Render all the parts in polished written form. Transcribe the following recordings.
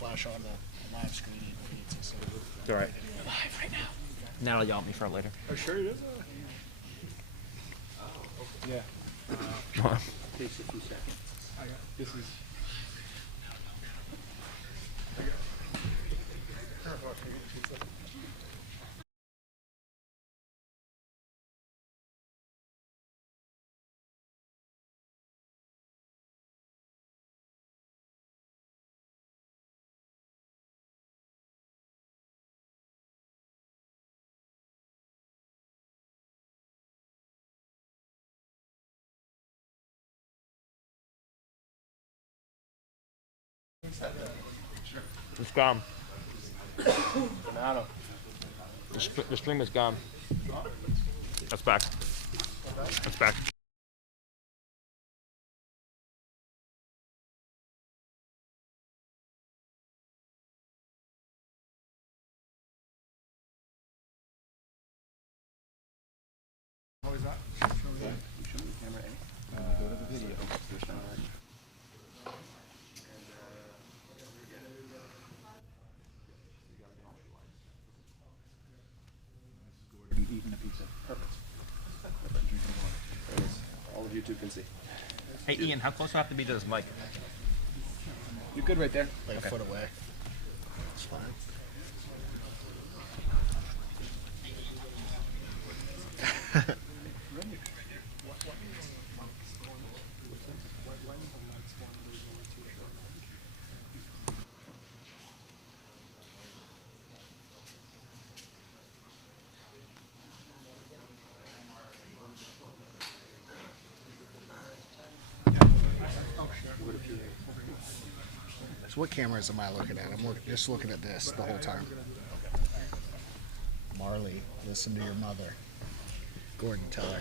flash on the live screen. So it's all right. Live right now. Now you'll help me for later. Oh, sure it is. Yeah. Takes a few seconds. This is. It's gone. Fernando. The stream is gone. That's back. That's back. How is that? Yeah. You show me the camera, go to the video. Eating a pizza. Perfect. All of you two can see. Hey Ian, how close do I have to be to this mic? You're good right there. Like a foot away. It's fine. So what cameras am I looking at? I'm just looking at this the whole time. Marley, listen to your mother. Gordon, tell her.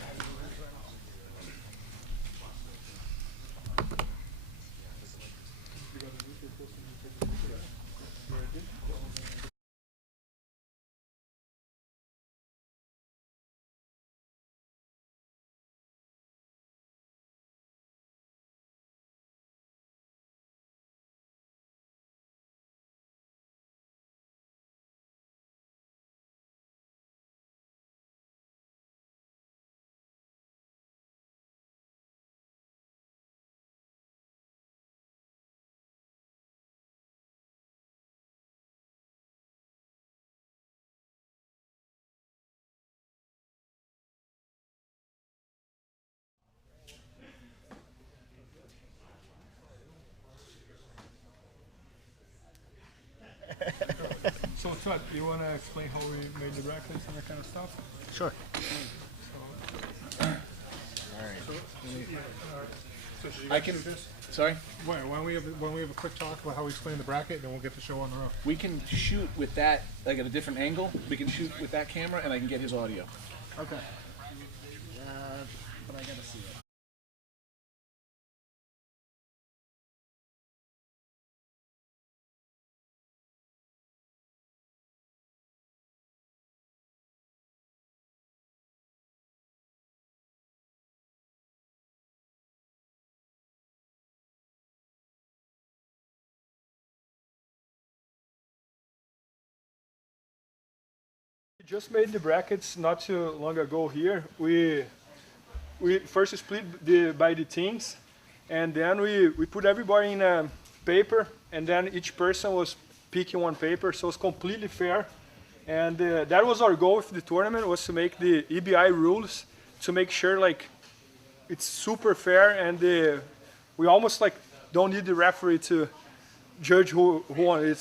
So what's up? Do you want to explain how we made the brackets and that kind of stuff? Sure. So, so should you I can. do this? Sorry. Why don't we have a quick talk about how we explain the bracket, then we'll get the show on the road. We can shoot with that, like at a different angle. We can shoot with that camera, and I can get his audio. Okay. But I gotta see it. We just made the brackets not too long ago here. We first split by the teams, and then we put everybody in a paper, and then each person was picking one paper, so it's completely fair. And that was our goal with the tournament, was to make the EBI rules to make sure like it's super fair, and we almost like don't need the referee to judge who won.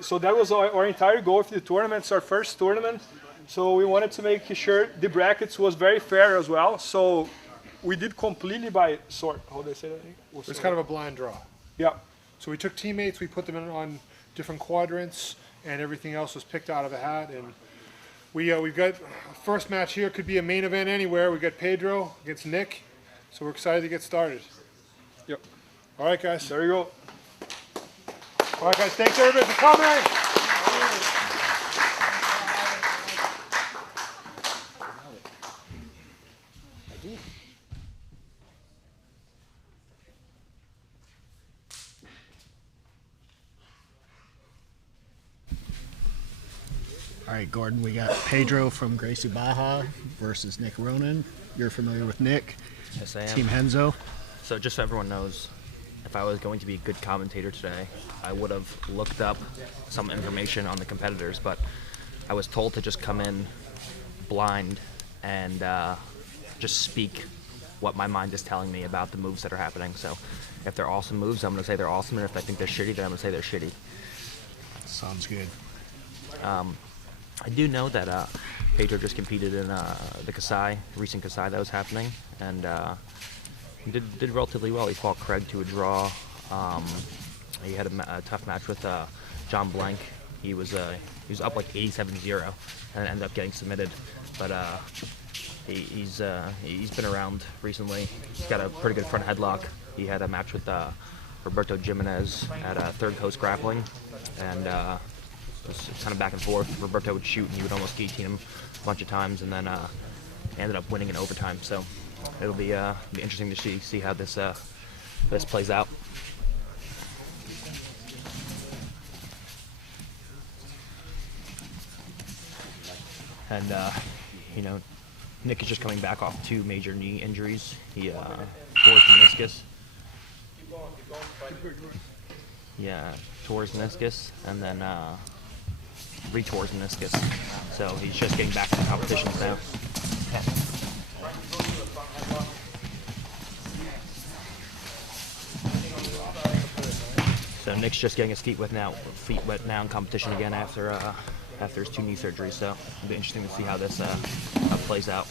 So that was our entire goal with the tournament. It's our first tournament, so we wanted to make sure the brackets was very fair as well. So we did completely by sort. How do I say that? It's kind of a blind draw. Yeah. So we took teammates, we put them in on different quadrants, and everything else was picked out of a hat. And we've got first match here, could be a main event anywhere. We got Pedro against Nick, so we're excited to get started. Yep. All right, guys. There you go. All right, guys. Thanks everybody for coming. right, Gordon, we got Pedro from Gracie Baja versus Nick Ronan. You're familiar with Nick. Yes, I am. Team Henzo. So just so everyone knows, if I was going to be a good commentator today, I would have looked up some information on the competitors, but I was told to just come in blind and just speak what my mind is telling me about the moves that are happening. So if they're awesome moves, I'm going to say they're awesome, and if I think they're shitty, then I'm going to say they're shitty. Sounds good. I do know that Pedro just competed in the Kasai, recent Kasai that was happening, and he did relatively well. He fought Craig to a draw. He had a tough match with John Blank. He was up like 87-0 and ended up getting submitted. But he's been around recently. He's got a pretty good front headlock. He had a match with Roberto Jimenez at Third Coast Grappling, and it was kind of back and forth. Roberto would shoot and he would almost guillotine him a bunch of times, and then ended up winning in overtime. So it'll be interesting to see how this plays out. And Nick is just coming back off 2 major knee injuries. He tore his meniscus. Yeah, tore his meniscus and then retore his meniscus. So he's just getting back to the competitions now. So Nick's just getting his feet wet now in competition again after his 2 knee surgeries. So it'll be interesting to see how this plays out.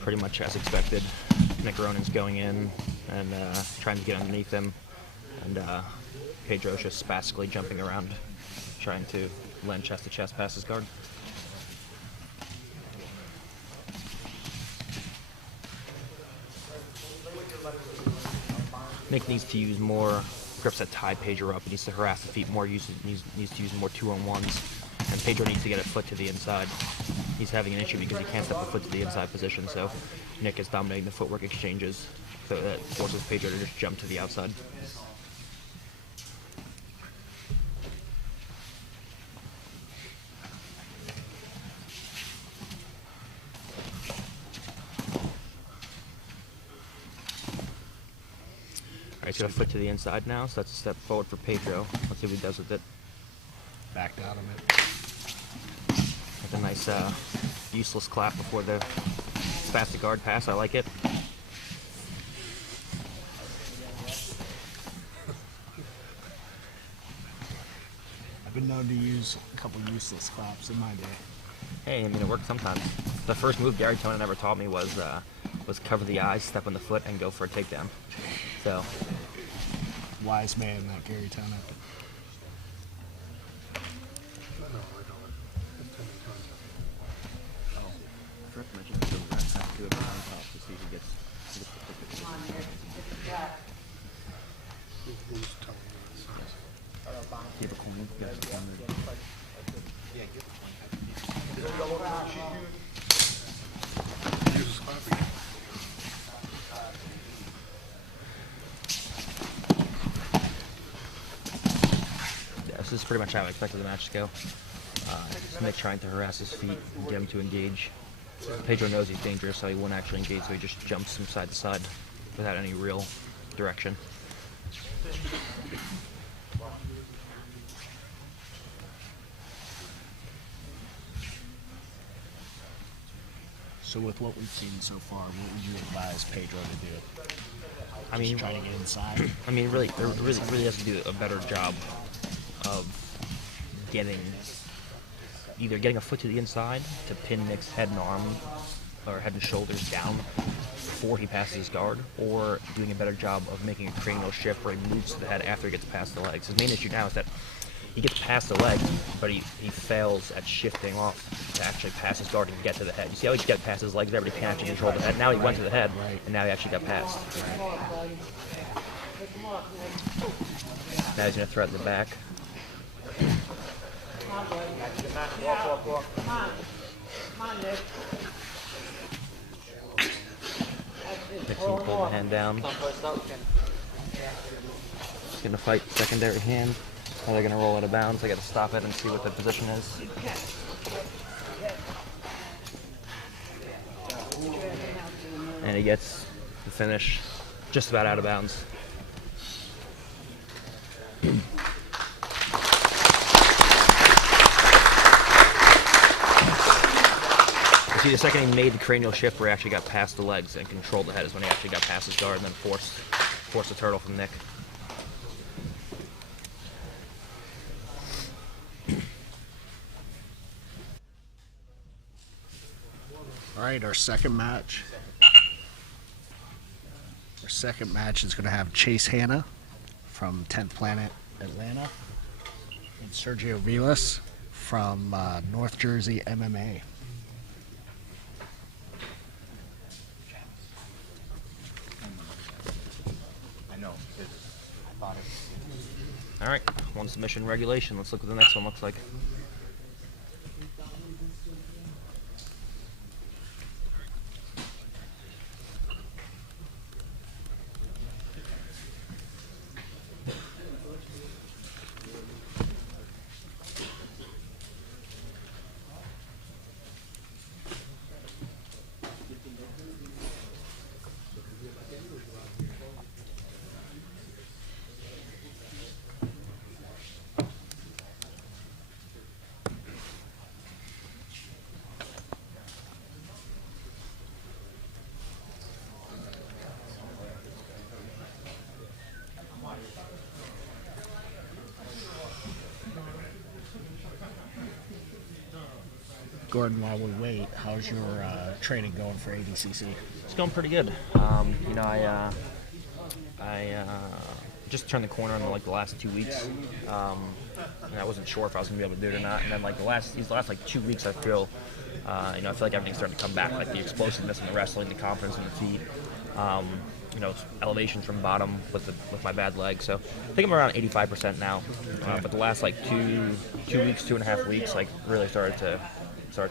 Pretty much as expected, Nick Ronan's going in and trying to get underneath him, and Pedro's just spastically jumping around, trying to land chest to chest past his guard. Nick needs to use more grips that tie Pedro up. He needs to harass the feet more. Needs to use more 2-on-1s. And Pedro needs to get a foot to the inside. He's having an issue because he can't step a foot to the inside position. So Nick is dominating the footwork exchanges. So that forces Pedro to just jump to the outside. Alright, he's got a foot to the inside now, so that's a step forward for Pedro. Let's see what he does with it. Backed out of it. That's a nice useless clap before the spastic guard pass. I like it. I've been known to use a couple useless claps in my day. Hey, I mean, it works sometimes. The first move Gary Tonin ever taught me was cover the eyes, step on the foot, and go for a takedown. So, Wise man, that Gary Tonin. This is pretty much how I expected the match to go. Nick trying to harass his feet and get him to engage. Pedro knows he's dangerous, so he won't actually engage, so he just jumps from side to side without any real direction. So with what we've seen so far, what would you advise Pedro to do? I mean, trying to get inside. I mean, really has to do a better job of either getting a foot to the inside to pin Nick's head and arm or head and shoulders down before he passes his guard, or doing a better job of making a cranial shift where he moves to the head after he gets past the legs. His main issue now is that he gets past the leg, but he fails at shifting off to actually pass his guard and get to the head. You see how he got past his legs there, but he can't actually control the head. Now he went to the head, and now he actually got past. Now he's going to threaten the back. Nick's going to pull the hand down. He's gonna fight secondary hand. Now they're gonna roll out of bounds. I gotta stop it and see what the position is. And he gets the finish just about out of bounds. See, the second he made the cranial shift where he actually got past the legs and controlled the head is when he actually got past his guard and then forced the turtle from Nick. All right, our second match. Our second match is going to have Chase Hanna from 10th Planet Atlanta and Sergio Vilas from North Jersey MMA. All right, one submission regulation. Let's look what the next one looks like. Gordon, while we wait, how's your training going for ADCC? It's going pretty good. You know, I just turned the corner in like the last 2 weeks, and I wasn't sure if I was gonna be able to do it or not. And then like these last like 2 weeks, I feel, you know, I feel like everything's starting to come back, like the explosiveness in the wrestling, the confidence in the feet. You know, it's elevation from bottom with my bad leg. So I think I'm around 85% now. But the last like two weeks, 2.5 weeks, like really started to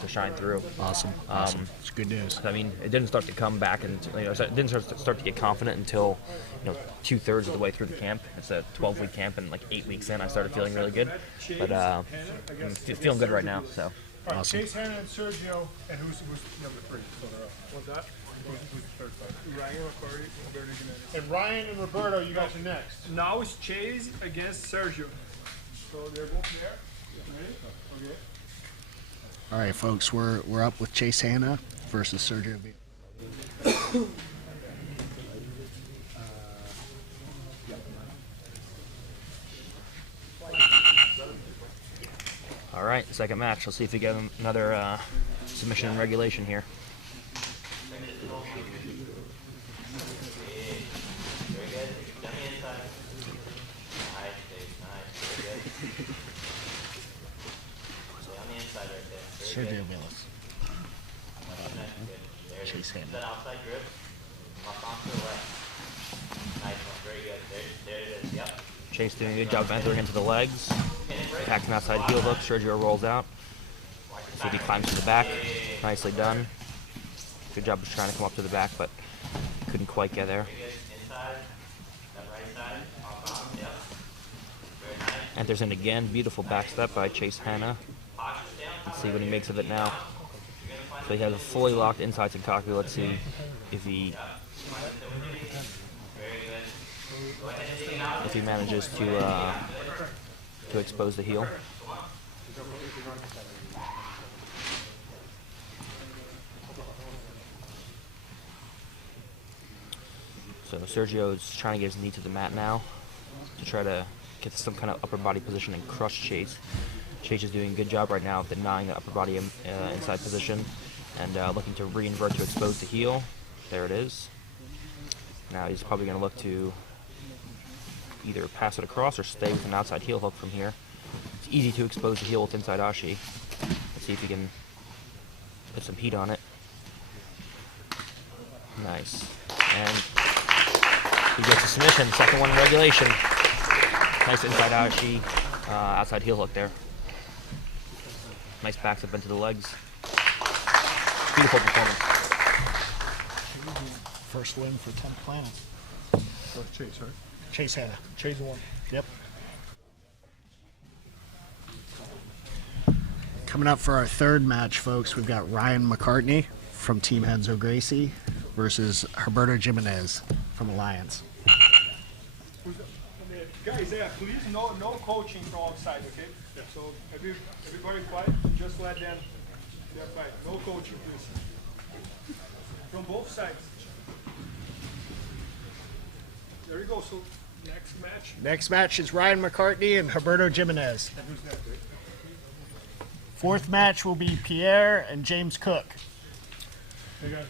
shine through. Awesome. It's good news. I mean, it didn't start to come back, and you know, it didn't start to get confident until, you know, 2/3 of the way through the camp. It's a 12-week camp, and like 8 weeks in, I started feeling really good. But I'm feeling good right now. So. All right, Chase Hanna and Sergio, and who's number 3? What's that? Who's the third fighter? Ryan, Roberto, And Ryan and Roberto, you got your next. now it's Chase against Sergio. So they're both there. Ready? Okay. All right, folks, we're up with Chase Hanna versus Sergio Vilas. All right, second match. Let's see if we get another submission and regulation here. Sergio Vilas. Chase Hanna. Chase doing a good job entering into the legs. Attacking outside heel hook. Sergio rolls out. See if he climbs to the back. Nicely done. Good job of trying to come up to the back, but couldn't quite get there. Enters in again. Beautiful back step by Chase Hanna. Let's see what he makes of it now. So he has a fully locked inside Senkaku. Let's see if he manages to expose the heel. So Sergio's trying to get his knee to the mat now to try to get some kind of upper body position and crush Chase. Chase is doing a good job right now of denying the upper body inside position and looking to reinvert to expose the heel. There it is. Now he's probably going to look to either pass it across or stay with an outside heel hook from here. It's easy to expose the heel with inside ashi. Let's see if he can put some heat on it. Nice. And he gets a submission. Second one in regulation. Nice inside ashi, outside heel hook there. Nice backs up into the legs. Beautiful performance. First win for 10th Planet. Chase, right? Chase Hanna. Chase won. Yep. Coming up for our third match, folks, we've got Ryan McCartney from Team Enzo Gracie versus Roberto Jimenez from Alliance. Guys, please no coaching from outside, okay? Yeah. So everybody fight, just let them fight. No coaching, please. From both sides. There you go. So next match. Next match is Ryan McCartney and Roberto Jimenez. Fourth match will be Pierre and James Cook. Hey guys.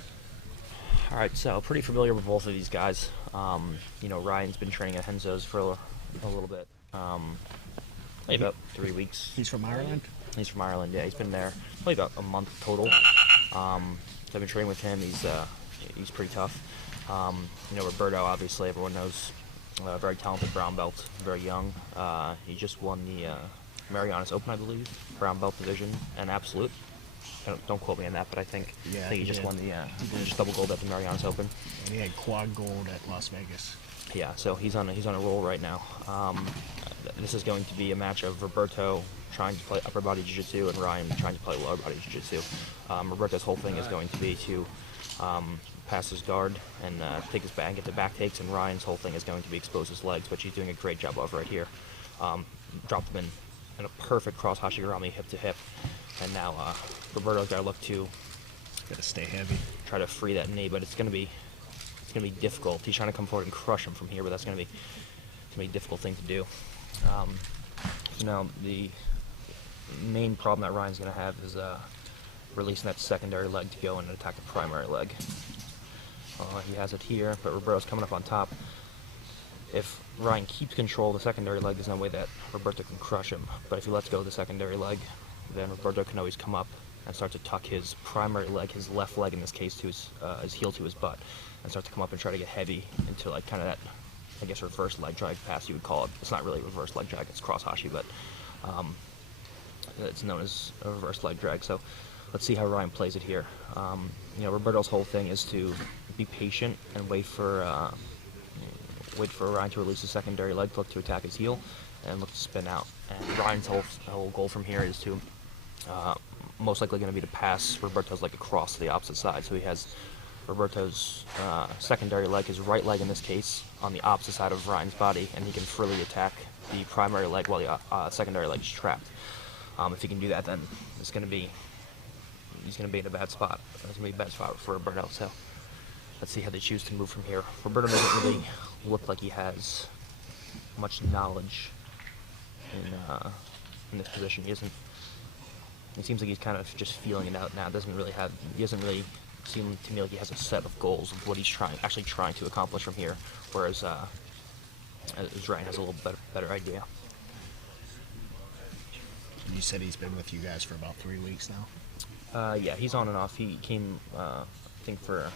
All right, so pretty familiar with both of these guys. You know, Ryan's been training at Henzo's for a little bit, maybe about 3 weeks. He's from Ireland? He's from Ireland, yeah. He's been there probably about a month total. So I've been training with him. He's pretty tough. You know, Roberto, obviously, everyone knows, very talented brown belt, very young. He just won the Marianas Open, I believe, brown belt division and absolute. Don't quote me on that, but I think he just won the just double gold at the Marianas Open. And he had quad gold at Las Vegas. Yeah, so he's on a roll right now. This is going to be a match of Roberto trying to play upper body jiu-jitsu and Ryan trying to play lower body jiu-jitsu. Roberto's whole thing is going to be to pass his guard and take his back, get the back takes, and Ryan's whole thing is going to be expose his legs, which he's doing a great job of right here. Dropped him in a perfect cross hashigurami hip to hip, and now Roberto's got to look to stay heavy, try to free that knee, but it's gonna be difficult. He's trying to come forward and crush him from here, but that's gonna be a difficult thing to do. Now the main problem that Ryan's gonna have is releasing that secondary leg to go and attack the primary leg. He has it here, but Roberto's coming up on top. If Ryan keeps control of the secondary leg, there's no way that Roberto can crush him. But if he lets go of the secondary leg, then Roberto can always come up and start to tuck his primary leg, his left leg in this case, to his heel to his butt, and start to come up and try to get heavy into like kind of that, I guess, reverse leg drag pass you would call it. It's not really reverse leg drag, it's cross hashi, but it's known as a reverse leg drag. So let's see how Ryan plays it here. You know, Roberto's whole thing is to be patient and wait for Ryan to release the secondary leg, look to attack his heel, and look to spin out. And Ryan's whole goal from here is to most likely going to be to pass Roberto's leg across to the opposite side. So he has Roberto's secondary leg, his right leg in this case, on the opposite side of Ryan's body, and he can freely attack the primary leg while the secondary leg is trapped. If he can do that, then he's going to be in a bad spot. It's going to be a bad spot for Roberto. So let's see how they choose to move from here. Roberto doesn't really look like he has much knowledge in this position. It seems like he's kind of just feeling it out now. He doesn't really seem to me like he has a set of goals of what he's actually trying to accomplish from here, whereas Ryan has a little better idea. You said he's been with you guys for about 3 weeks now? Yeah, he's on and off. He came, I think, for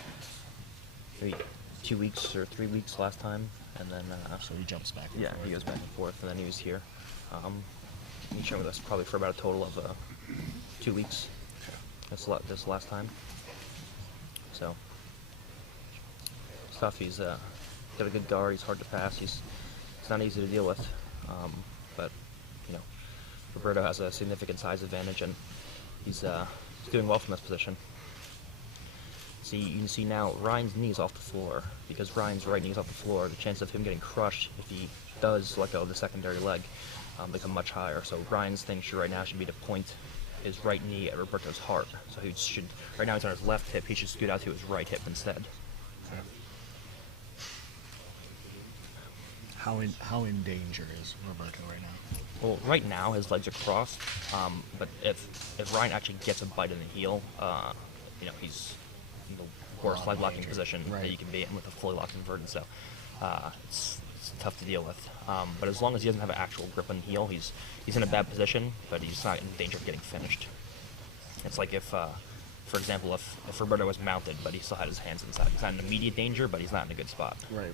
maybe 2 weeks or 3 weeks last time, and then so he jumps back and forth. Yeah, he goes back and forth, and then he was here. He trained with us probably for about a total of 2 weeks. This last time. So it's tough. He's got a good guard. He's hard to pass. It's not easy to deal with. But you know, Roberto has a significant size advantage, and he's doing well from this position. See, you can see now Ryan's knee is off the floor. Because Ryan's right knee is off the floor, the chance of him getting crushed if he does let go of the secondary leg become much higher. So Ryan's thing right now should be to point his right knee at Roberto's heart. So he should, right now he's on his left hip, he should scoot out to his right hip instead. How in danger is Roberto right now? Well, right now his legs are crossed, but if Ryan actually gets a bite in the heel, you know, he's in the worst leg locking position that you can be in with a fully locked inverted. So it's tough to deal with. But as long as he doesn't have an actual grip on the heel, he's in a bad position, but he's not in danger of getting finished. It's like if, for example, if Roberto was mounted, but he still had his hands inside. He's not in immediate danger, but he's not in a good spot. Right.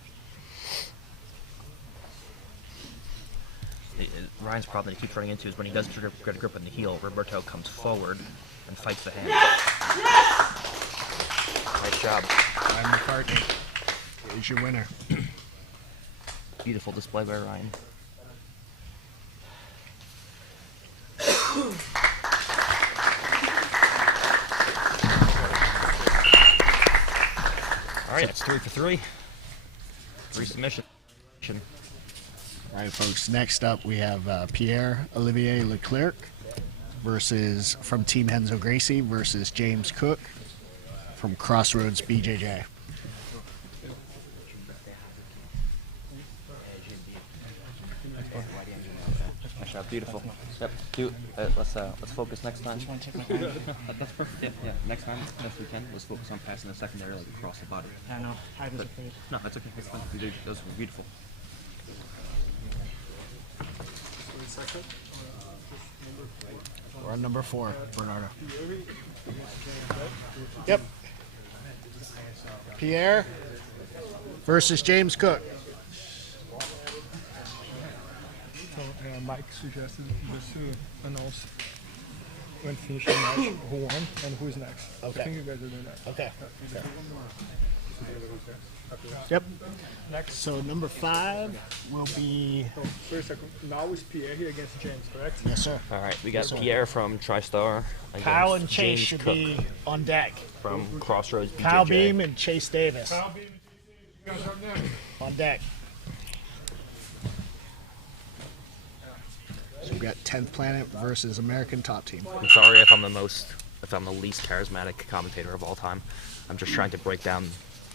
Ryan's problem that he keeps running into is when he does get a grip on the heel, Roberto comes forward and fights the hand. Nice job. Ryan McCartney is your winner. Beautiful display by Ryan. All right, that's 3 for 3. 3 submission. All right, folks. Next up, we have Pierre Olivier Leclerc versus from Team Henzo Gracie versus James Cook from Crossroads BJJ. Nice shot, beautiful. Yep. Let's focus next time. That's perfect. Yeah. Next time, if we can, let's focus on passing the secondary like across the body. I know. I was afraid. No, that's okay. That's fine. Those were beautiful. We're on number 4, Bernardo. Yep. Pierre versus James Cook. So, Mike suggested just to announce when finishing match who won and who's next. Okay. I think you guys are doing that. Okay. Yep. Next. So number 5 will be. So first, now is Pierre here against James, correct? Yes, sir. All right, we got Pierre from TriStar against Kyle and Chase James should Cook be on deck. from Crossroads BJJ. Kyle Beam and Chase Davis Kyle Beam, you guys up next. on deck. So we've got 10th Planet versus American Top Team. I'm sorry if I'm the least charismatic commentator of all time. I'm just trying to break down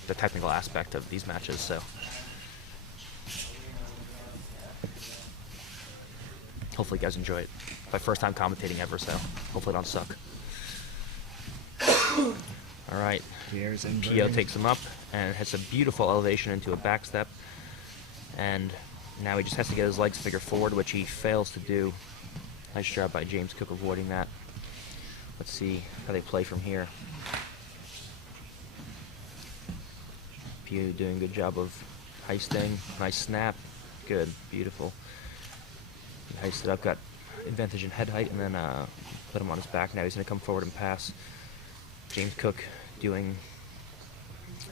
the technical aspect of these matches. So hopefully you guys enjoy it. My first time commentating ever, so hopefully it don't suck. All right, Pierre's in. Pio takes him up and hits a beautiful elevation into a back step, and now he just has to get his legs figure forward, which he fails to do. Nice job by James Cook avoiding that. Let's see how they play from here. Pio doing a good job of heisting. Nice snap. Good. Beautiful. He heisted up, got advantage in head height, and then put him on his back. Now he's going to come forward and pass. James Cook doing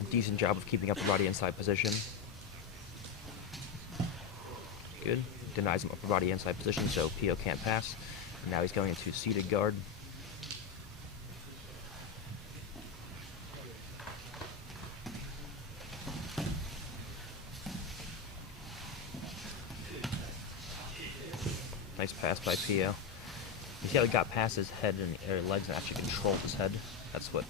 a decent job of keeping up the body inside position. Good. Denies him upper body inside position, so Pio can't pass. And now he's going into seated guard. Nice pass by Pio. You see how he got past his head and legs and actually controlled his head? That's what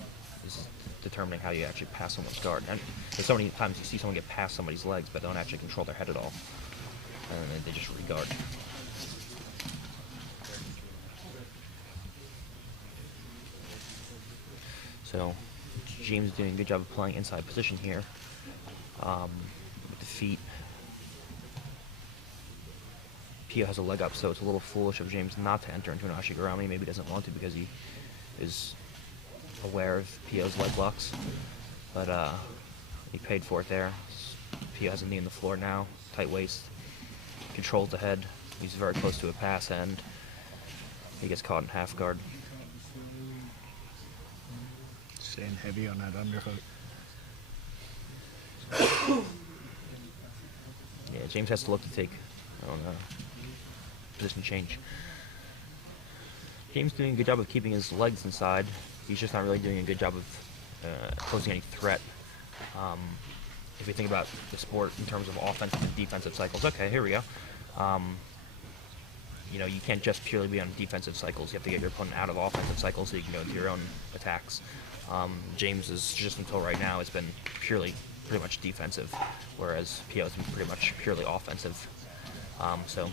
is determining how you actually pass someone's guard. And there's so many times you see someone get past somebody's legs but don't actually control their head at all. And they just regard. So James is doing a good job of playing inside position here. With the feet. Pio has a leg up, so it's a little foolish of James not to enter into an Ashigarami. Maybe he doesn't want to because he is aware of Pio's leg locks. But he paid for it there. Pio has a knee in the floor now. Tight waist. Controls the head. He's very close to a pass, and he gets caught in half guard. Staying heavy on that underhook. Yeah, James has to look to take position change. James doing a good job of keeping his legs inside. He's just not really doing a good job of posing any threat. If we think about the sport in terms of offensive and defensive cycles, okay, here we go. You know, you can't just purely be on defensive cycles. You have to get your opponent out of offensive cycles so you can go into your own attacks. James is just until right now has been pretty much defensive, whereas Pio's been pretty much purely offensive. So,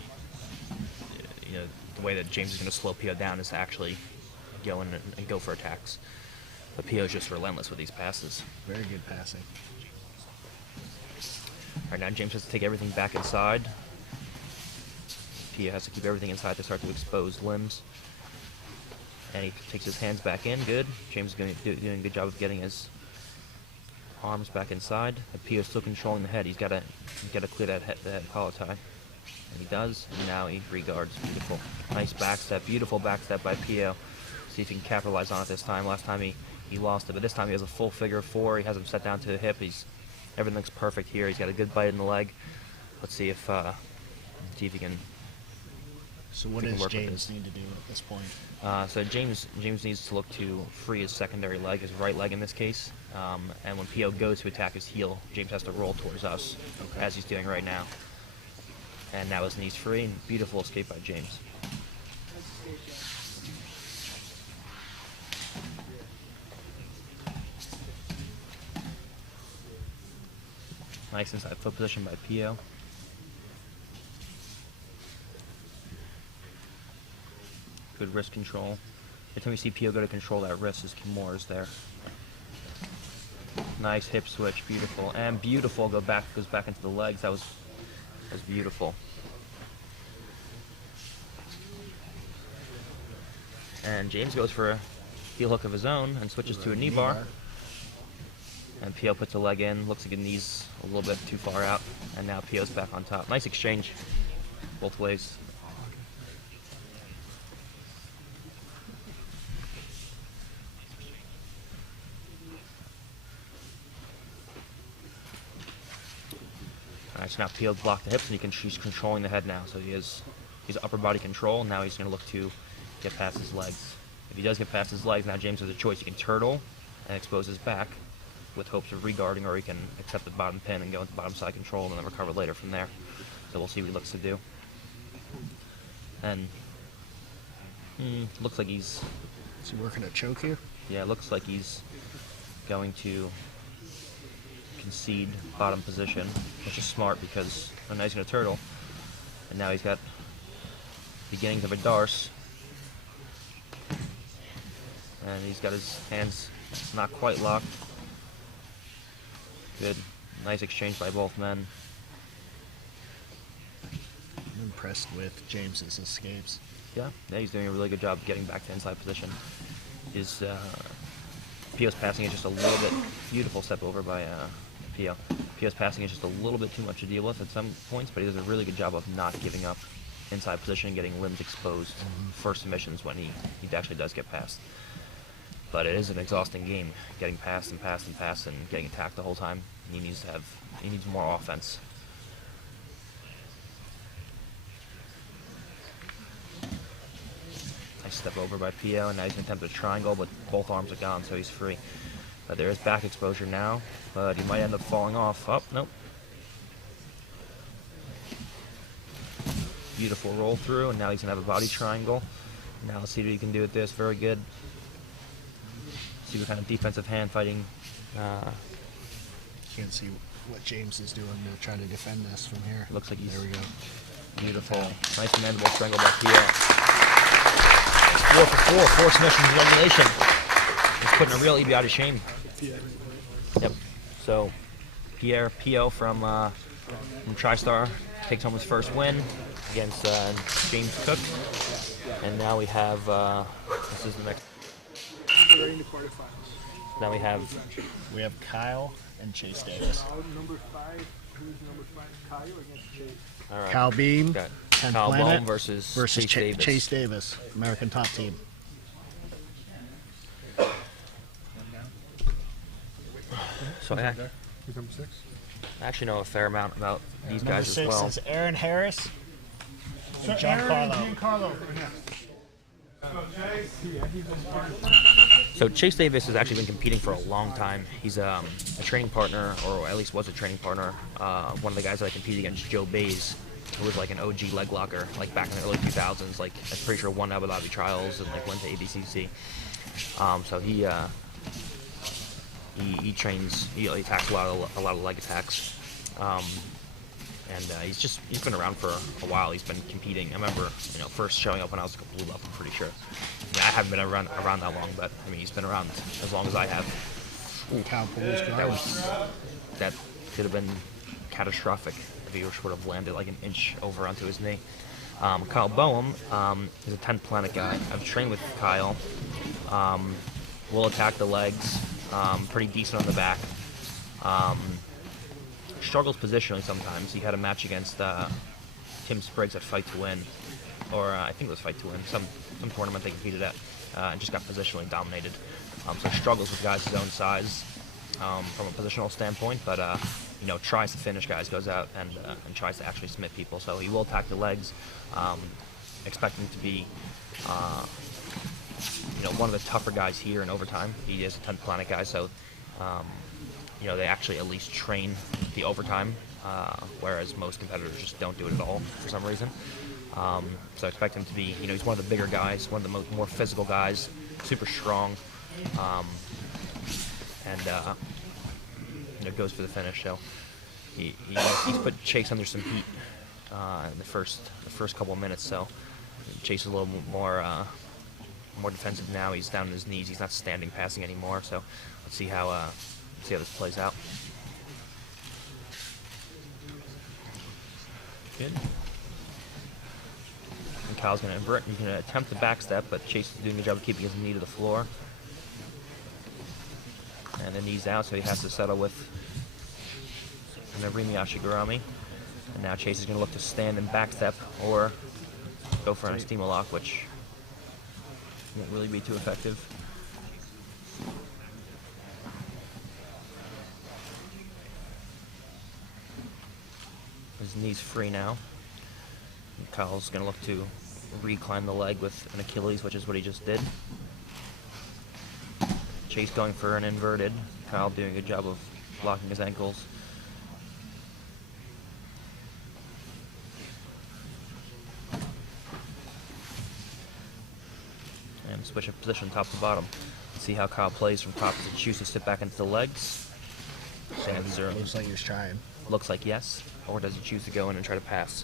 you know, the way that James is going to slow Pio down is to actually go in and go for attacks. But Pio's just relentless with these passes. Very good passing. All right, now James has to take everything back inside. Pio has to keep everything inside to start to expose limbs. And he takes his hands back in, good. James is doing a good job of getting his arms back inside. And Pio's still controlling the head. He's got to clear that collar tie. And he does, and now he reguards. Beautiful. Nice back step, beautiful back step by Pio. See if he can capitalize on it this time. Last time he lost it, but this time he has a full figure four. He has him set down to the hip. Everything looks perfect here. He's got a good bite in the leg. let's see if he can. So what does James need to do at this point? So James needs to look to free his secondary leg, his right leg in this case. And when PO goes to attack his heel, James has to roll towards us, as he's doing right now. And now his knee's free. Beautiful escape by James. Nice inside foot position by PO. Good wrist control. Every time you see PO go to control that wrist, his Kimura's there. Nice hip switch, beautiful. And beautiful goes back into the legs. That was beautiful. And James goes for a heel hook of his own and switches to a knee bar. And PO puts a leg in, looks like his knee's a little bit too far out, and now PO's back on top. Nice exchange, both ways. Alright, so now PO's blocked the hips, and he's controlling the head now, so he's upper body control. Now he's going to look to get past his legs. If he does get past his legs, now James has a choice. He can turtle and expose his back with hopes of reguarding, or he can accept the bottom pin and go into bottom side control and then recover later from there. So we'll see what he looks to do. And looks like he's... Is he working a choke here? Yeah, it looks like he's going to concede bottom position, which is smart because now he's going to turtle. And now he's got beginnings of a darce. And he's got his hands not quite locked. Good. Nice exchange by both men. I'm impressed with James's escapes. Yeah, he's doing a really good job getting back to inside position. His PO's passing is just a little bit, beautiful step over by PO. PO's passing is just a little bit too much to deal with at some points, but he does a really good job of not giving up inside position and getting limbs exposed for submissions when he actually does get past. But it is an exhausting game, getting past and past and past and getting attacked the whole time. He needs more offense. Nice step over by PO, and now he's going to attempt a triangle, but both arms are gone, so he's free. But there is back exposure now, but he might end up falling off. Oh, nope. Beautiful roll through, and now he's going to have a body triangle. Now let's see what he can do with this. Very good. See what kind of defensive hand fighting. You can see what James is doing to try to defend this from here. Looks like he's... There we go. Beautiful. Nice mandible strangle by Pierre. 4 for 4 submissions in regulation. He's putting a real EBI to shame. Yep. So, Pierre, PO from TriStar takes home his first win against James Cook. And now we have, this is the next. We're in the quarterfinals. Now we have Kyle and Chase Davis. Number 5, who's number 5? Kyle against Chase. all right. Kyle Beam, Got 10th Kyle Planet Bohm versus versus Chase Davis. Chase Davis, American top team. So I Who's number 6? actually know a fair amount about these Number guys as 6 well. is Aaron Harris. And Giancarlo. So Chase Davis has actually been competing for a long time. He's a training partner, or at least was a training partner. One of the guys that I competed against, Joe Bays, who was like an OG leg locker, like back in the early 2000s. Like I'm pretty sure won Abu Dhabi trials and like went to ABCC. So he trains. He attacks a lot of leg attacks. He's been around for a while. He's been competing. I remember, first showing up when I was a blue belt, I'm pretty sure. I haven't been around that long, but I mean, he's been around as long as I have. Kyle Poole's That could have been catastrophic if he would have landed like an inch over onto his knee. Kyle Boehm is a 10th Planet guy. I've trained with Kyle. Will attack the legs. Pretty decent on the back. Struggles positionally sometimes. He had a match against Tim Spriggs at Fight to Win, or I think it was Fight to Win, some tournament they competed at, and just got positionally dominated. So struggles with guys his own size from a positional standpoint, but tries to finish guys, goes out and tries to actually submit people. So he will attack the legs. Expect him to be, one of the tougher guys here in overtime. He is a 10th Planet guy, so they actually at least train the overtime, whereas most competitors just don't do it at all for some reason. So I expect him to be, he's one of the bigger guys, one of the more physical guys, super strong, and goes for the finish. So he's put Chase under some heat in the first couple of minutes. So Chase is a little more defensive now. He's down on his knees. He's not standing passing anymore. So let's see how this plays out. Good. And Kyle's going to invert. He's going to attempt the back step, but Chase is doing a good job of keeping his knee to the floor. And the knee's out, so he has to settle with an Arimi Ashigurami. And now Chase is going to look to stand and back step or go for an Estimo lock, which won't really be too effective. His knee's free now. And Kyle's going to look to recline the leg with an Achilles, which is what he just did. Chase going for an inverted. Kyle doing a good job of blocking his ankles. And switch of position top to bottom. See how Kyle plays from top. Does he choose to sit back into the legs? Looks like he's trying. Looks like yes. Or does he choose to go in and try to pass?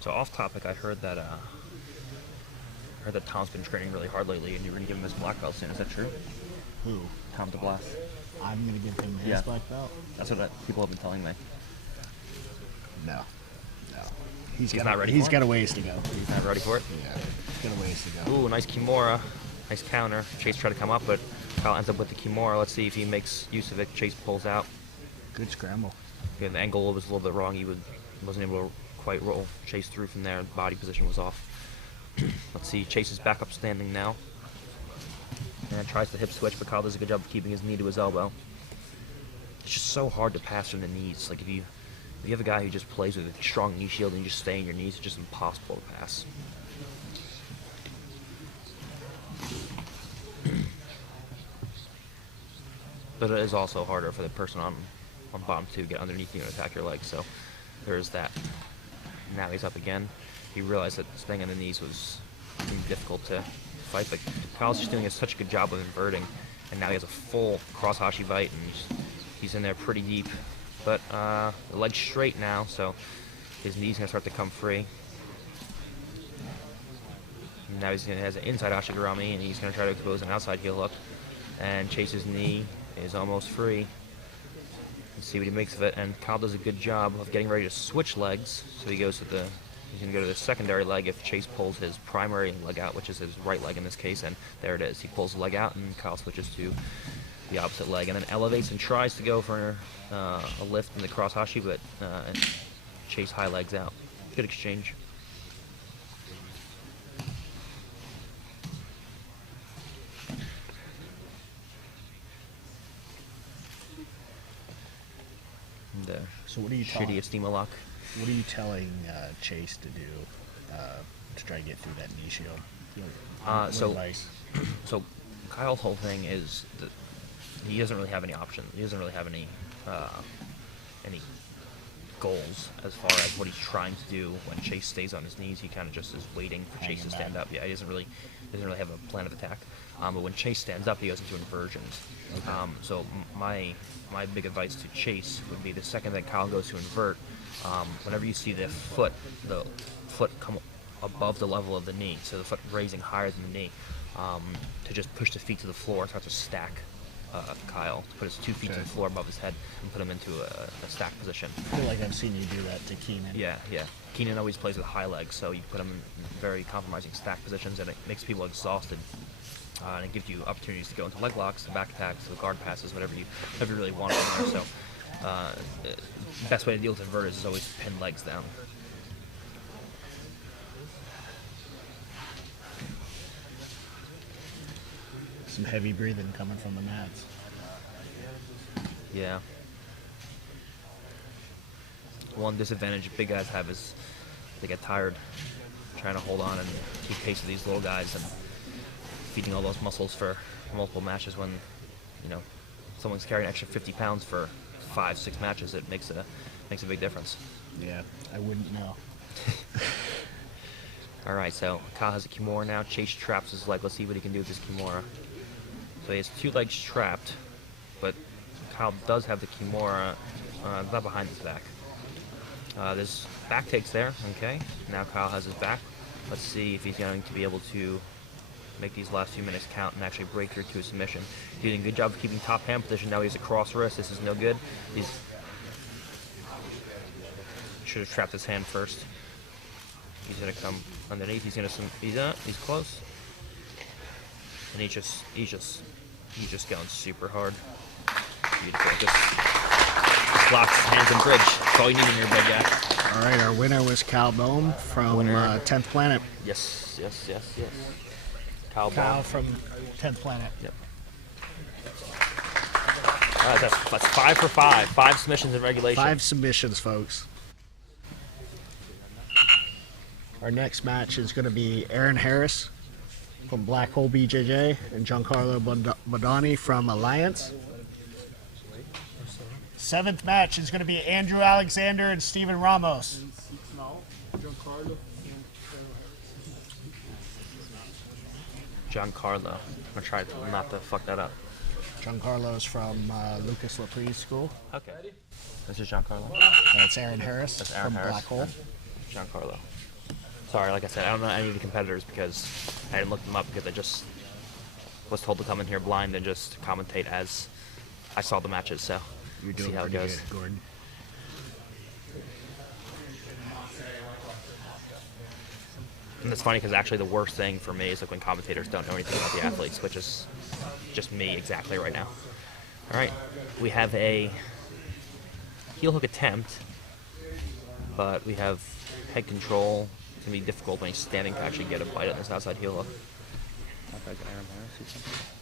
So off topic, I heard that Tom's been training really hard lately, and you're going to give him his black belt soon. Is that true? Who? Tom DeBlas. I'm going to give him his black belt? That's what people have been telling me. No. He's not ready. He's got a ways to go. He's not ready for it? Yeah, he's got a ways to go. Ooh, nice Kimura. Nice counter. Chase tried to come up, but Kyle ends up with the Kimura. Let's see if he makes use of it. Chase pulls out. Good scramble. Yeah, the angle was a little bit wrong. He wasn't able to quite roll Chase through from there. Body position was off. Let's see. Chase is back up standing now. And tries to hip switch, but Kyle does a good job of keeping his knee to his elbow. It's just so hard to pass from the knees. Like if you have a guy who just plays with a strong knee shield and you just stay in your knees, it's just impossible to pass. But it is also harder for the person on bottom to get underneath you and attack your legs. So there's that. Now he's up again. He realized that staying on the knees was difficult to fight, but Kyle's just doing such a good job of inverting, and now he has a full cross-hashi bite, and he's in there pretty deep. But the leg's straight now, so his knee's going to start to come free. And now he has an inside Ashigurami, and he's going to try to expose an outside heel hook. And Chase's knee is almost free. Let's see what he makes of it, and Kyle does a good job of getting ready to switch legs. So he goes to he's going to go to the secondary leg if Chase pulls his primary leg out, which is his right leg in this case, and there it is. He pulls the leg out, and Kyle switches to the opposite leg, and then elevates and tries to go for a lift in the cross-hashi, but Chase high legs out. Good exchange. So what are you shitty Estimo lock. What are you telling Chase to do to try to get through that knee shield? So Kyle's whole thing is that he doesn't really have any options. He doesn't really have any goals as far as what he's trying to do. When Chase stays on his knees, he kind of just is waiting for Chase to stand up. Yeah, he doesn't really have a plan of attack. But when Chase stands up, he goes into inversions. Okay. So my big advice to Chase would be the second that Kyle goes to invert, whenever you see the foot come above the level of the knee, so the foot raising higher than the knee, to just push the feet to the floor and start to stack Kyle to put his 2 feet to the floor above his head and put him into a stack position. I feel like I've seen you do that to Keenan. Yeah, yeah. Keenan always plays with high legs, so you put him in very compromising stack positions, and it makes people exhausted. And it gives you opportunities to go into leg locks, the back attacks, the guard passes, whatever you really want in there. So, the best way to deal with inverters is always pin legs down. Some heavy breathing coming from the mats. Yeah. One disadvantage big guys have is they get tired trying to hold on and keep pace with these little guys and feeding all those muscles for multiple matches. When, you know, someone's carrying an extra 50 pounds for 5-6 matches, it makes a big difference. Yeah, I wouldn't know. All right, so Kyle has a Kimura now. Chase traps his leg. Let's see what he can do with this Kimura. So he has 2 legs trapped, but Kyle does have the Kimura not behind his back. There's back takes there. Okay, now Kyle has his back. Let's see if he's going to be able to make these last few minutes count and actually break through to a submission. He's doing a good job of keeping top hand position. Now he has a cross wrist. This is no good. He should have trapped his hand first. He's gonna come underneath. He's close, and he's just going super hard. Beautiful. Just locks his hands and bridge. That's all you need in your big guy. All right, our winner was Cal Bohm from 10th Planet. Yes. Kyle from 10th Planet. Yep. All right, that's 5 for 5. 5 submissions in regulation. 5 submissions, folks. Our next match is going to be Aaron Harris from Black Hole BJJ and Giancarlo Bodani from Alliance. 7th match is going to be Andrew Alexander and Steven Ramos. Giancarlo. I'm going to try not to fuck that up. Giancarlo's from Lucas Lapre's school. Okay. This is Giancarlo. That's Aaron Harris That's Aaron from Harris. Black Hole. Giancarlo. Sorry, like I said, I don't know any of the competitors because I didn't look them up because I just was told to come in here blind and just commentate as I saw the matches, so You're doing see how it pretty goes. good, Gordon. And it's funny because actually the worst thing for me is like when commentators don't know anything about the athletes, which is just me exactly right now. All right, we have a heel hook attempt, but we have head control. It's going to be difficult when he's standing to actually get a bite on this outside heel hook.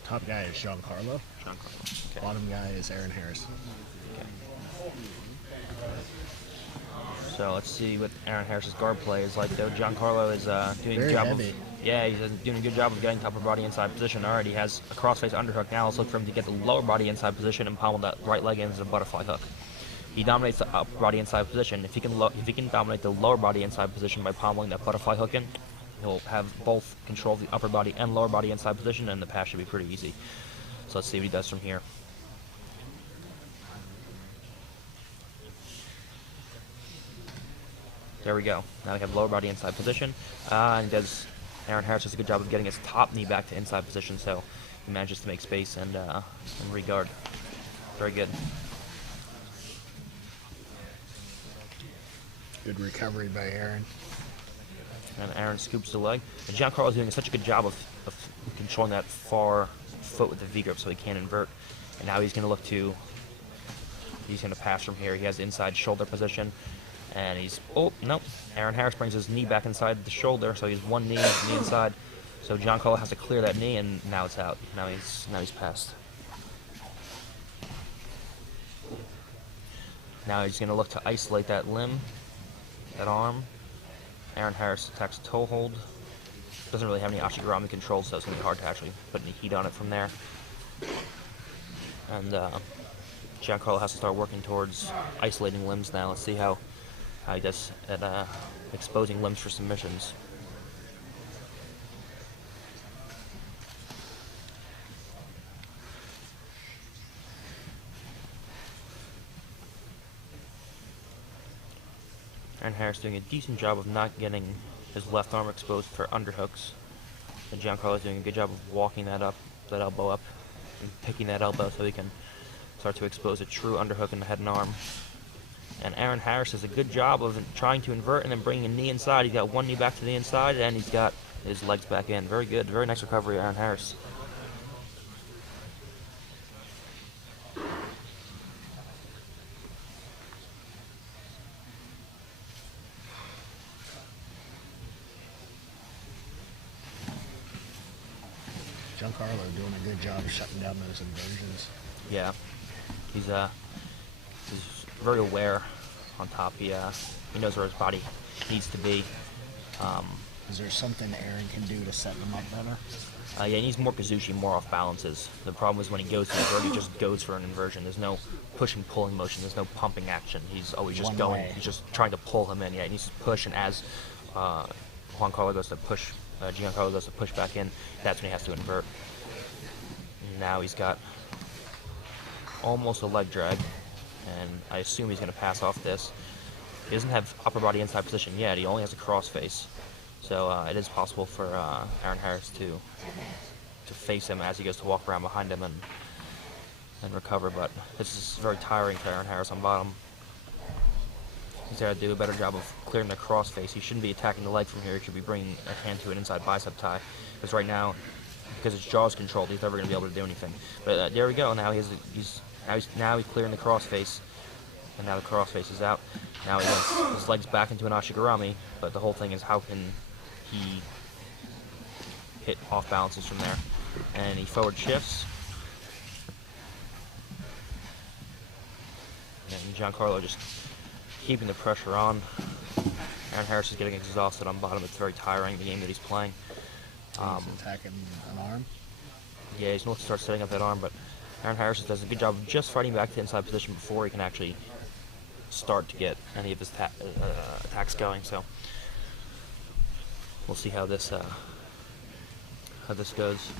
Top guy is Giancarlo. Okay. Bottom guy is Aaron Harris. So let's see what Aaron Harris's guard play is like, though. Giancarlo is doing a Very good job heavy. he's doing a good job of getting the upper body inside position. All right, he has a crossface underhook. Now let's look for him to get the lower body inside position and pommel that right leg into the butterfly hook. He dominates the upper body inside position. If he can dominate the lower body inside position by pommeling that butterfly hook in, he'll have both control of the upper body and lower body inside position, and the pass should be pretty easy. So let's see what he does from here. There we go. Now we have lower body inside position. And Aaron Harris does a good job of getting his top knee back to inside position, so he manages to make space and re-guard. Very good. Good recovery by Aaron. And Aaron scoops the leg. And Giancarlo is doing such a good job of controlling that far foot with the V-grip so he can't invert. And now he's going to pass from here. He has inside shoulder position. And Aaron Harris brings his knee back inside the shoulder, so he's one knee inside. So Giancarlo has to clear that knee, and now it's out. Now he's passed. Now he's going to look to isolate that limb, that arm. Aaron Harris attacks a toe hold. Doesn't really have any ashigarami control, so it's going to be hard to actually put any heat on it from there. And Giancarlo has to start working towards isolating limbs now. Let's see how he does at exposing limbs for submissions. Aaron Harris doing a decent job of not getting his left arm exposed for underhooks. And Giancarlo is doing a good job of walking that elbow up. and picking that elbow so he can start to expose a true underhook in the head and arm. And Aaron Harris does a good job of trying to invert and then bringing a knee inside. He's got one knee back to the inside, and he's got his legs back in. Very good. Very nice recovery, Aaron Harris. Giancarlo doing a good job of shutting down those inversions. Yeah. He's very aware on top. He knows where his body needs to be. Is there something Aaron can do to set them up better? Yeah, he needs more Kazushi, more off balances. The problem is when he goes to invert, he just goes for an inversion. There's no push and pulling motion. There's no pumping action. He's always just going. He's just trying to pull him in. Yeah, he needs to push, and as Giancarlo goes to push back in, that's when he has to invert. And now he's got almost a leg drag, and I assume he's going to pass off this. He doesn't have upper body inside position yet. He only has a cross face. So it is possible for Aaron Harris to face him as he goes to walk around behind him and recover, but this is very tiring for Aaron Harris on bottom. He's got to do a better job of clearing the cross face. He shouldn't be attacking the leg from here. He should be bringing a hand to an inside bicep tie, because right now, because his jaw's controlled, he's never going to be able to do anything. But there we go. Now he's clearing the cross face, and now the cross face is out. Now he has his legs back into an ashigarami, but the whole thing is how can he hit off balances from there. And he forward shifts. And Giancarlo just keeping the pressure on. Aaron Harris is getting exhausted on bottom. It's very tiring, the game that he's playing. He's attacking an arm. Yeah, he's going to start setting up that arm, but Aaron Harris does a good job of just fighting back to inside position before he can actually start to get any of his attacks going. So we'll see how this goes.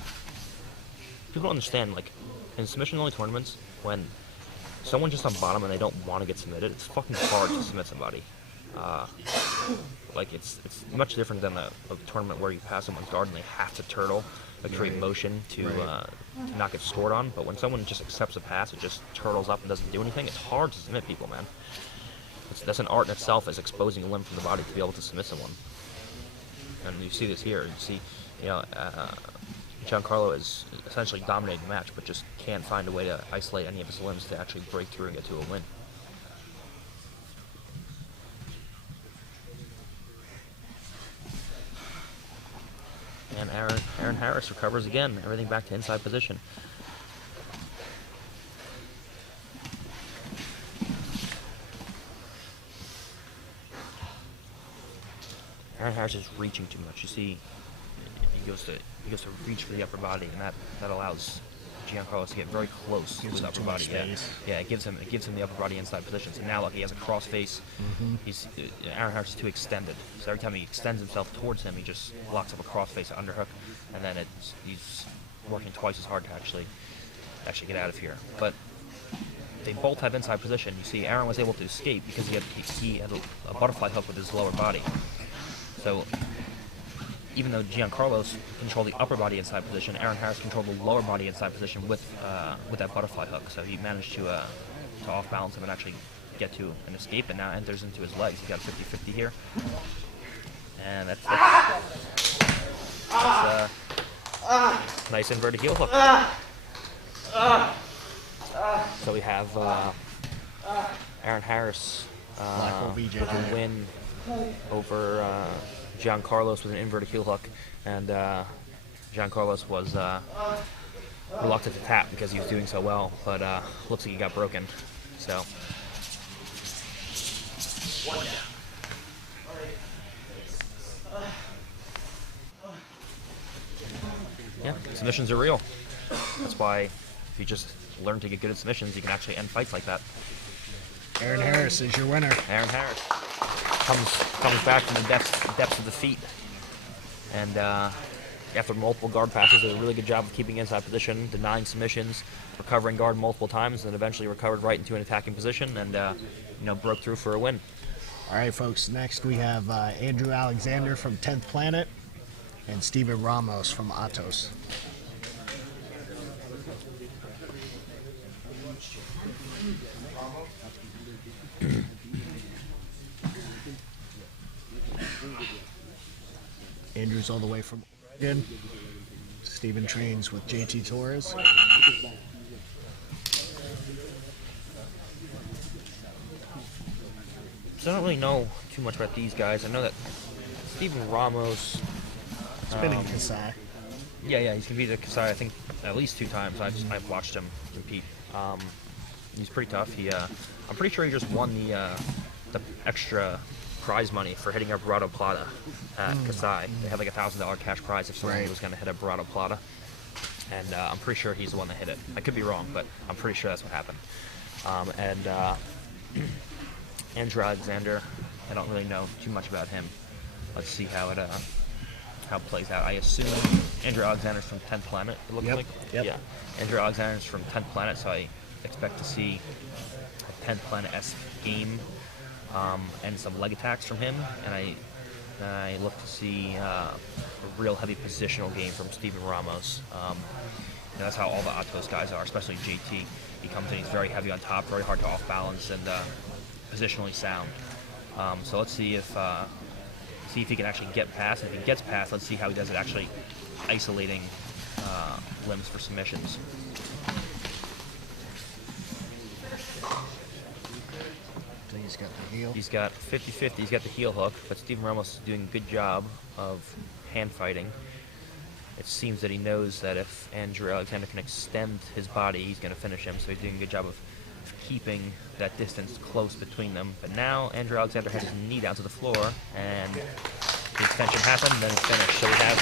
People don't understand, like, in submission-only tournaments, when someone's just on bottom and they don't want to get submitted, it's fucking hard to submit somebody. Like, it's much different than a tournament where you pass someone's guard and they have to turtle, create motion to not get scored on. But when someone just accepts a pass, it just turtles up and doesn't do anything, it's hard to submit people, man. That's an art in itself, is exposing a limb from the body to be able to submit someone. And you see this here. You see, Giancarlo is essentially dominating the match, but just can't find a way to isolate any of his limbs to actually break through and get to a win. And Aaron Harris recovers again. Everything back to inside position. Aaron Harris is reaching too much. You see, he goes to reach for the upper body, and that allows Giancarlo to get very close to his upper body. Yeah, it gives him the upper body inside position. So now, look, he has a cross face. Aaron Harris is too extended. So every time he extends himself towards him, he just locks up a cross face underhook, and then he's working twice as hard to actually get out of here. But they both have inside position. You see, Aaron was able to escape because he had a butterfly hook with his lower body. So even though Giancarlo controlled the upper body inside position, Aaron Harris controlled the lower body inside position with that butterfly hook. So he managed to off balance him and actually get to an escape, and now enters into his legs. He's got a 50-50 here, and that's nice inverted heel hook. So we have Aaron Harris with a win over Giancarlo with an inverted heel hook, and Giancarlo was reluctant to tap because he was doing so well, but looks like he got broken. So yeah, submissions are real. That's why if you just learn to get good at submissions, you can actually end fights like that. Aaron Harris is your winner. Aaron Harris comes back from the depths of defeat, and after multiple guard passes, did a really good job of keeping inside position, denying submissions, recovering guard multiple times, and eventually recovered right into an attacking position, and broke through for a win. All right, folks. Next we have Andrew Alexander from 10th Planet and Steven Ramos from Atos. Andrew's all the way from Oregon. Steven trains with JT Torres. So I don't really know too much about these guys. I know that Steven Ramos. Spinning Kasai. Yeah, he's competed at Kasai, I think, at least 2 times. I've watched him compete. He's pretty tough. I'm pretty sure he just won the extra prize money for hitting a Barado Plata at Kasai. They had like a $1,000 cash prize if someone was going to hit a Barado Plata. And I'm pretty sure he's the one that hit it. I could be wrong, but I'm pretty sure that's what happened. Andrew Alexander, I don't really know too much about him. Let's see how it plays out. I assume Andrew Alexander's from 10th Planet, it looks like. Yep. Yeah. Andrew Alexander's from 10th Planet, so I expect to see a 10th Planet-esque game and some leg attacks from him. And I look to see a real heavy positional game from Steven Ramos. That's how all the Atos guys are, especially JT. He comes in, he's very heavy on top, very hard to off balance, and positionally sound. So let's see if he can actually get past. And if he gets past, let's see how he does it actually isolating limbs for submissions. He's got the heel. He's got 50-50. He's got the heel hook, but Steven Ramos is doing a good job of hand fighting. It seems that he knows that if Andrew Alexander can extend his body, he's going to finish him. So he's doing a good job of keeping that distance close between them. But now Andrew Alexander has his knee down to the floor, and the extension happened, then it's finished. So we have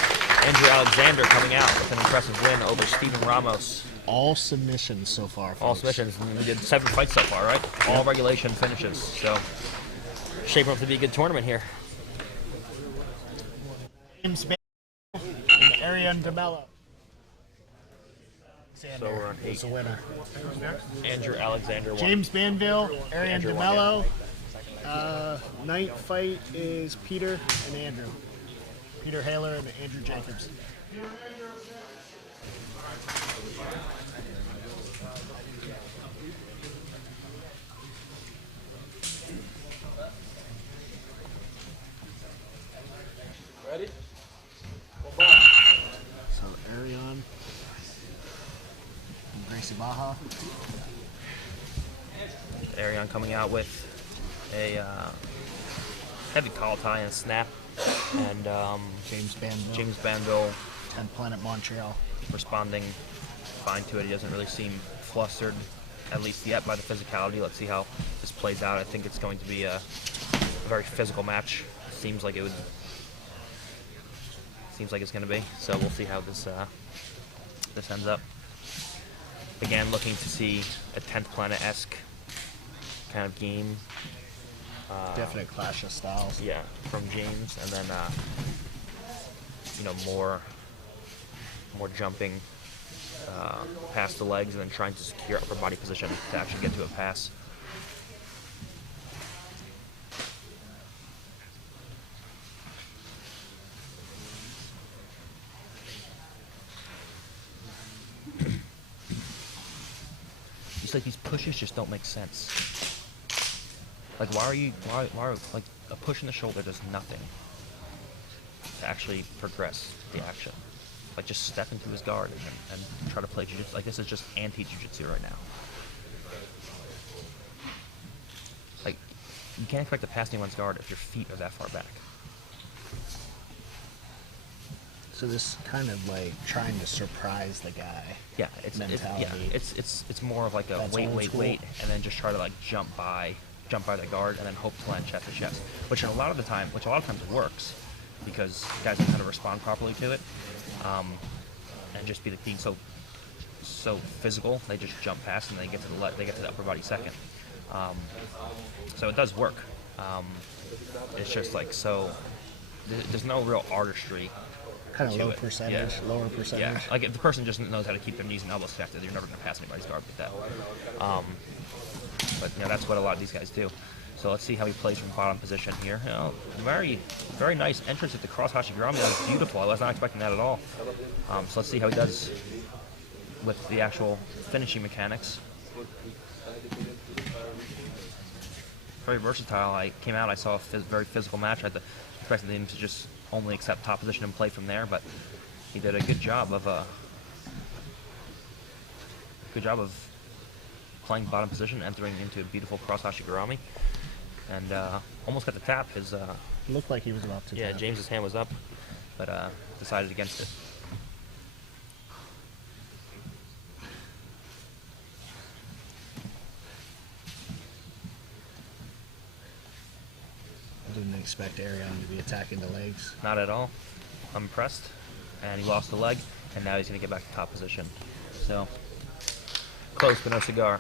Andrew Alexander coming out with an impressive win over Steven Ramos. All submissions so far, folks. All submissions. And we did 7 fights so far, right? Yep. All regulation finishes. So shaping up to be a good tournament here. James Banville and Arian DeMello. So we're on 8. Is the winner. Andrew Alexander won. James Banville, Arian Andrew won, DeMello. Ninth fight is Peter and Andrew. Peter Haler and Andrew Jacobs. Ready? So Arian and Gracie Baja. Arian coming out with a heavy collar tie and a snap, and James Banville 10th Planet Montreal. responding fine to it. He doesn't really seem flustered, at least yet, by the physicality. Let's see how this plays out. I think it's going to be a very physical match. Seems like it's going to be. So we'll see how this ends up. Again, looking to see a 10th Planet-esque kind of game. Definite clash of styles. Yeah, from James, and then more jumping past the legs, and then trying to secure upper body position to actually get to a pass. It's like these pushes just don't make sense. Like, why like a push in the shoulder does nothing to actually progress the action. Like, just step into his guard and try to play jiu-jitsu. Like, this is just anti-jiu-jitsu right now. Like, you can't expect to pass anyone's guard if your feet are that far back. So this kind of like trying to surprise the guy. Yeah, it's more of like a That's wait, old school. and then just try to like jump by the guard, and then hope to land chest to chest, which a lot of times works because guys can kind of respond properly to it, and just being so physical, they just jump past and they get to the upper body second. So it does work. It's just like there's no real artistry. Kind of to low it. percentage, Yeah. lower percentage. Yeah, like if the person just knows how to keep their knees and elbows connected, you're never going to pass anybody's guard with that. But that's what a lot of these guys do. So let's see how he plays from bottom position here. Very, very nice entrance at the cross hashigurami. That was beautiful. I was not expecting that at all. So let's see how he does with the actual finishing mechanics. Very versatile. I came out, I saw a very physical match. I expected him to just only accept top position and play from there, but he did a good job of playing bottom position, entering into a beautiful cross hashigurami, and almost got the tap. His Looked like he was about to. yeah, tap. James's hand was up, but decided against it. I didn't expect Arian to be attacking the legs. Not at all. I'm impressed, and he lost the leg, and now he's going to get back to top position. So close, but no cigar.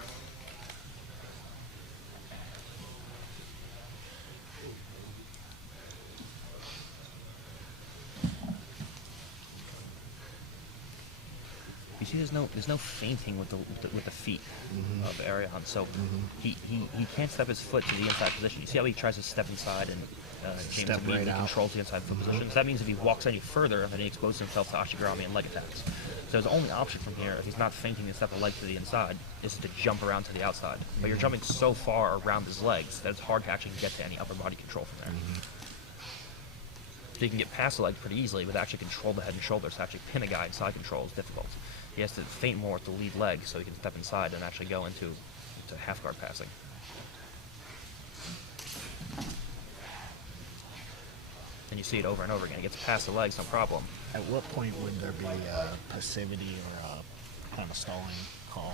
You see, there's no feinting with the feet of Arian. So he can't step his foot to the inside position. You see how he tries to step inside, and James Step immediately right out. controls the inside foot position. So that means if he walks any further, then he exposes himself to ashigurami and leg attacks. So his only option from here, if he's not feinting to step the leg to the inside, is to jump around to the outside. But you're jumping so far around his legs that it's hard to actually get to any upper body control from there. So you can get past the leg pretty easily, but actually control the head and shoulders. To actually pin a guy inside control is difficult. He has to feint more with the lead leg so he can step inside and actually go into half guard passing. And you see it over and over again. He gets past the legs, no problem. At what point would there be passivity or a kind of stalling call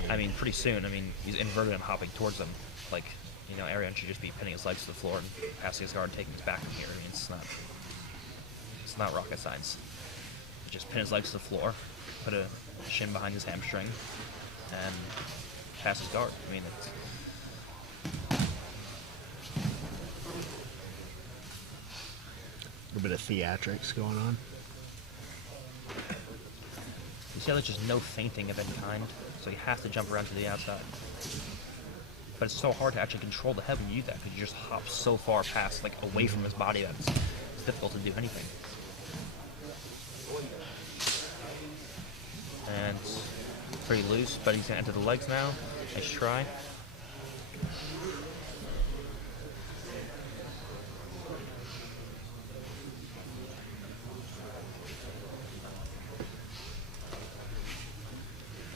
made? I mean, pretty soon. I mean, he's inverted and hopping towards them. Like, you know, Arian should just be pinning his legs to the floor and passing his guard and taking his back from here. I mean, it's not rocket science. Just pin his legs to the floor, put a shin behind his hamstring, and pass his guard. I mean, it's... A bit of theatrics going on. You see how there's just no feinting of any kind, so you have to jump around to the outside. But it's so hard to actually control the head when you do that, because you just hop so far past, like, away from his body that it's difficult to do anything. And it's pretty loose, but he's gonna enter the legs now. Nice try.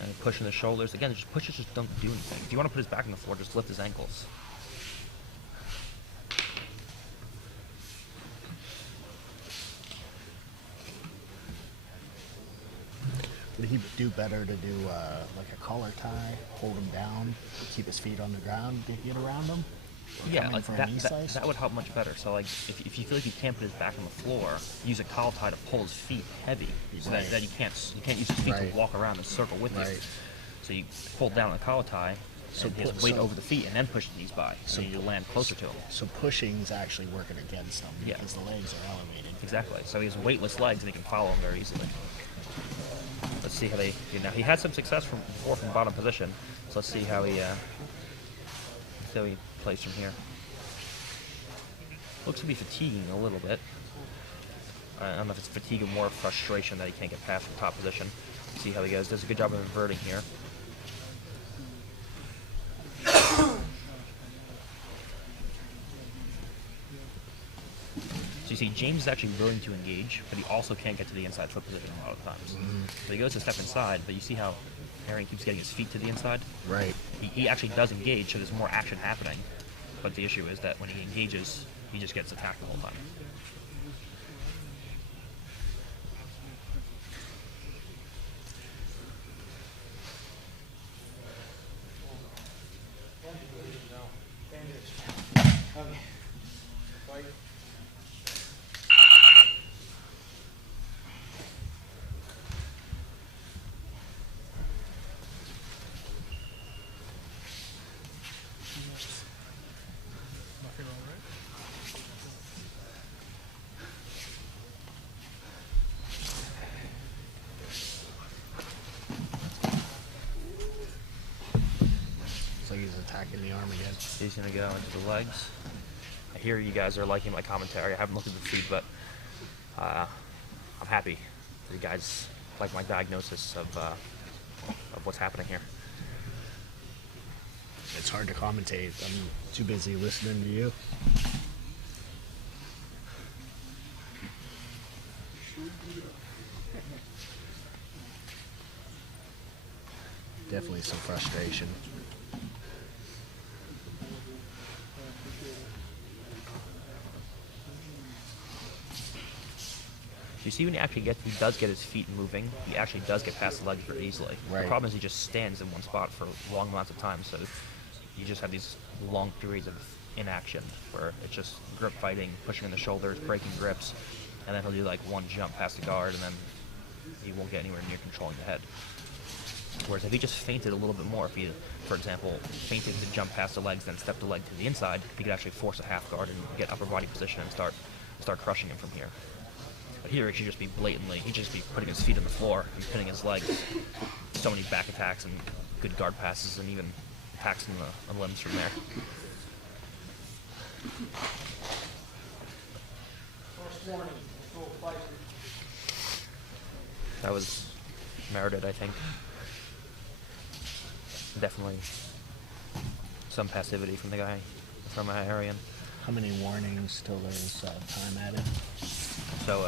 And pushing the shoulders. Again, just pushes just don't do anything. If you want to put his back on the floor, just lift his ankles. Would he do better to do like a collar tie, hold him down, keep his feet on the ground, get around him? Yeah, Coming like for a knee slice? that would help much better. So like, if you feel like you can't put his back on the floor, use a collar tie to pull his feet heavy, so Right. that you can't use his feet Right. to walk around and circle with you. Right. So you pull down the collar tie, So and his pu- weight so- over the feet, and then push the knees by, so you land closer to him. So pushing's actually working against him Yeah. because the legs are elevated. Exactly. So he has weightless legs, and he can follow him very easily. Let's see how they do now. He had some success before from bottom position, so let's see how he plays from here. Looks to be fatiguing a little bit. I don't know if it's fatigue or more frustration that he can't get past from top position. See how he goes. Does a good job of inverting here. So you see, James is actually willing to engage, but he also can't get to the inside foot position a lot of times. So he goes to step inside, but you see how Arian keeps getting his feet to the inside? Right. He actually does engage, so there's more action happening. But the issue is that when he engages, he just gets attacked the whole time. Nothing wrong, right? So he's attacking the arm again. He's going to go into the legs. I hear you guys are liking my commentary. I haven't looked at the feed, but I'm happy that you guys like my diagnosis of what's happening here. It's hard to commentate. I'm too busy listening to you. Definitely some frustration. You see when he does get his feet moving, he actually does get past the legs very easily. Right. The problem is he just stands in one spot for long amounts of time, so you just have these long periods of inaction where it's just grip fighting, pushing in the shoulders, breaking grips, and then he'll do like one jump past the guard, and then he won't get anywhere near controlling the head. Whereas if he just feinted a little bit more, if he, for example, feinted to jump past the legs, then stepped the leg to the inside, he could actually force a half guard and get upper body position and start crushing him from here. But here, he should just be he'd just be putting his feet on the floor and pinning his legs. So many back attacks and good guard passes and even hacks in the limbs from there. That was merited, I think. Definitely some passivity from the guy, from Arian. How many warnings till there's time added? So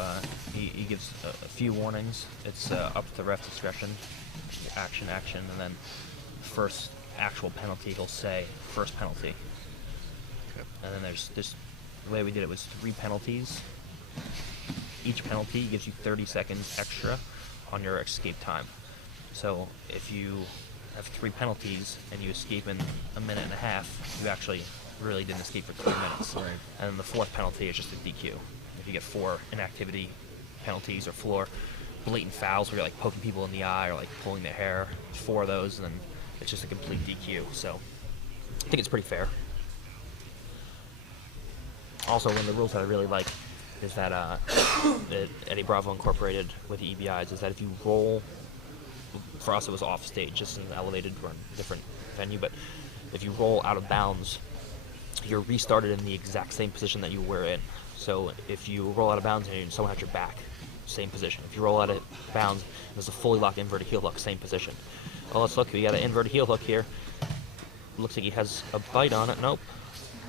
he gives a few warnings. It's up to the ref's discretion. Action, and then first actual penalty, he'll say first penalty. Okay. And then there's this, the way we did it was 3 penalties. Each penalty gives you 30 seconds extra on your escape time. So if you have 3 penalties and you escape in a minute and a half, you actually really didn't escape for 3 minutes. Right. And then the 4th penalty is just a DQ. If you get 4 inactivity penalties or 4 blatant fouls where you're like poking people in the eye or like pulling their hair, 4 of those, and then it's just a complete DQ. So I think it's pretty fair. Also, one of the rules that I really like is that that Eddie Bravo incorporated with the EBIs is that if you roll, for us it was off stage, just in an elevated or a different venue, but if you roll out of bounds, you're restarted in the exact same position that you were in. So if you roll out of bounds and someone has your back, same position. If you roll out of bounds, there's a fully locked inverted heel hook, same position. Well, let's look. We got an inverted heel hook here. Looks like he has a bite on it. Nope.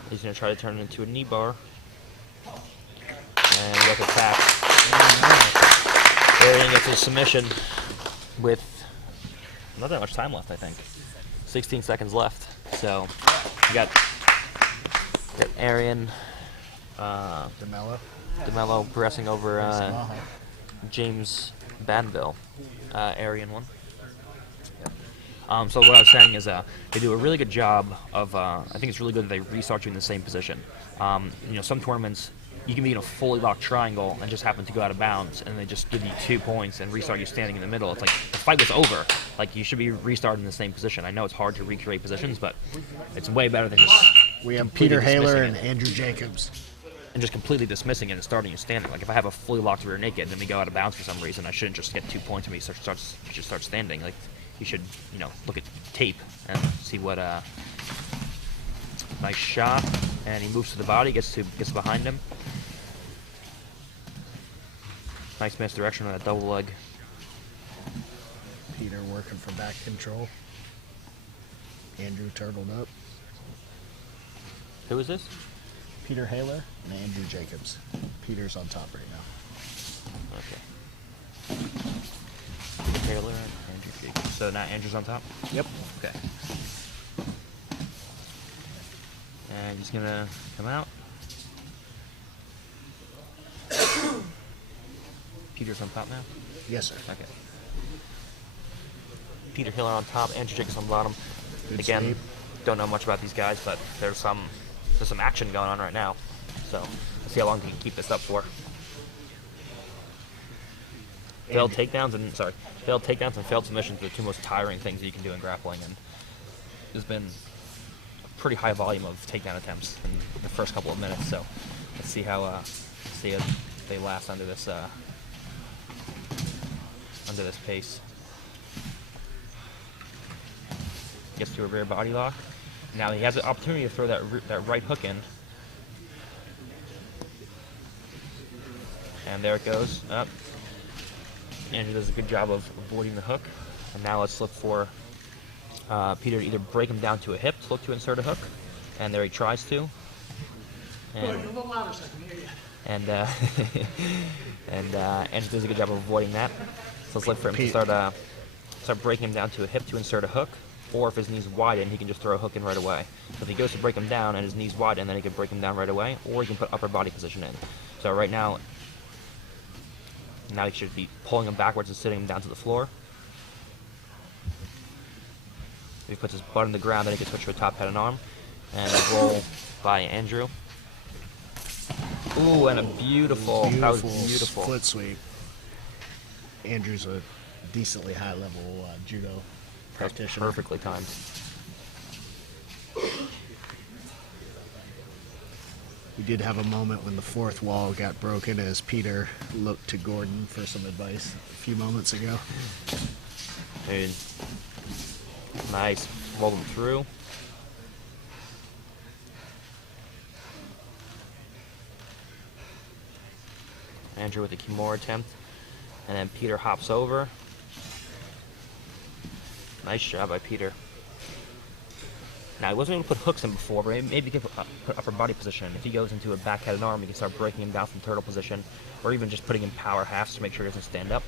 He's going to try to turn it into a knee bar. And he gets attacked. Arian gets a submission with not that much time left, I think. 16 seconds left. So you got Arian DeMello pressing over James Banville. Arian won. So what I was saying is they do a really good job of, I think it's really good that they restart you in the same position. Some tournaments, you can be in a fully locked triangle and just happen to go out of bounds, and they just give you 2 points and restart you standing in the middle. It's like the fight was over. Like, you should be restarted in the same position. I know it's hard to recreate positions, but it's way better than just We have Peter Haler and Andrew Jacobs. And just completely dismissing it and starting you standing. Like, if I have a fully locked rear naked and then we go out of bounds for some reason, I shouldn't just get 2 points when we should start standing. Like, you should, look at tape and see what nice shot, and he moves to the body, gets behind him. Nice misdirection on that double leg. Peter working for back control. Andrew turtled up. Who is this? Peter Haler and Andrew Jacobs. Peter's on top right now. Okay. Taylor and Andrew Jacobs. So now Andrew's on top? Yep. Okay. And he's gonna come out. Peter's on top now? Yes, sir. Okay. Peter Hiller on top, Andrew Jacobs on bottom. Good Again, sweep. don't know much about these guys, but there's some action going on right now. So let's see how long they can keep this up for. Failed takedowns and failed submissions are the 2 most tiring things that you can do in grappling, and there's been a pretty high volume of takedown attempts in the first couple of minutes. So let's see how they last under this pace. Gets to a rear body lock. Now he has the opportunity to throw that right hook in. And there it goes. Up. Andrew does a good job of avoiding the hook. And now let's look for Peter to either break him down to a hip to look to insert a hook, and there he tries to. And Andrew does a good job of avoiding that. So let's look for him to start breaking him down to a hip to insert a hook, or if his knees widen, he can just throw a hook in right away. So if he goes to break him down and his knees widen, then he can break him down right away, or he can put upper body position in. So right now he should be pulling him backwards and sitting him down to the floor. If he puts his butt on the ground, then he can switch to a top head and arm, and a roll by Andrew. Ooh, and a beautiful that was beautiful. Foot sweep. Andrew's a decently high-level judo practitioner. Perfectly timed. We did have a moment when the fourth wall got broken as Peter looked to Gordon for some advice a few moments ago. Dude. Nice. Roll him through. Andrew with the Kimura attempt. And then Peter hops over. Nice job by Peter. Now, he wasn't able to put hooks in before, but maybe he can put upper body position. If he goes into a back head and arm, he can start breaking him down from turtle position, or even just putting in power halves to make sure he doesn't stand up.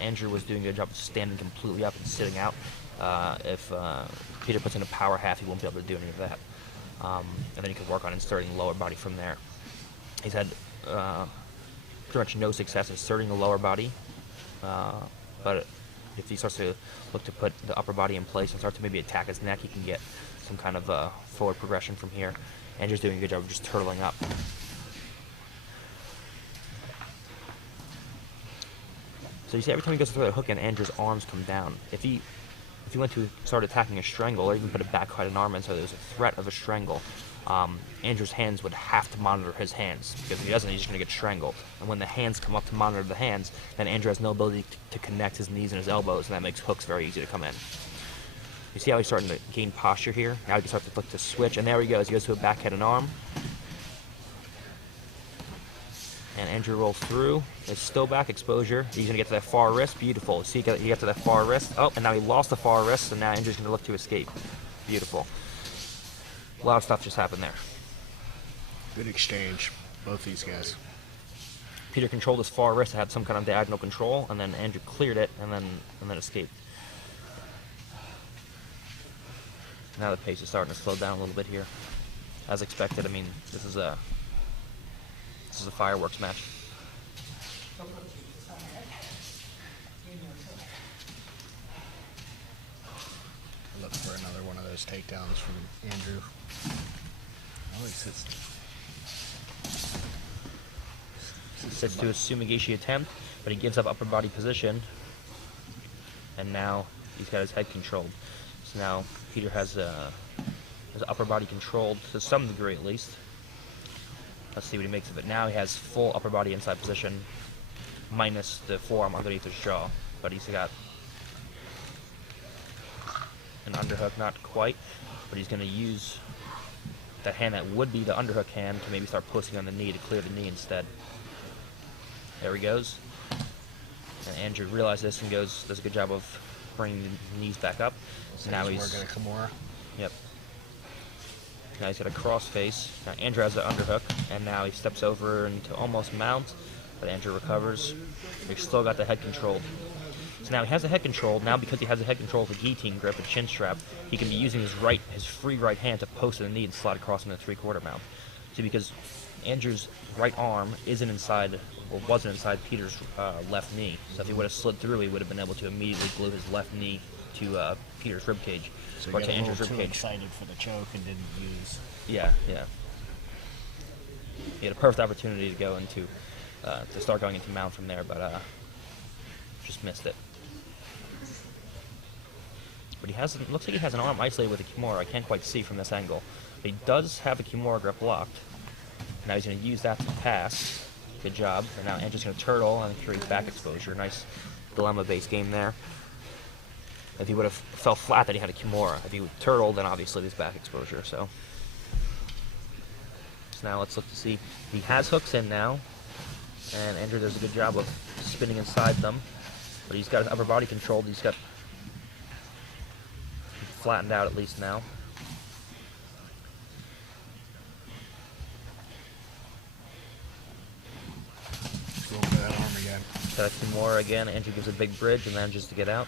Andrew was doing a good job of standing completely up and sitting out. If Peter puts in a power half, he won't be able to do any of that. And then he can work on inserting lower body from there. He's had pretty much no success inserting the lower body, but if he starts to look to put the upper body in place and start to maybe attack his neck, he can get some kind of forward progression from here. Andrew's doing a good job of just turtling up. So you see, every time he goes to throw a hook in, Andrew's arms come down. If he went to start attacking a strangle, or even put a back head and arm in, so there's a threat of a strangle, Andrew's hands would have to monitor his hands, because if he doesn't, he's just going to get strangled. And when the hands come up to monitor the hands, then Andrew has no ability to connect his knees and his elbows, and that makes hooks very easy to come in. You see how he's starting to gain posture here? Now he can start to look to switch, and there he goes. He goes to a back head and arm. And Andrew rolls through. It's still back exposure. He's going to get to that far wrist. Beautiful. See, he gets to that far wrist. Oh, and now he lost the far wrist, and now Andrew's going to look to escape. Beautiful. A lot of stuff just happened there. Good exchange, both these guys. Peter controlled his far wrist, had some kind of diagonal control, and then Andrew cleared it, and then escaped. Now the pace is starting to slow down a little bit here, as expected. I mean, this is a fireworks match. Look for another one of those takedowns from Andrew. Oh, he sits to a Sumigashi attempt, but he gives up upper body position, and now he's got his head controlled. So now Peter has his upper body controlled to some degree at least. Let's see what he makes of it. Now he has full upper body inside position, minus the forearm underneath his jaw, but he's got an underhook, not quite, but he's going to use that hand that would be the underhook hand to maybe start posting on the knee to clear the knee instead. There he goes. And Andrew realizes this and does a good job of bringing the knees back up. So now he's working a Kimura. Yep. Now he's got a cross face. Now Andrew has the underhook, and now he steps over into almost mount, but Andrew recovers. He's still got the head controlled. So now he has the head controlled. Now because he has the head control with a guillotine grip, a chin strap, he can be using his free right hand to post to the knee and slide across in the 3/4 mount. See, because Andrew's right arm isn't inside, or wasn't inside Peter's left knee. So if he would have slid through, he would have been able to immediately glue his left knee to Peter's rib cage, So or he to got a Andrew's little rib too cage. excited for the choke and didn't use. Yeah. He had a perfect opportunity to go into, to start going into mount from there, but just missed it. But looks like he has an arm isolated with a Kimura. I can't quite see from this angle. But he does have a Kimura grip locked. Now he's going to use that to pass. Good job. And now Andrew's going to turtle and create back exposure. Nice dilemma-based game there. If he would have fell flat, that he had a Kimura. If he would turtle, then obviously there's back exposure. So now let's look to see. He has hooks in now. And Andrew does a good job of spinning inside them. But he's got his upper body controlled. He's got flattened out at least now. Let's go for that arm again. Got a Kimura again. Andrew gives a big bridge and manages to get out.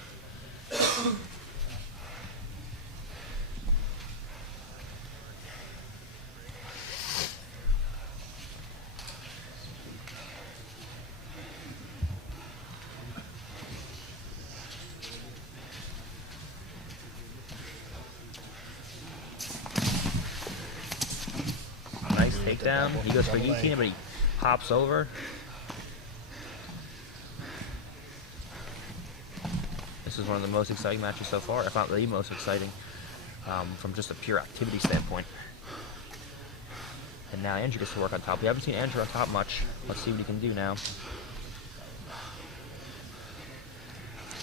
Nice takedown. He goes for guillotine, but he hops over. This is one of the most exciting matches so far, if not the most exciting, from just a pure activity standpoint. And now Andrew gets to work on top. We haven't seen Andrew on top much. Let's see what he can do now.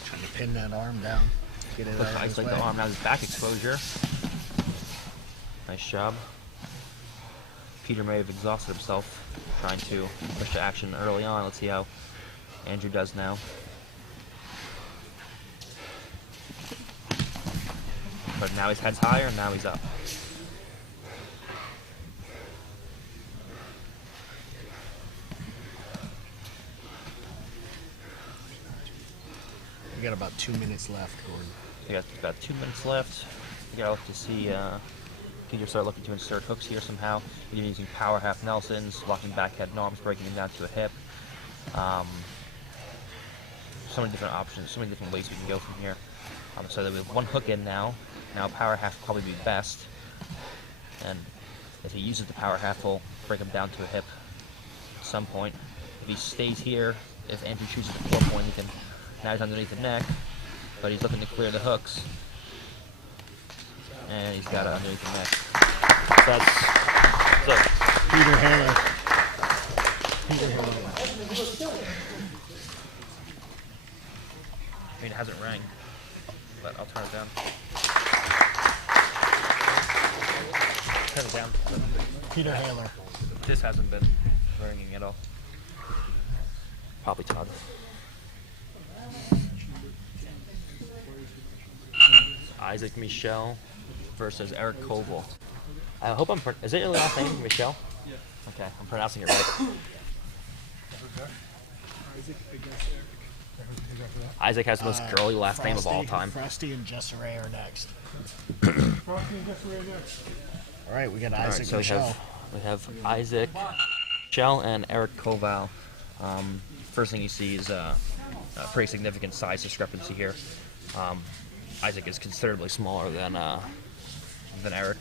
Trying to pin that arm down. Get it out of his Isolate way. the arm. Now his back exposure. Nice job. Peter may have exhausted himself trying to push to action early on. Let's see how Andrew does now. But now his head's higher and now he's up. We got about 2 minutes left, Gordon. We got about 2 minutes left. We gotta look to see, Peter start looking to insert hooks here somehow. Either using power half Nelsons, locking back head and arms, breaking him down to a hip. So many different options, so many different ways we can go from here. So that we have one hook in now. Now power half will probably be best. And if he uses the power half, he'll break him down to a hip at some point. If he stays here, if Andrew chooses the 4-point, he can, now he's underneath the neck, but he's looking to clear the hooks. And he's got it underneath the neck. So that's Peter Haller. Peter Haller. I mean, it hasn't rang, but I'll turn it down. Turn it down. Peter Haller. This hasn't been ringing at all. Probably Todd. Isaac Michel versus Eric Koval. I hope I'm. Is it your last name, Michel? Yeah. Okay, I'm pronouncing it right. Isaac against Eric. Isaac has the most girly last name of all time. Frosty and Jessere are next. Frosty and Jessere next. All right, we got All right, Isaac so Michel. we have Isaac Michel and Eric Koval. First thing you see is a pretty significant size discrepancy here. Isaac is considerably smaller than Eric,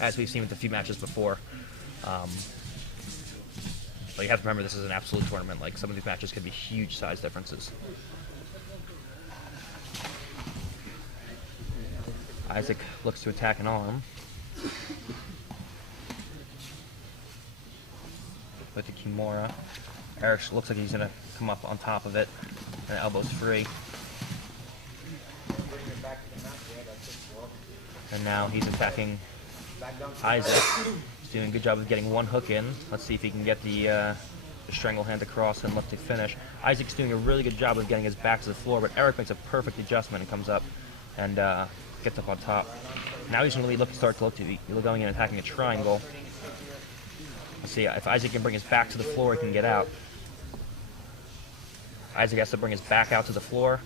as we've seen with a few matches before. But you have to remember this is an absolute tournament. Like, some of these matches could be huge size differences. Isaac looks to attack an arm with the Kimura. Eric looks like he's gonna come up on top of it, and the elbow's free. And now he's attacking Isaac. He's doing a good job of getting one hook in. Let's see if he can get the strangle hand across and look to finish. Isaac's doing a really good job of getting his back to the floor, but Eric makes a perfect adjustment and comes up and gets up on top. Now he's going to start to look to be going in and attacking a triangle. Let's see if Isaac can bring his back to the floor, he can get out. Isaac has to bring his back out to the floor,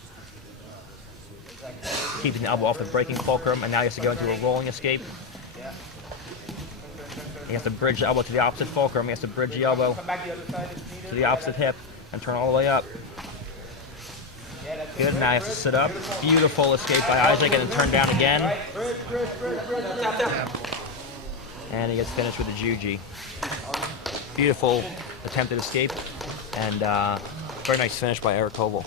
keeping the elbow off the breaking fulcrum, and now he has to go into a rolling escape. He has to bridge the elbow to the opposite fulcrum. He has to bridge the elbow to the opposite hip and turn all the way up. Good, now he has to sit up. Beautiful escape by Isaac and then turn down again. And he gets finished with a Jiu. Beautiful attempted escape and very nice finish by Eric Koval.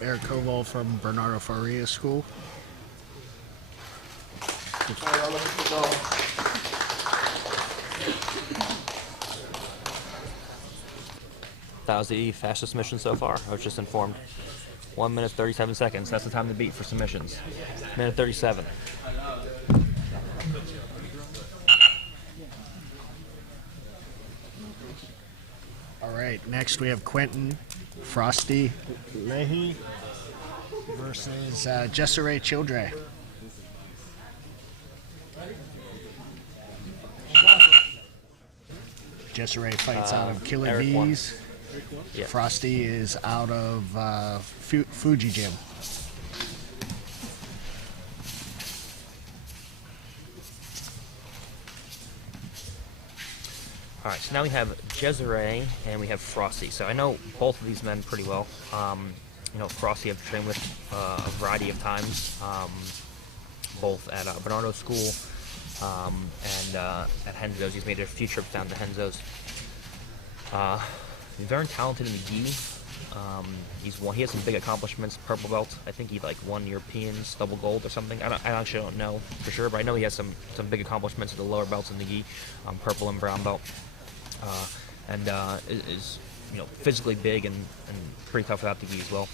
Eric Koval from Bernardo Faria School. That was the fastest submission so far. I was just informed. 1 minute 37 seconds. That's the time to beat for submissions. Minute 37. All right, next we have Quentin Frosty Leahy versus Jessere Childre. Jessere fights out of Killer Eric won. Bees. Yeah. Frosty is out of Fuji Gym. All right, so now we have Jessere and we have Frosty. So I know both of these men pretty well. You know, Frosty I've trained with a variety of times, both at Bernardo School and at Henzo's. He's made a few trips down to Henzo's. He's very talented in the gi. He has some big accomplishments. Purple belt. I think he like won Europeans double gold or something. I actually don't know for sure, but I know he has some big accomplishments at the lower belts in the gi, purple and brown belt, and is you know physically big and pretty tough without the gi as well.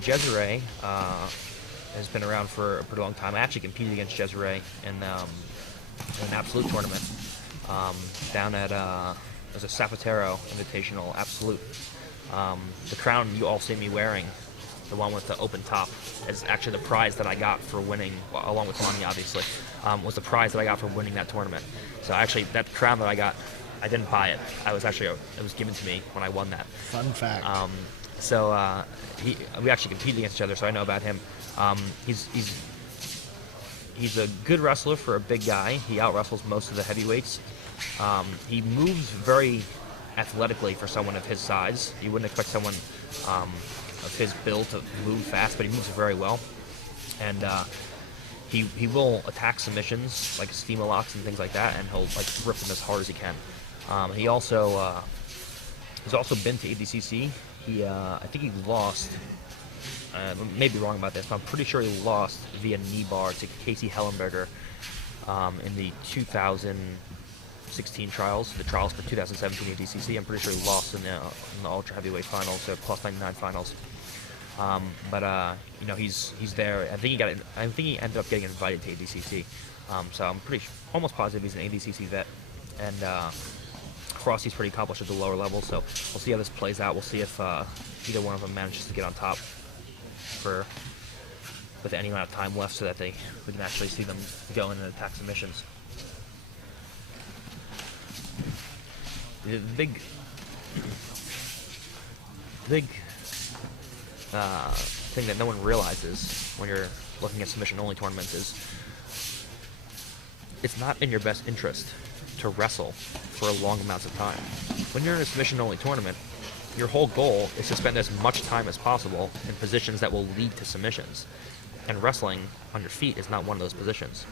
Jessere has been around for a pretty long time. I actually competed against Jessere in an absolute tournament down at it was a Zapatero Invitational Absolute. The crown you all see me wearing, the one with the open top, is actually the prize that I got for winning, well, along with money obviously, was the prize that I got for winning that tournament. So actually that crown that I got, I didn't buy it. It was given to me when I won that. Fun fact. We actually competed against each other, so I know about him. He's a good wrestler for a big guy. He out-wrestles most of the heavyweights. He moves very athletically for someone of his size. You wouldn't expect someone of his build to move fast, but he moves very well. And he will attack submissions like steam locks and things like that, and he'll like rip them as hard as he can. He's also been to ADCC. I think he lost. May be wrong about this, but I'm pretty sure he lost via knee bar to Casey Hellenberger in the 2016 trials, the trials for 2017 ADCC. I'm pretty sure he lost in the ultra heavyweight finals, the plus 99 finals. You know, he's there. I think he ended up getting invited to ADCC. So I'm almost positive he's an ADCC vet. And Frosty's pretty accomplished at the lower level, so we'll see how this plays out. We'll see if either one of them manages to get on top with any amount of time left, so that we can actually see them go in and attack submissions. The big thing that no one realizes when you're looking at submission-only tournaments is it's not in your best interest to wrestle for long amounts of time. When you're in a submission-only tournament, your whole goal is to spend as much time as possible in positions that will lead to submissions. And wrestling on your feet is not one of those positions.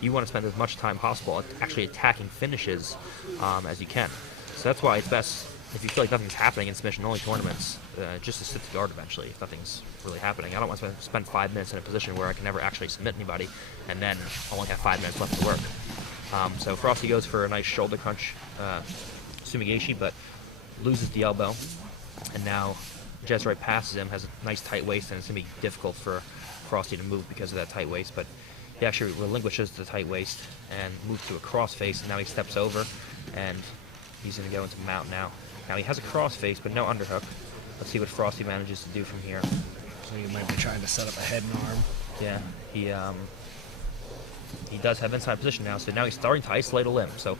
You want to spend as much time possible actually attacking finishes as you can. So that's why it's best, if you feel like nothing's happening in submission-only tournaments, just to sit to guard eventually if nothing's really happening. I don't want to spend 5 minutes in a position where I can never actually submit anybody, and then I only have 5 minutes left to work. So Frosty goes for a nice shoulder crunch sumigashi, but loses the elbow, and now Jessere passes him, has a nice tight waist, and it's going to be difficult for Frosty to move because of that tight waist, but he actually relinquishes the tight waist and moves to a cross face, and now he steps over, and he's going to go into mount now. Now he has a cross face, but no underhook. Let's see what Frosty manages to do from here. So you might be trying to set up a head and arm. Yeah, he does have inside position now, so now he's starting to isolate a limb. So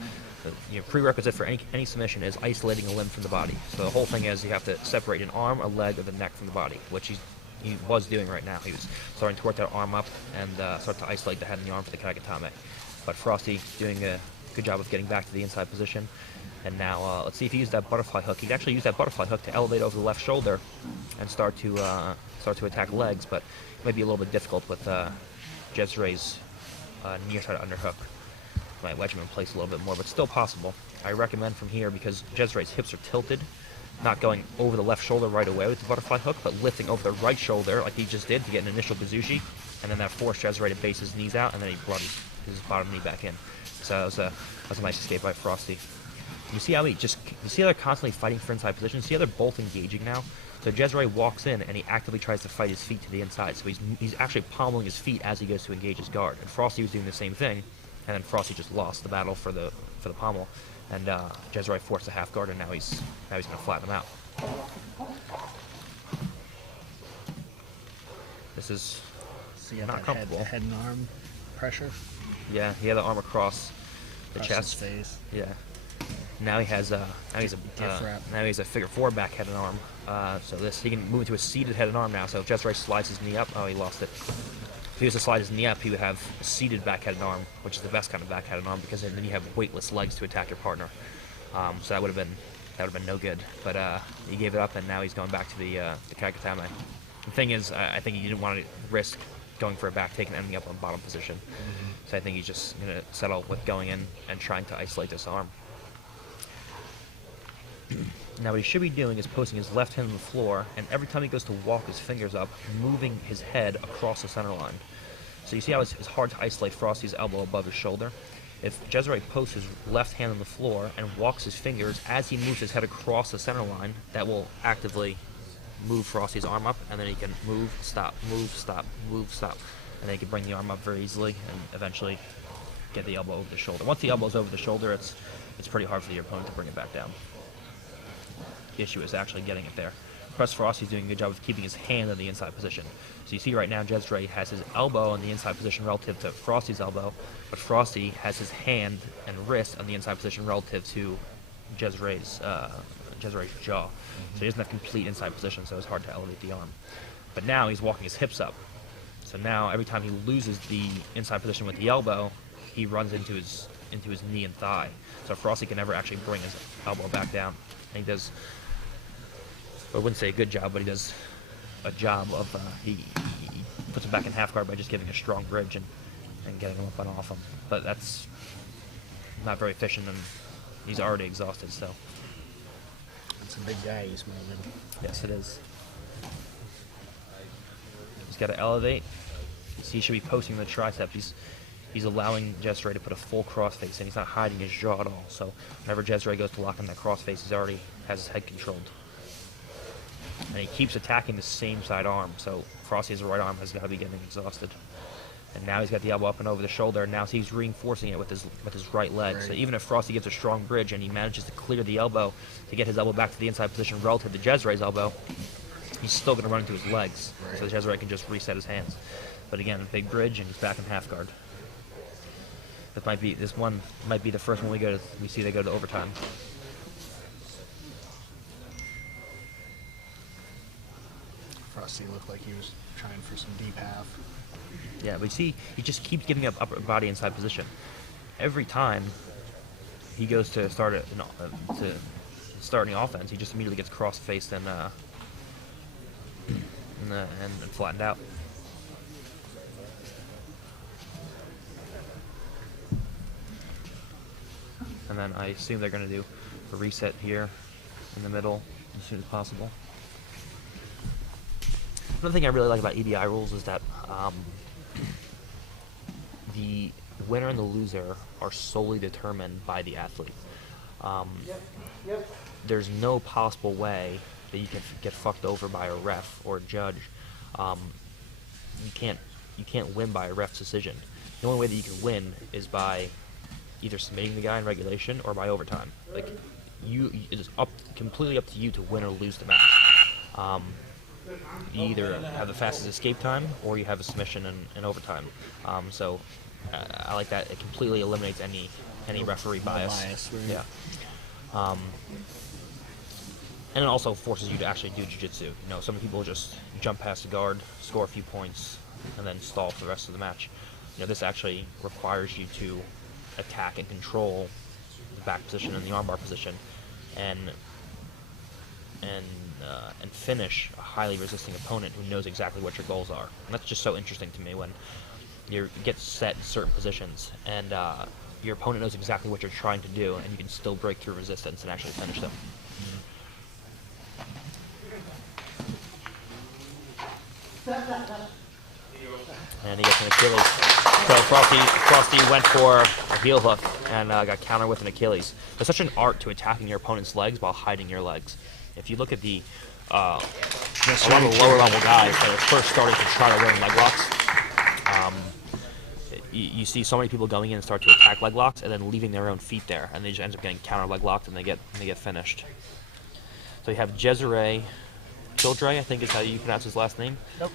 the prerequisite for any submission is isolating a limb from the body. So the whole thing is you have to separate an arm, a leg, or the neck from the body, which he was doing right now. He was starting to work that arm up and start to isolate the head and the arm for the katakatame. But Frosty doing a good job of getting back to the inside position. And now let's see if he used that butterfly hook. He can actually use that butterfly hook to elevate over the left shoulder and start to attack legs, but it might be a little bit difficult with Jessere's near side underhook. Might wedge him in place a little bit more, but still possible. I recommend from here, because Jessere's hips are tilted, not going over the left shoulder right away with the butterfly hook, but lifting over the right shoulder like he just did to get an initial Bazushi, and then that forced Jessere to base his knees out, and then he brought his bottom knee back in. So that was a nice escape by Frosty. You see how they're constantly fighting for inside position? See how they're both engaging now? So Jessere walks in and he actively tries to fight his feet to the inside. So he's actually pommeling his feet as he goes to engage his guard. And Frosty was doing the same thing, and then Frosty just lost the battle for the pommel. And Jezreel forced a half guard, and now he's going to flatten him out. This is So you got not that comfortable. head and arm pressure. Yeah, he had the arm across the Across chest. his face. Yeah. Now he has now he's a figure 4 back head and arm. So he can move into a seated head and arm now. So if Jezreel slides his knee up, oh, he lost it. If he was to slide his knee up, he would have a seated back head and arm, which is the best kind of back head and arm, because then you have weightless legs to attack your partner. So that would have been no good. But he gave it up, and now he's going back to the Kagatame. The thing is, I think he didn't want to risk going for a back take and ending up on bottom position. So I think he's just going to settle with going in and trying to isolate this arm. Now what he should be doing is posting his left hand on the floor, and every time he goes to walk his fingers up, moving his head across the center line. So you see how it's hard to isolate Frosty's elbow above his shoulder? If Jezreel posts his left hand on the floor and walks his fingers as he moves his head across the center line, that will actively move Frosty's arm up, and then he can move, stop, move, stop, move, stop. And then he can bring the arm up very easily and eventually get the elbow over the shoulder. Once the elbow's over the shoulder, it's pretty hard for your opponent to bring it back down. The issue is actually getting it there. Press Frosty's doing a good job of keeping his hand in the inside position. So you see right now Jezreel has his elbow in the inside position relative to Frosty's elbow, but Frosty has his hand and wrist on the inside position relative to Jezreel's jaw. So he doesn't have complete inside position, so it's hard to elevate the arm. But now he's walking his hips up. So now every time he loses the inside position with the elbow, he runs into his knee and thigh. So Frosty can never actually bring his elbow back down. And he does, I wouldn't say a good job, but he does a job of, he puts him back in half guard by just giving a strong bridge and getting him up and off him. But that's not very efficient, and he's already exhausted, so. It's a big guy he's moving. Yes, it is. He's got to elevate. So he should be posting the tricep. He's allowing Jezreel to put a full crossface, and he's not hiding his jaw at all. So whenever Jezreel goes to lock in that crossface, he already has his head controlled. And he keeps attacking the same side arm, so Frosty's right arm has got to be getting exhausted. And now he's got the elbow up and over the shoulder, and now he's reinforcing it with his right leg. Right. So even if Frosty gives a strong bridge and he manages to clear the elbow to get his elbow back to the inside position relative to Jezreel's elbow, he's still going to run into his legs. Right. So Jezreel can just reset his hands. But again, a big bridge, and he's back in half guard. This one might be the first one we see they go to overtime. Frosty looked like he was trying for some deep half. Yeah, but you see, he just keeps giving up upper body inside position. Every time he goes to start any offense, he just immediately gets cross-faced and flattened out. And then I assume they're going to do a reset here in the middle as soon as possible. Another thing I really like about EBI rules is that the winner and the loser are solely determined by the athlete. There's no possible way that you can get fucked over by a ref or a judge. You can't win by a ref's decision. The only way that you can win is by either submitting the guy in regulation or by overtime. Like, it is completely up to you to win or lose the match. You either have the fastest escape time or you have a submission in overtime. So I like that. It completely eliminates any referee bias. Right? Yeah. And it also forces you to actually do jiu-jitsu. Some people just jump past the guard, score a few points, and then stall for the rest of the match. This actually requires you to attack and control the back position and the armbar position, and finish a highly resisting opponent who knows exactly what your goals are. And that's just so interesting to me when you get set in certain positions and your opponent knows exactly what you're trying to do, and you can still break through resistance and actually finish them. And he gets an Achilles. So Frosty went for a heel hook and got countered with an Achilles. There's such an art to attacking your opponent's legs while hiding your legs. If you look at a lot of the lower level guys that are first starting to try to learn leg locks, you see so many people going in and start to attack leg locks and then leaving their own feet there, and they just end up getting counter leg locked and they get finished. So you have Cesare Kildre, I think is how you pronounce his last name. Nope.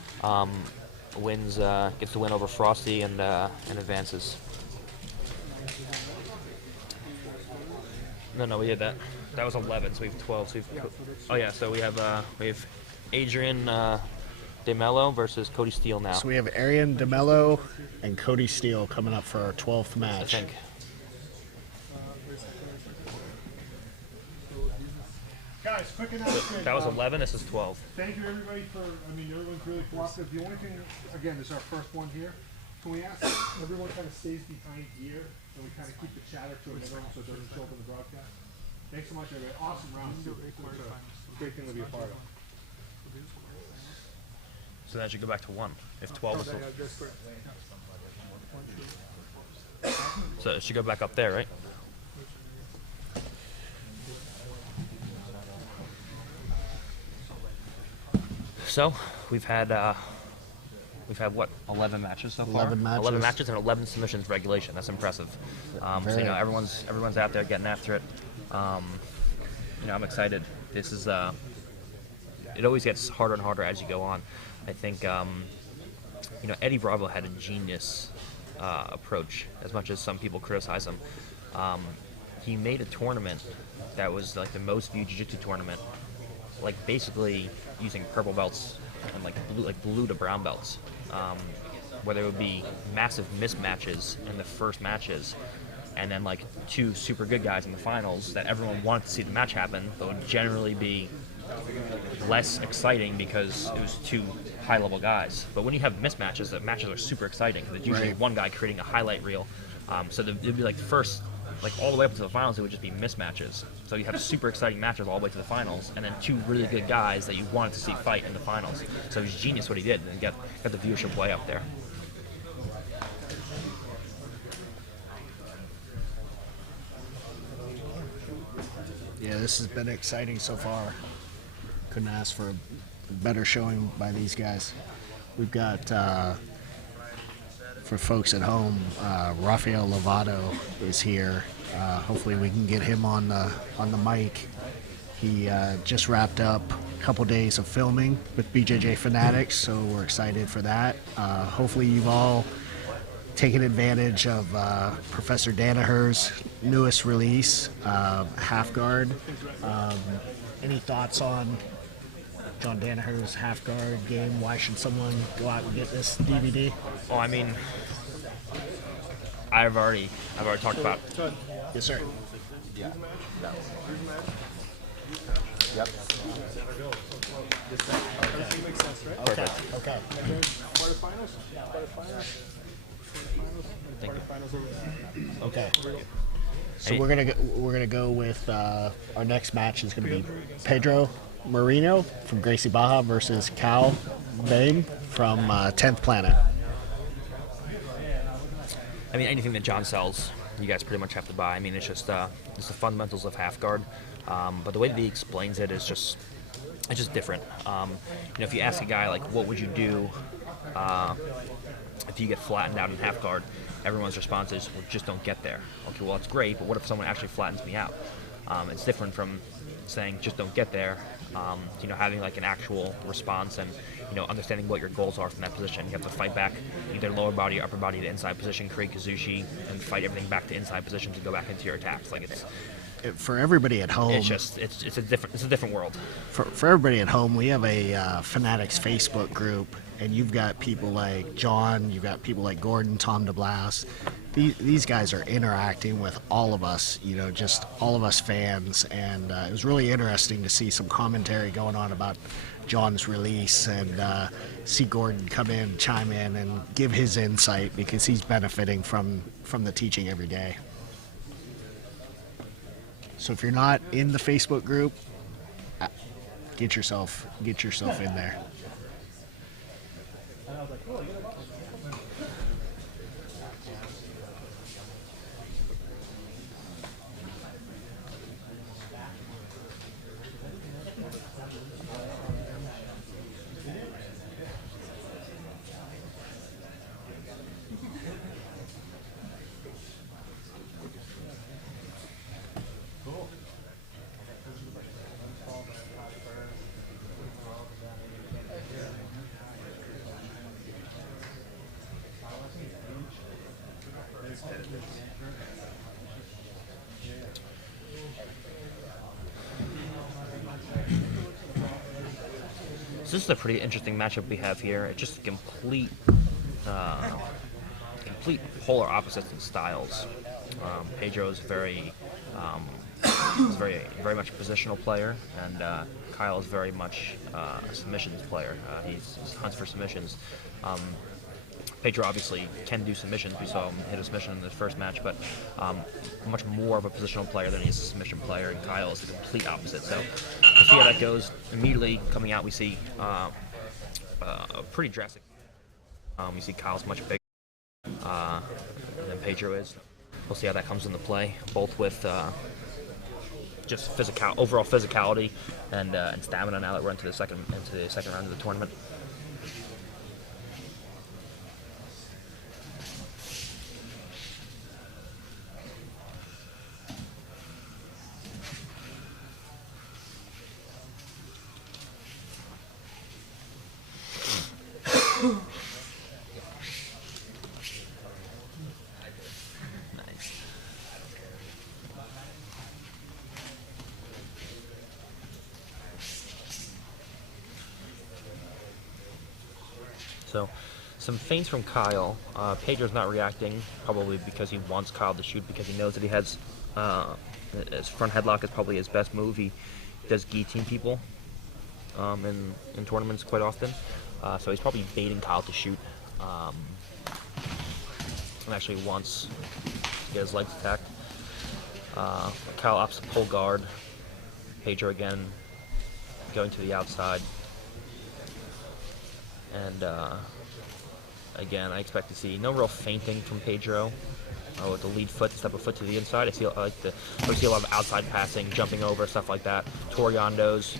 Gets the win over Frosty and advances. No, we had that. That was 11, so we have 12. So so we have Adrian DeMello versus Cody Steele now. So we have Arian DeMello and Cody Steele coming up for our 12th I match. think. Guys, quick announcement. That was 11. This is 12. Thank you everybody for, everyone's really cooperative. The only thing, again, this is our first one here. Can we ask everyone kind of stays behind here and we kind of keep the chatter to a minimum so it doesn't show up in the broadcast? Thanks so much, everybody. Awesome round. It's a great thing to be a part of. So that should go back to 1. If 12 was so it should go back up there, right? So we've had what, 11 matches so far? 11 matches. 11 matches and 11 submissions regulation. That's impressive. So everyone's out there getting after it. I'm excited. This is it always gets harder and harder as you go on. I think Eddie Bravo had a genius approach, as much as some people criticize him. He made a tournament that was like the most viewed jiu-jitsu tournament, like basically using purple belts and like blue to brown belts, where there would be massive mismatches in the first matches, and then like 2 super good guys in the finals that everyone wanted to see the match happen, but would generally be less exciting because it was 2 high-level guys. But when you have mismatches, the matches are super exciting because it's usually one guy creating a highlight reel. So it'd be like first, like all the way up to the finals, it would just be mismatches. So you have super exciting matches all the way to the finals, and then 2 really good guys that you wanted to see fight in the finals. So it was genius what he did, and got the viewership way up there. Yeah, this has been exciting so far. Couldn't ask for a better showing by these guys. We've got, for folks at home, Rafael Lovato is here. Hopefully we can get him on the mic. He just wrapped up a couple days of filming with BJJ Fanatics, so we're excited for that. Hopefully you've all taken advantage of Professor Danaher's newest release, Half Guard. Any thoughts on John Danaher's Half Guard game? Why should someone go out and get this DVD? Oh, I mean, I've already talked about. Yes, sir. Yeah. No. Yep. Everything makes sense, right? Perfect. Okay. Quarterfinals? Quarterfinals over. Okay. So we're gonna go with our next match is gonna be Pedro Marino from Gracie Baja versus Cal Bain from 10th Planet. I mean, anything that John sells, you guys pretty much have to buy. I mean, it's just the fundamentals of Half Guard, but the way that he explains it is just different. If you ask a guy like, what would you do if you get flattened out in Half Guard? Everyone's response is, well, just don't get there. Okay, well, that's great, but what if someone actually flattens me out? It's different from saying, just don't get there, having like an actual response and, understanding what your goals are from that position. You have to fight back either lower body or upper body to inside position, create Kazushi, and fight everything back to inside position to go back into your attacks. Like For everybody at home, it's a different world. For everybody at home, we have a Fanatics Facebook group, and you've got people like John, you've got people like Gordon, Tom DeBlas. These guys are interacting with all of us, just all of us fans, and it was really interesting to see some commentary going on about John's release and see Gordon come in, chime in, and give his insight because he's benefiting from the teaching every day. So if you're not in the Facebook group, get yourself in there. So this is a pretty interesting matchup we have here. It's just complete polar opposites in styles. Pedro is very much a positional player, and Kyle is very much a submissions player. He hunts for submissions. Pedro obviously can do submissions. We saw him hit a submission in the first match, but much more of a positional player than he is a submission player, and Kyle is the complete opposite. So we'll see how that goes. Immediately coming out, we see a pretty drastic. We see Kyle's much bigger than Pedro is. We'll see how that comes into play, both with just overall physicality and stamina. Now that we're into the second round of the tournament. So, some feints from Kyle. Pedro's not reacting, probably because he wants Kyle to shoot, because he knows that he has his front headlock is probably his best move. He does guillotine people in tournaments quite often, so he's probably baiting Kyle to shoot. And actually wants to get his legs attacked. Kyle opts to pull guard. Pedro again going to the outside. And again, I expect to see no real feinting from Pedro. With the lead foot, step a foot to the inside. I see a lot of outside passing, jumping over, stuff like that. Toriandos.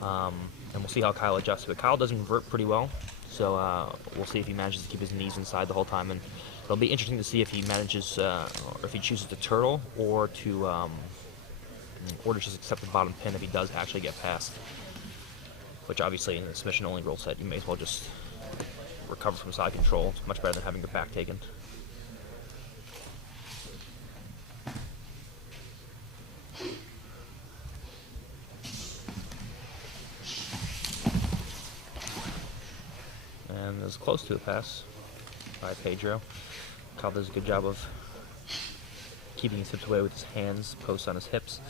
And we'll see how Kyle adjusts. But Kyle does invert pretty well, so we'll see if he manages to keep his knees inside the whole time. And it'll be interesting to see if he manages, or if he chooses to turtle, or to just accept the bottom pin if he does actually get past. Which obviously in the submission-only rule set, you may as well just recover from side control. It's much better than having your back taken. And it's close to a pass by Pedro. Kyle does a good job of keeping his hips away with his hands, posts on his hips.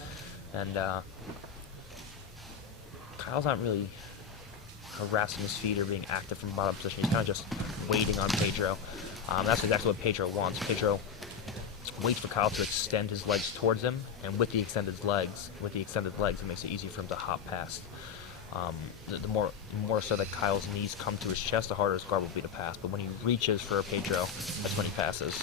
And Kyle's not really harassing his feet or being active from bottom position. He's kind of just waiting on Pedro. That's exactly what Pedro wants. Pedro waits for Kyle to extend his legs towards him, and with the extended legs, it makes it easy for him to hop past. The more so that Kyle's knees come to his chest, the harder his guard will be to pass. But when he reaches for Pedro, that's when he passes.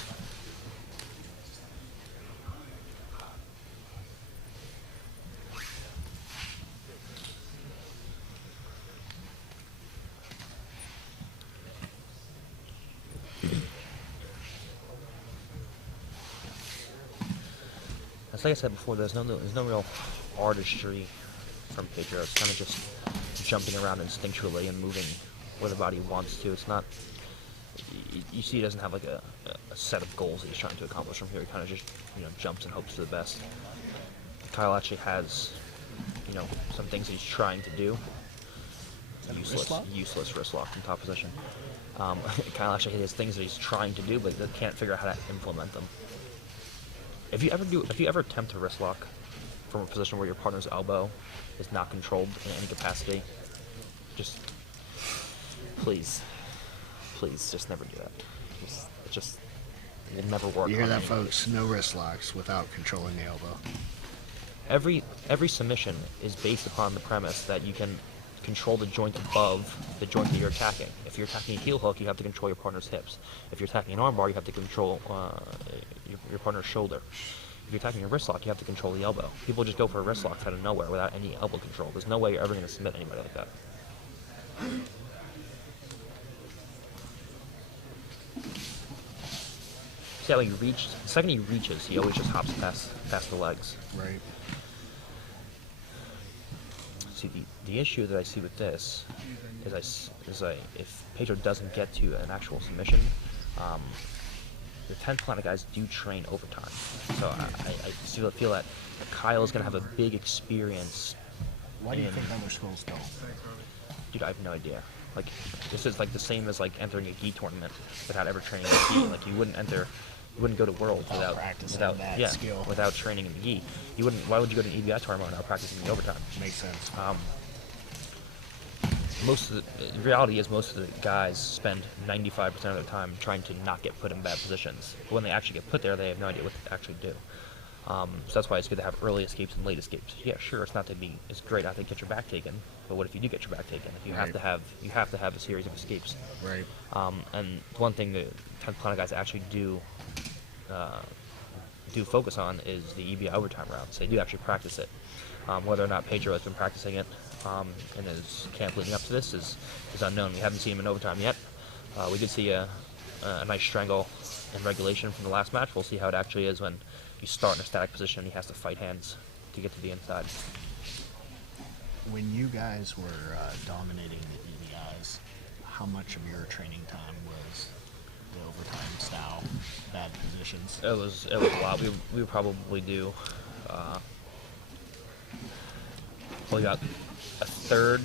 Like I said before, there's no real artistry from Pedro. It's kind of just jumping around instinctually and moving where the body wants to. It's not. You see, he doesn't have like a set of goals that he's trying to accomplish from here. He kind of just jumps and hopes for the best. Kyle actually has some things that he's trying to do. Useless wrist lock in top position. Kyle actually has things that he's trying to do, but they can't figure out how to implement them. If you ever attempt a wrist lock from a position where your partner's elbow is not controlled in any capacity, just please just never do that. It will never work. You hear that, folks? No wrist locks without controlling the elbow. Every submission is based upon the premise that you can control the joint above the joint that you're attacking. If you're attacking a heel hook, you have to control your partner's hips. If you're attacking an arm bar, you have to control your partner's shoulder. If you're attacking a wrist lock, you have to control the elbow. People just go for a wrist lock out of nowhere without any elbow control. There's no way you're ever going to submit anybody like that. See how the second he reaches, he always just hops past the legs. Right. See, the issue that I see with this is if Pedro doesn't get to an actual submission, the 10 Planet guys do train overtime. So I still feel that Kyle is going to have a big experience. Why do you think other schools don't? Dude, I have no idea. Like, this is like the same as like entering a gi tournament without ever training a gi. Like, you wouldn't go to Worlds without that skill. without training in the gi. You wouldn't. Why would you go to an EBI tournament without practicing the overtime? Makes sense. The reality is most of the guys spend 95% of their time trying to not get put in bad positions. But when they actually get put there, they have no idea what to actually do. So that's why it's good to have early escapes and late escapes. Yeah, sure, it's great not to get your back taken, but what if you do get your back taken? You have to have a series of escapes. Right. And one thing the 10th Planet guys actually do focus on is the EBI overtime rounds. They do actually practice it. Whether or not Pedro has been practicing it in his camp leading up to this is unknown. We haven't seen him in overtime yet. We did see a nice strangle in regulation from the last match. We'll see how it actually is when you start in a static position and he has to fight hands to get to the inside. When you guys were dominating the EBIs, how much of your training time was the overtime style, bad positions? It was a lot. We would probably do we got a third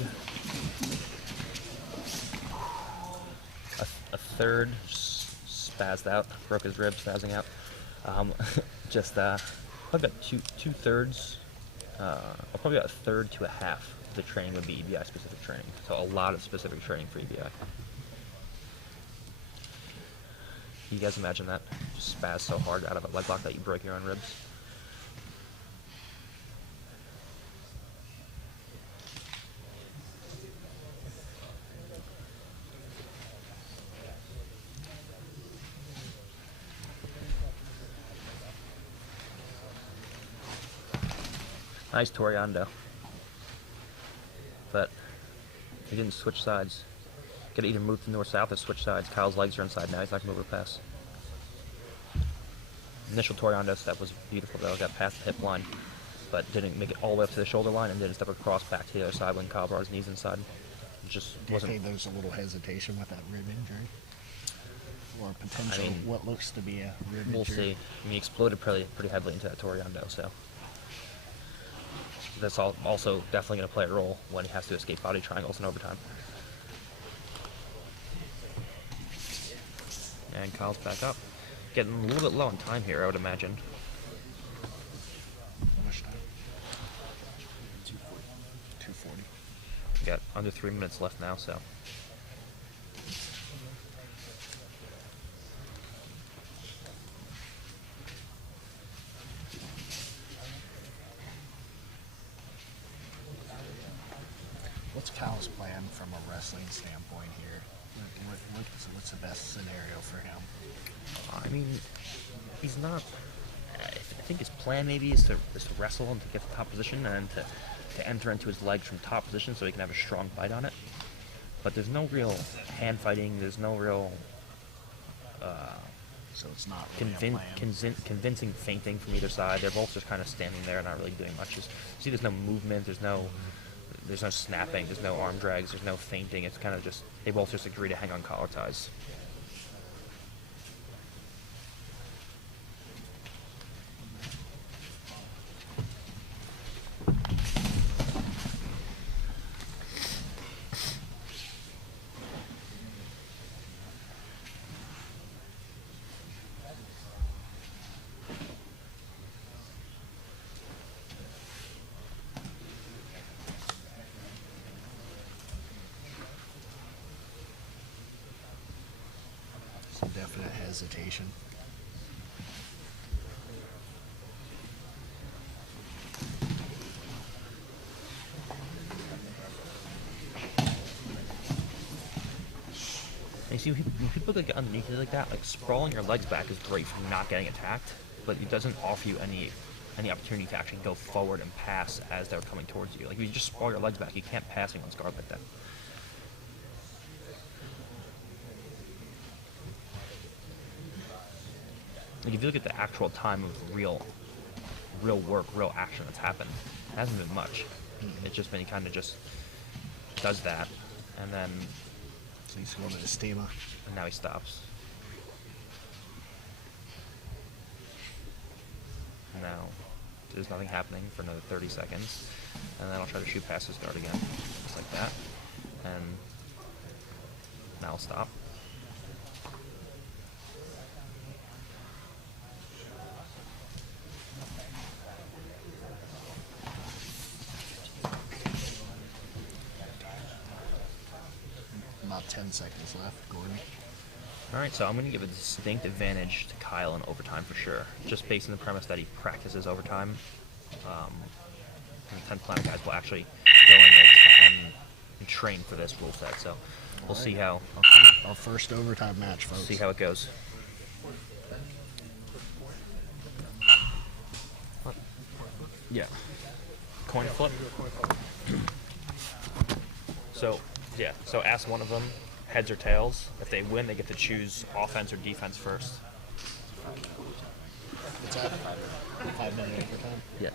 spazzed out, broke his rib, spazzing out. Probably about two thirds, probably about a third to a half of the training would be EBI specific training. So a lot of specific training for EBI. You guys imagine that? Just spaz so hard out of a leg lock that you break your own ribs. Nice Toriando. But he didn't switch sides. Gotta either move to north-south or switch sides. Kyle's legs are inside now. He's not gonna move or pass. Initial Toriando step was beautiful though. Got past the hip line, but didn't make it all the way up to the shoulder line and didn't step across back to the other side when Kyle brought his knees inside. It just wasn't. Do you think there's a little hesitation with that rib injury? Or potential, what looks to be a rib injury? We'll see. He exploded pretty heavily into that Toriando, so. That's also definitely going to play a role when he has to escape body triangles in overtime. And Kyle's back up. Getting a little bit low on time here, I would imagine. How much time? 240. Got under 3 minutes left now, so. What's Kyle's plan from a wrestling standpoint here? What's the best scenario for him? I mean, he's not. I think his plan maybe is to wrestle and to get the top position and to enter into his legs from top position so he can have a strong bite on it. But there's no real hand fighting. There's no real So it's not really a plan. convincing feinting from either side. They're both just kind of standing there, not really doing much. See, there's no movement. There's no snapping. There's no arm drags. There's no feinting. It's kind of just they both just agree to hang on collar ties. Some definite hesitation. And you see, when people get underneath you like that, like sprawling your legs back is great for not getting attacked, but it doesn't offer you any opportunity to actually go forward and pass as they're coming towards you. Like if you just sprawl your legs back, you can't pass anyone's guard like that. Like if you look at the actual time of real work, real action that's happened, it hasn't been much. It's just been he kind of just does that, and then So he's going to the steamer. and now he stops. Now, there's nothing happening for another 30 seconds. And then I'll try to shoot past his guard again, just like that. And now I'll stop. About 10 seconds left, Gordon. Alright, so I'm going to give a distinct advantage to Kyle in overtime for sure, just based on the premise that he practices overtime. And the 10th Planet guys will actually go in and train for this rule set, so we'll see how... Our first overtime match, folks. See how it goes. Yeah. Coin flip. So, yeah, so ask one of them, heads or tails. If they win, they get to choose offense or defense first. What's that? 5-minute overtime? Yeah.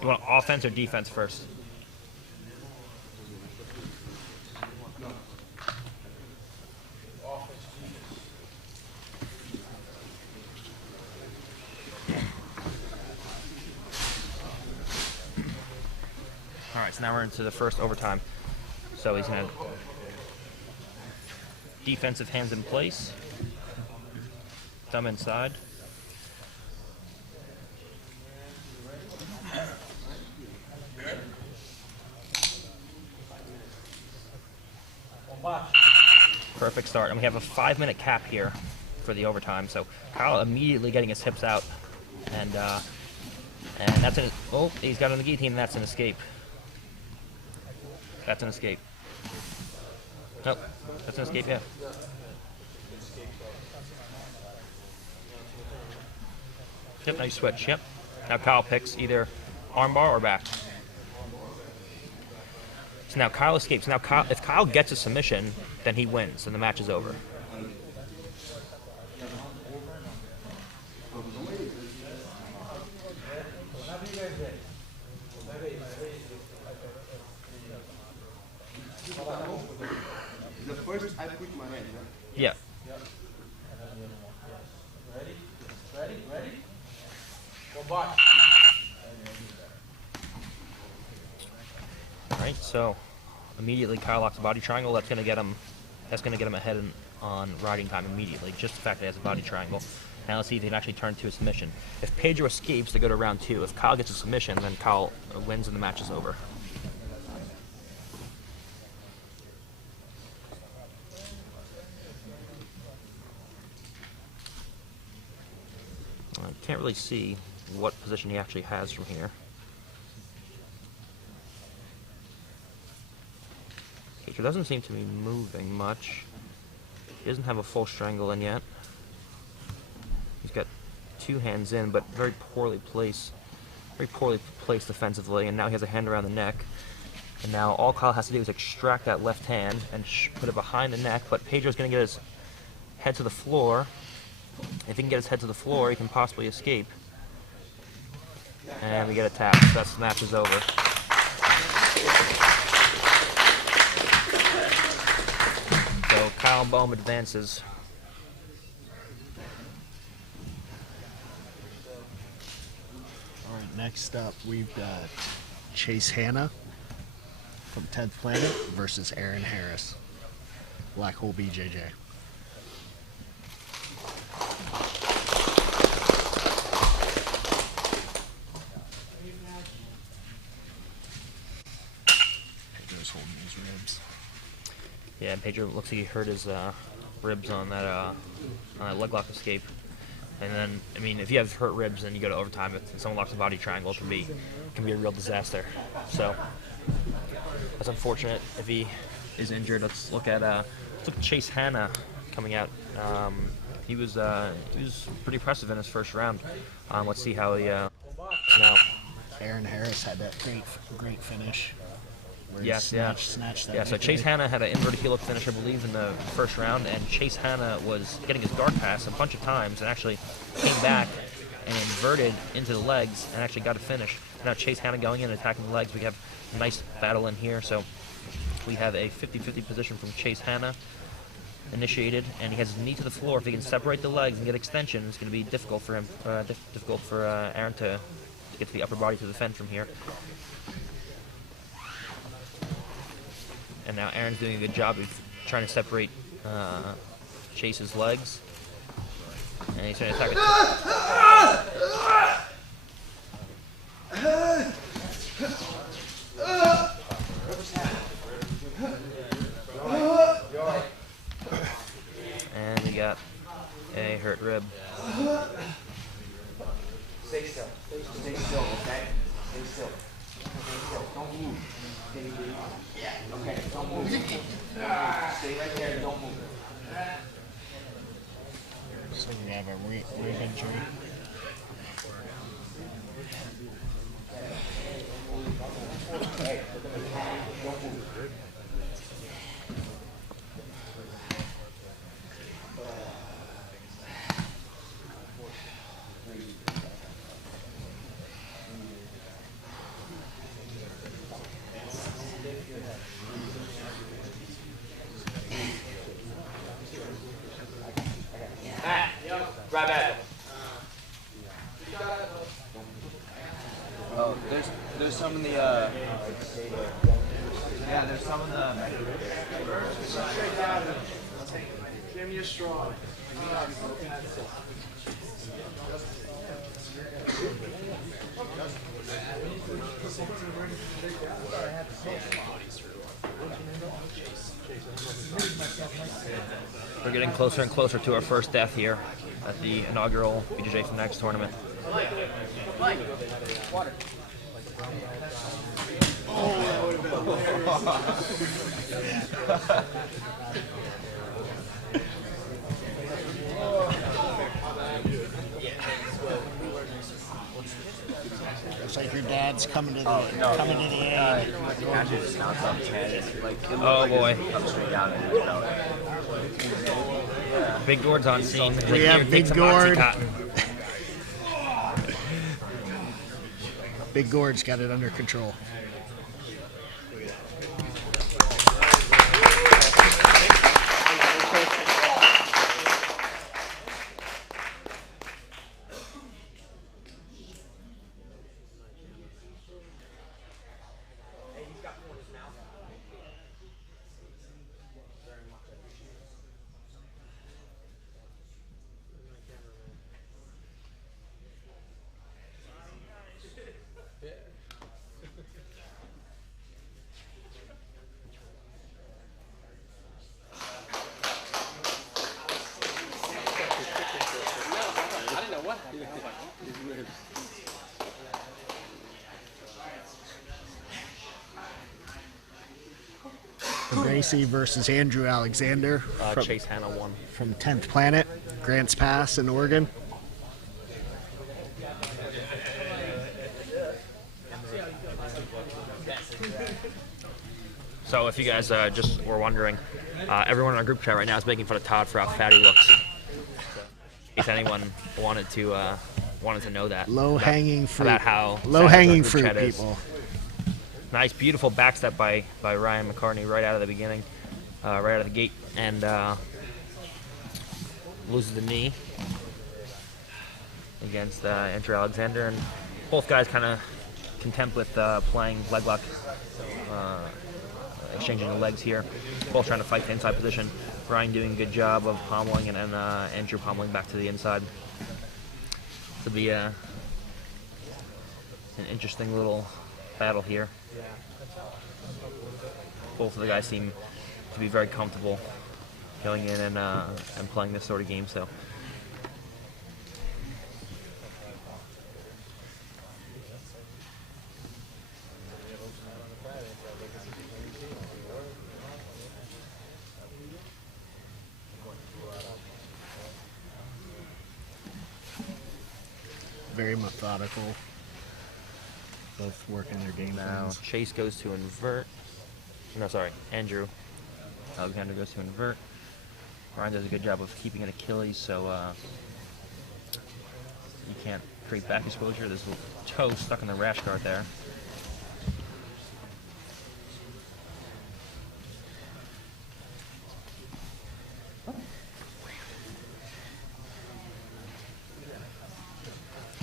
You want offense or defense first? Alright, so now we're into the first overtime. So he's going to defensive hands in place, thumb inside. Perfect start. And we have a 5-minute cap here for the overtime. So Kyle immediately getting his hips out. And that's an... Oh, he's got on the guillotine, and that's an escape. That's an escape. Nope. That's an escape, yeah. Yep, now you switch, yep. Now Kyle picks either armbar or back. So now Kyle escapes. Now Kyle, if Kyle gets a submission, then he wins, and the match is over. The first I put my hand, Yeah. Ready? Go back. Alright, so immediately Kyle locks a body triangle. That's gonna get him ahead on riding time immediately. Just the fact that he has a body triangle. Now let's see if he can actually turn to a submission. If Pedro escapes, they go to round 2. If Kyle gets a submission, then Kyle wins and the match is over. I can't really see what position he actually has from here. Pedro doesn't seem to be moving much. He doesn't have a full strangle in yet. He's got 2 hands in, but very poorly placed defensively, and now he has a hand around the neck. And now all Kyle has to do is extract that left hand and put it behind the neck, but Pedro's going to get his head to the floor. If he can get his head to the floor, he can possibly escape. And we get a tap, so the match is over. So Kyle Bohm advances. All right, next up we've got Chase Hanna from 10th Planet versus Aaron Harris, Black Hole BJJ. Pedro's holding his ribs. Yeah, Pedro looks like he hurt his ribs on that leg lock escape. And then, I mean, if you have hurt ribs and you go to overtime, if someone locks a body triangle, it can be a real disaster. So that's unfortunate. If he is injured, let's look at Chase Hanna coming out. He was pretty impressive in his first round. Let's see how he now. Aaron Harris had that great finish. Where he Yes, snatched that so victory. Chase Hanna had an inverted heel hook finish, I believe, in the first round, and Chase Hanna was getting his guard pass a bunch of times and actually came back and inverted into the legs and actually got a finish. Now Chase Hanna going in and attacking the legs. We have a nice battle in here. So we have a 50-50 position from Chase Hanna initiated, and he has his knee to the floor. If he can separate the legs and get extension, it's going to be difficult for him, difficult for Arian to get to the upper body to defend from here. And now Arian's doing a good job of trying to separate Chase's legs. And he's trying to attack it. And he got a hurt rib. Stay still. Stay still, okay? Stay still. Stay still. Don't move. Yeah. Okay, don't move. Stay right there. Don't move. So we have a rib injury. Hey, don't move. Right back. Oh, there's some in the yeah, there's some in the Jimmy is strong. We're getting closer and closer to our first death here at the inaugural BJJ Fanatics tournament. water. Looks like your dad's coming to the coming to the end. Oh boy. Big Gord's on scene. We have Big Gord. Big Gord's got it under control. Gracie versus Andrew Alexander. Chase Hanna won. From 10th Planet, Grants Pass in Oregon. So if you guys just were wondering, everyone in our group chat right now is making fun of Todd for how fat he looks. So, if anyone wanted to know that. Low-hanging fruit. About how low-hanging fat our group fruit, chat is. people. Nice, beautiful backstep by Ryan McCartney right out of the beginning, right out of the gate, and loses the knee against Andrew Alexander. And both guys kind of content with playing leg lock, exchanging the legs here. Both trying to fight the inside position. Ryan doing a good job of pommeling, and then Andrew pommeling back to the inside. It'll be an interesting little battle here. Both of the guys seem to be very comfortable going in and playing this sort of game. So. Very methodical. Both working their game Now plans. Chase goes to invert. No, sorry, Andrew Alexander goes to invert. Ryan does a good job of keeping an Achilles, so you can't create back exposure. There's a toe stuck in the rash guard there.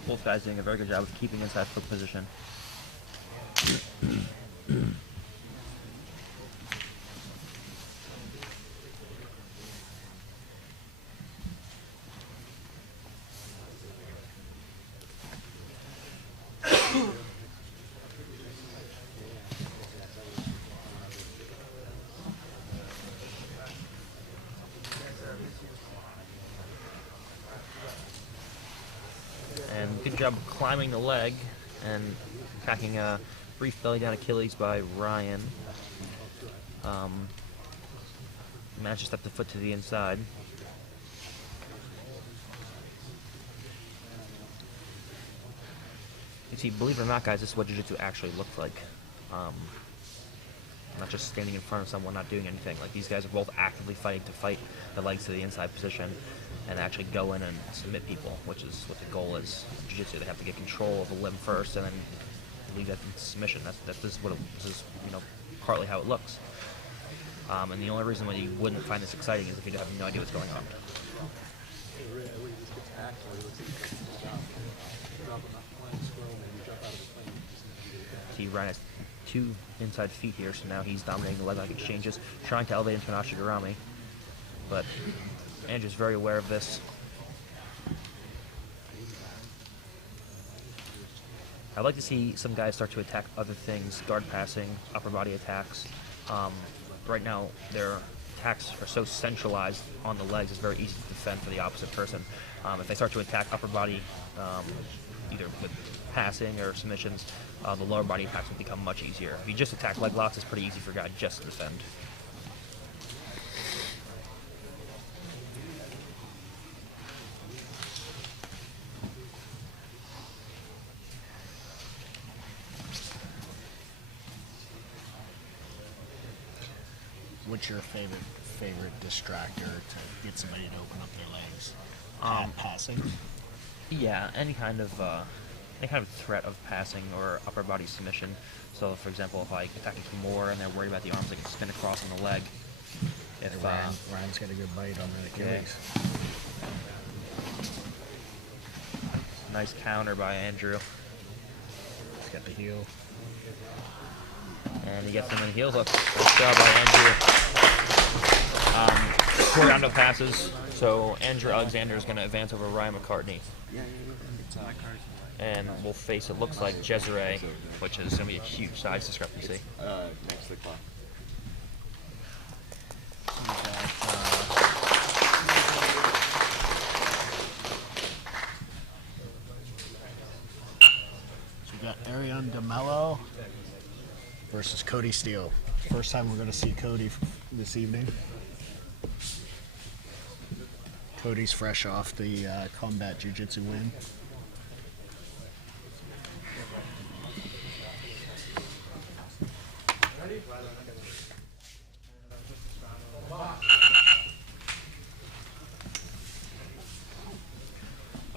Both guys doing a very good job of keeping inside foot position. And good job of climbing the leg and packing a brief belly down Achilles by Ryan. Managed to step the foot to the inside. You see, believe it or not, guys, this is what Jiu-Jitsu actually looks like. Not just standing in front of someone, not doing anything. Like, these guys are both actively fighting to fight the legs to the inside position and actually go in and submit people, which is what the goal is in Jiu-Jitsu. They have to get control of the limb first and then leave that to submission. This is partly how it looks. And the only reason why you wouldn't find this exciting is if you have no idea what's going on. See, Ryan has 2 inside feet here, so now he's dominating the leg-lock exchanges, trying to elevate into an Ashigurami. But Andrew's very aware of this. I'd like to see some guys start to attack other things, guard passing, upper body attacks. Right now, their attacks are so centralized on the legs, it's very easy to defend for the opposite person. If they start to attack upper body, either with passing or submissions, the lower body attacks will become much easier. If you just attack leg locks, it's pretty easy for a guy just to defend. What's your favorite distractor to get somebody to open up their legs? Passing? Yeah, any kind of threat of passing or upper body submission. So, for example, if I attack it more and they're worried about the arms, I can spin across on the leg. If Ryan's got a good bite on the Achilles. Yeah. Nice counter by Andrew. He's got the heel. And he gets him in the heel hook. Nice job by Andrew. 4 round of passes. So Andrew Alexander is going to advance over Ryan McCartney. And we'll face, it looks like, Jezere, which is going to be a huge size discrepancy. Next to the clock. So we got Arian DeMello versus Cody Steele. First time we're going to see Cody this evening. Cody's fresh off the combat jiu-jitsu win.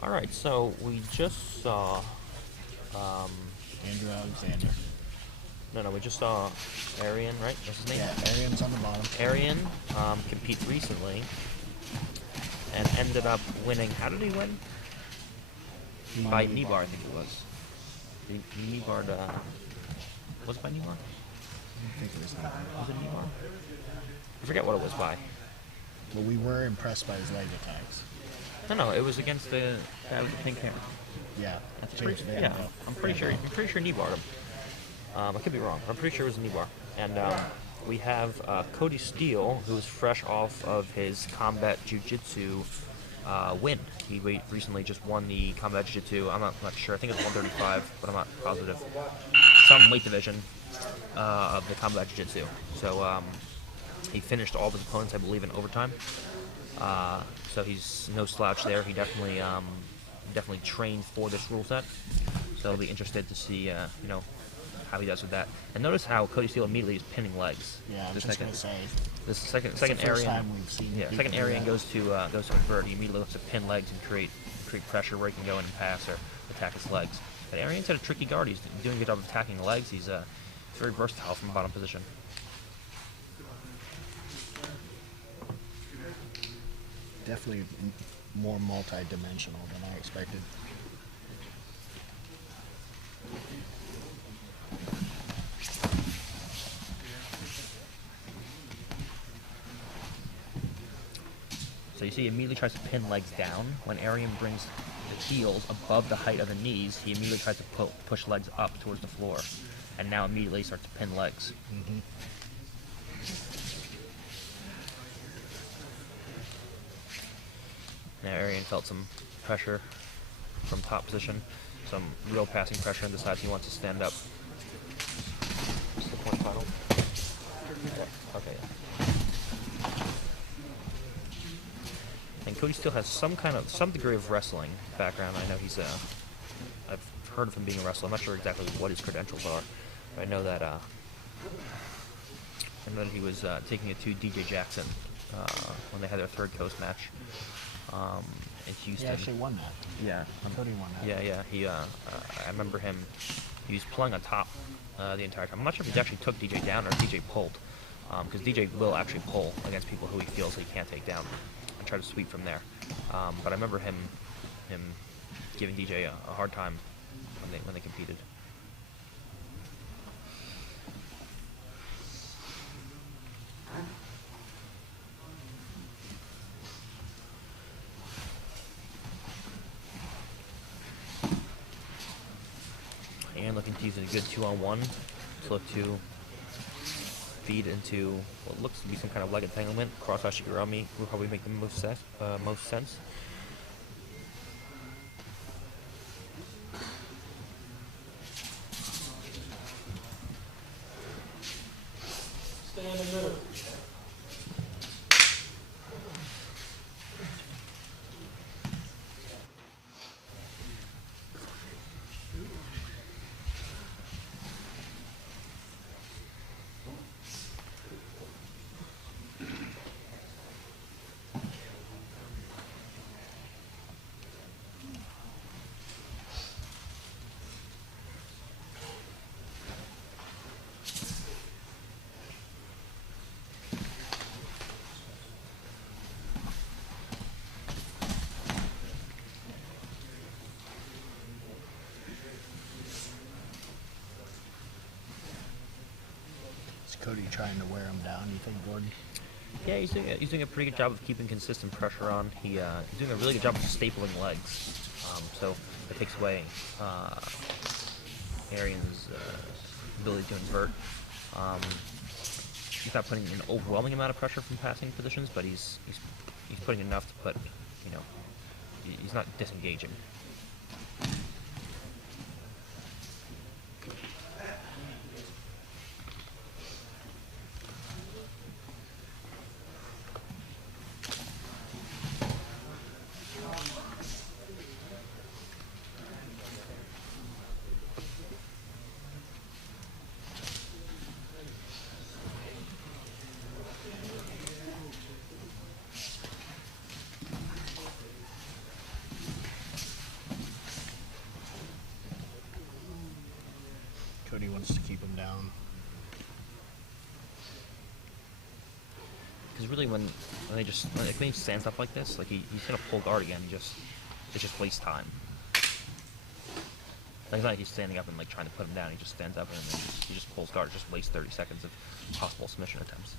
All right, so we just saw Andrew Alexander. No, we just saw Arian, right? What's his name? Yeah, Arian's on the bottom. Arian compete recently and ended up winning. How did he win? By knee bar, I think it was. The knee bar. Was it by knee bar? I think it was knee bar. Was it knee bar? I forget what it was by. Well, we were impressed by his leg attacks. No, it was against the guy with the pink hair. Yeah, Yeah, I'm pretty sure knee barred him. I could be wrong, but I'm pretty sure it was a knee bar. And we have Cody Steele, who is fresh off of his combat jiu-jitsu win. He recently just won the combat jiu-jitsu. I'm not sure. I think it's 135, but I'm not positive. Some weight division of the combat jiu-jitsu. So he finished all of his opponents, I believe, in overtime. So he's no slouch there. He definitely trained for this rule set. So I'll be interested to see, how he does with that. And notice how Cody Steele immediately is pinning legs. Yeah, I was just gonna say. This second the first Arian. time we've seen Yeah, second Arian goes to convert. He immediately looks to pin legs and create create pressure where he can go in and pass or attack his legs. But Arian's got a tricky guard. He's doing a good job of attacking the legs. He's very versatile from bottom position. Definitely more multi-dimensional than I expected. So you see he immediately tries to pin legs down. When Arian brings the heels above the height of the knees, he immediately tries to push legs up towards the floor. And now immediately starts to pin legs. Mm-hmm. Now Arian felt some pressure from top position, some real passing pressure, and decides he wants to stand up. What's the point final? Okay. And Cody still has some degree of wrestling background. I know he's I've heard of him being a wrestler. I'm not sure exactly what his credentials are, but I know that he was taking it to DJ Jackson when they had their third coast match. In Houston. He actually won that. Yeah. Cody won that. Yeah. I remember him. He was pulling on top the entire time. I'm not sure if he actually took DJ down or if DJ pulled, because DJ will actually pull against people who he feels he can't take down and try to sweep from there. But I remember him giving DJ a hard time when they competed. And looking to use a good 2-on-1 to look to feed into what looks to be some kind of leg entanglement. Cross Ashigurami will probably make the most sense. Stay in the middle. Cody trying to wear him down, you think, Gordon? Yeah, he's doing a pretty good job of keeping consistent pressure on. He's doing a really good job of stapling legs. So it takes away Arian's ability to invert. He's not putting an overwhelming amount of pressure from passing positions, but he's putting enough to put, he's not disengaging. Cody wants to keep him down. Because really, when he stands up like this, like he's gonna pull guard again. It just wastes time. Like it's not like he's standing up and like trying to put him down. He just stands up and then he just pulls guard. It just wastes 30 seconds of possible submission attempts.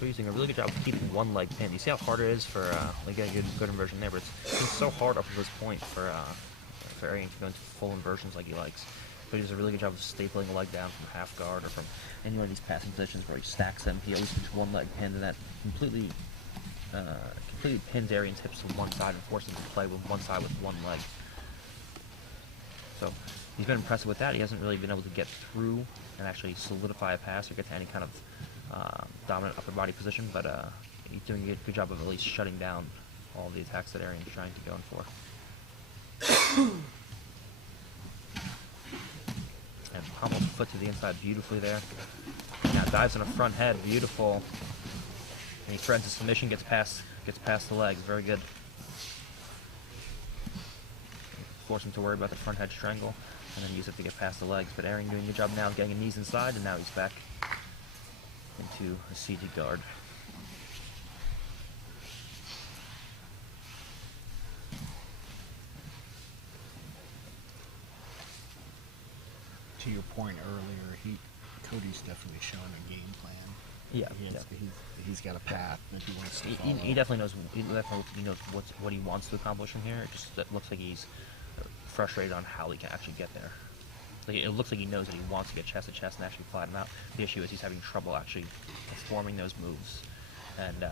Cody's doing a really good job of keeping one leg pinned. You see how hard it is for getting a good inversion there, but it's so hard up to this point for Arian to go into full inversions like he likes. Cody does a really good job of stapling a leg down from half guard or from any one of these passing positions where he stacks them. He always keeps one leg pinned, and that completely pins Arian's hips to one side and forces him to play with one side with one leg. So he's been impressive with that. He hasn't really been able to get through and actually solidify a pass or get to any kind of dominant upper body position, but he's doing a good job of at least shutting down all the attacks that Arian's trying to go in for. And pummels the foot to the inside beautifully there. Now dives on a front head, beautiful. And he threads the submission, gets past the legs, very good. Force him to worry about the front head strangle, and then use it to get past the legs. But Arian doing a good job now of getting his knees inside, and now he's back into a seated guard. To your point earlier, Cody's definitely shown a game plan. Yeah, he's got a path that he wants to follow. He definitely knows. He definitely knows what he wants to accomplish in here. It just looks like he's frustrated on how he can actually get there. Like, it looks like he knows that he wants to get chest to chest and actually flatten out. The issue is he's having trouble actually forming those moves, and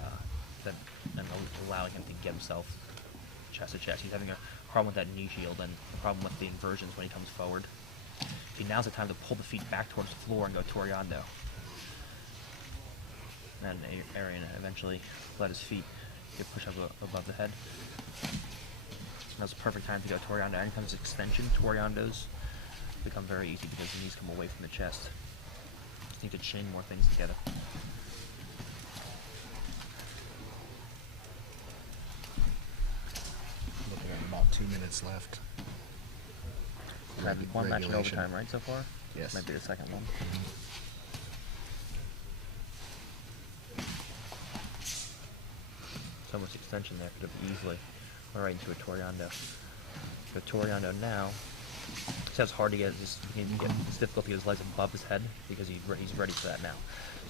allowing him to get himself chest to chest. He's having a problem with that knee shield and a problem with the inversions when he comes forward. See, now's the time to pull the feet back towards the floor and go Toriando. And Arian eventually let his feet get pushed up above the head. Now's the perfect time to go Toriando. Anytime there's extension, Toriandos become very easy because the knees come away from the chest. Just need to chain more things together. Looking at about 2 minutes left. Might be one match in overtime, right, so far? Yes. Might be the second one. So much extension there, could have easily went right into a Toriando. So Toriando now, so it's hard to get, it's difficult to get his legs above his head because he's ready for that now.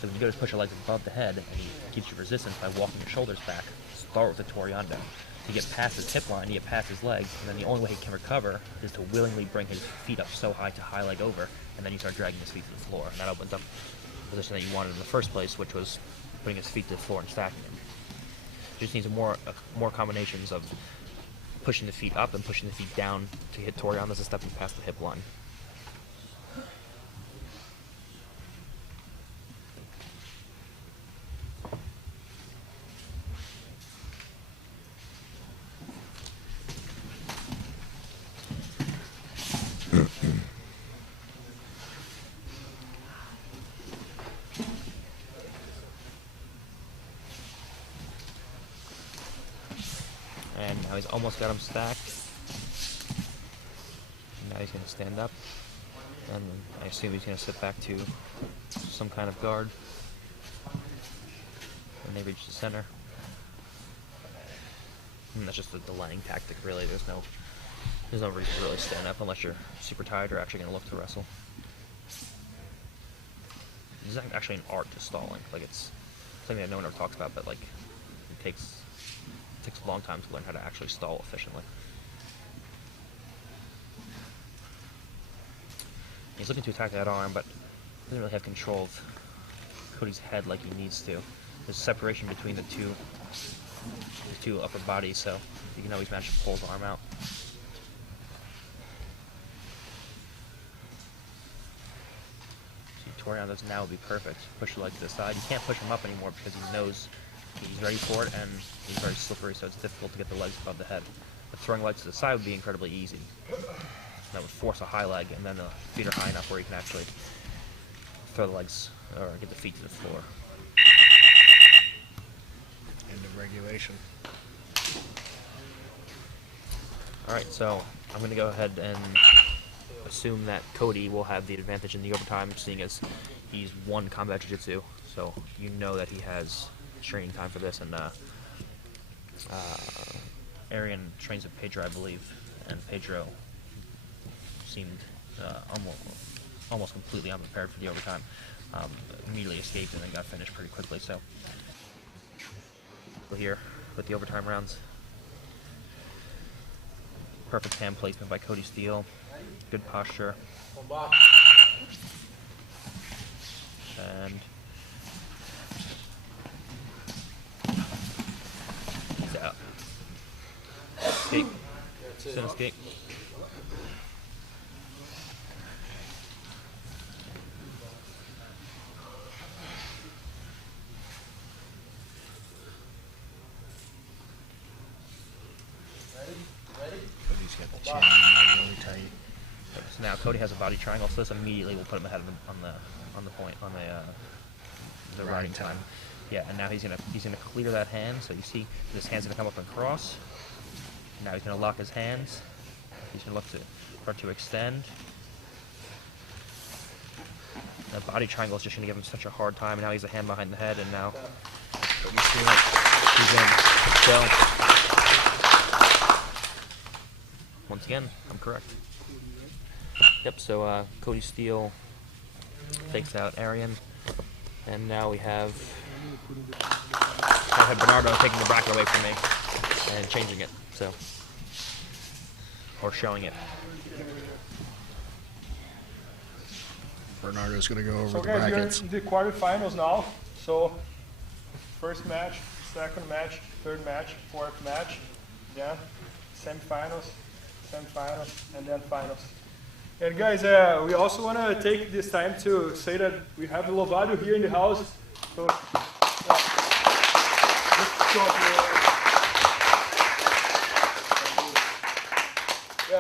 So when you go to push your legs above the head, and he keeps you resistance by walking your shoulders back, start with a Toriando. To get past his hip line, to get past his legs, and then the only way he can recover is to willingly bring his feet up so high to high leg over, and then you start dragging his feet to the floor, and that opens up the position that you wanted in the first place, which was putting his feet to the floor and stacking him. Just needs more combinations of pushing the feet up and pushing the feet down to hit Toriandos and stepping past the hip line. And now he's almost got him stacked. And now he's going to stand up. And I assume he's going to sit back to some kind of guard. And they reach the center. And that's just a delaying tactic, really. There's no reason to really stand up unless you're super tired or actually going to look to wrestle. This is actually an art to stalling. Like, it's something that no one ever talks about, but like, it takes a long time to learn how to actually stall efficiently. He's looking to attack that arm, but doesn't really have control of Cody's head like he needs to. There's separation between the two upper bodies, so you can always manage to pull his arm out. See, Toriandos now would be perfect. Push the leg to the side. You can't push him up anymore because he knows he's ready for it, and he's very slippery, so it's difficult to get the legs above the head. But throwing legs to the side would be incredibly easy. That would force a high leg, and then the feet are high enough where you can actually throw the legs, or get the feet to the floor. End of regulation. Alright, so I'm going to go ahead and assume that Cody will have the advantage in the overtime, seeing as he's won combat jiu-jitsu, so you know that he has training time for this, and Arian trains with Pedro, I believe, and Pedro seemed almost completely unprepared for the overtime. Immediately escaped and then got finished pretty quickly. So we're here with the overtime rounds. Perfect hand placement by Cody Steele. Good posture. And he's out. Escape. It's an escape. Cody's got the chin really tight. now Cody has a body triangle, so this immediately will put him ahead of him on the point on the riding time. Yeah, and now he's gonna clear that hand. So you see this hand's gonna come up and cross. Now he's gonna lock his hands. He's gonna look to start to extend. The body triangle is just gonna give him such a hard time. And now he's a hand behind the head, and now you see it. He's in. So once again, I'm correct. Yep. So Cody Steele takes out Arian, and now we have Bernardo taking the bracket away from me and changing it. So. Or showing it. Bernardo's going to go over So the guys, brackets. you're in the quarterfinals now. So first match, second match, third match, fourth match, then semifinals, and then finals. And guys, we also want to take this time to say that we have Lovato here in the house. So,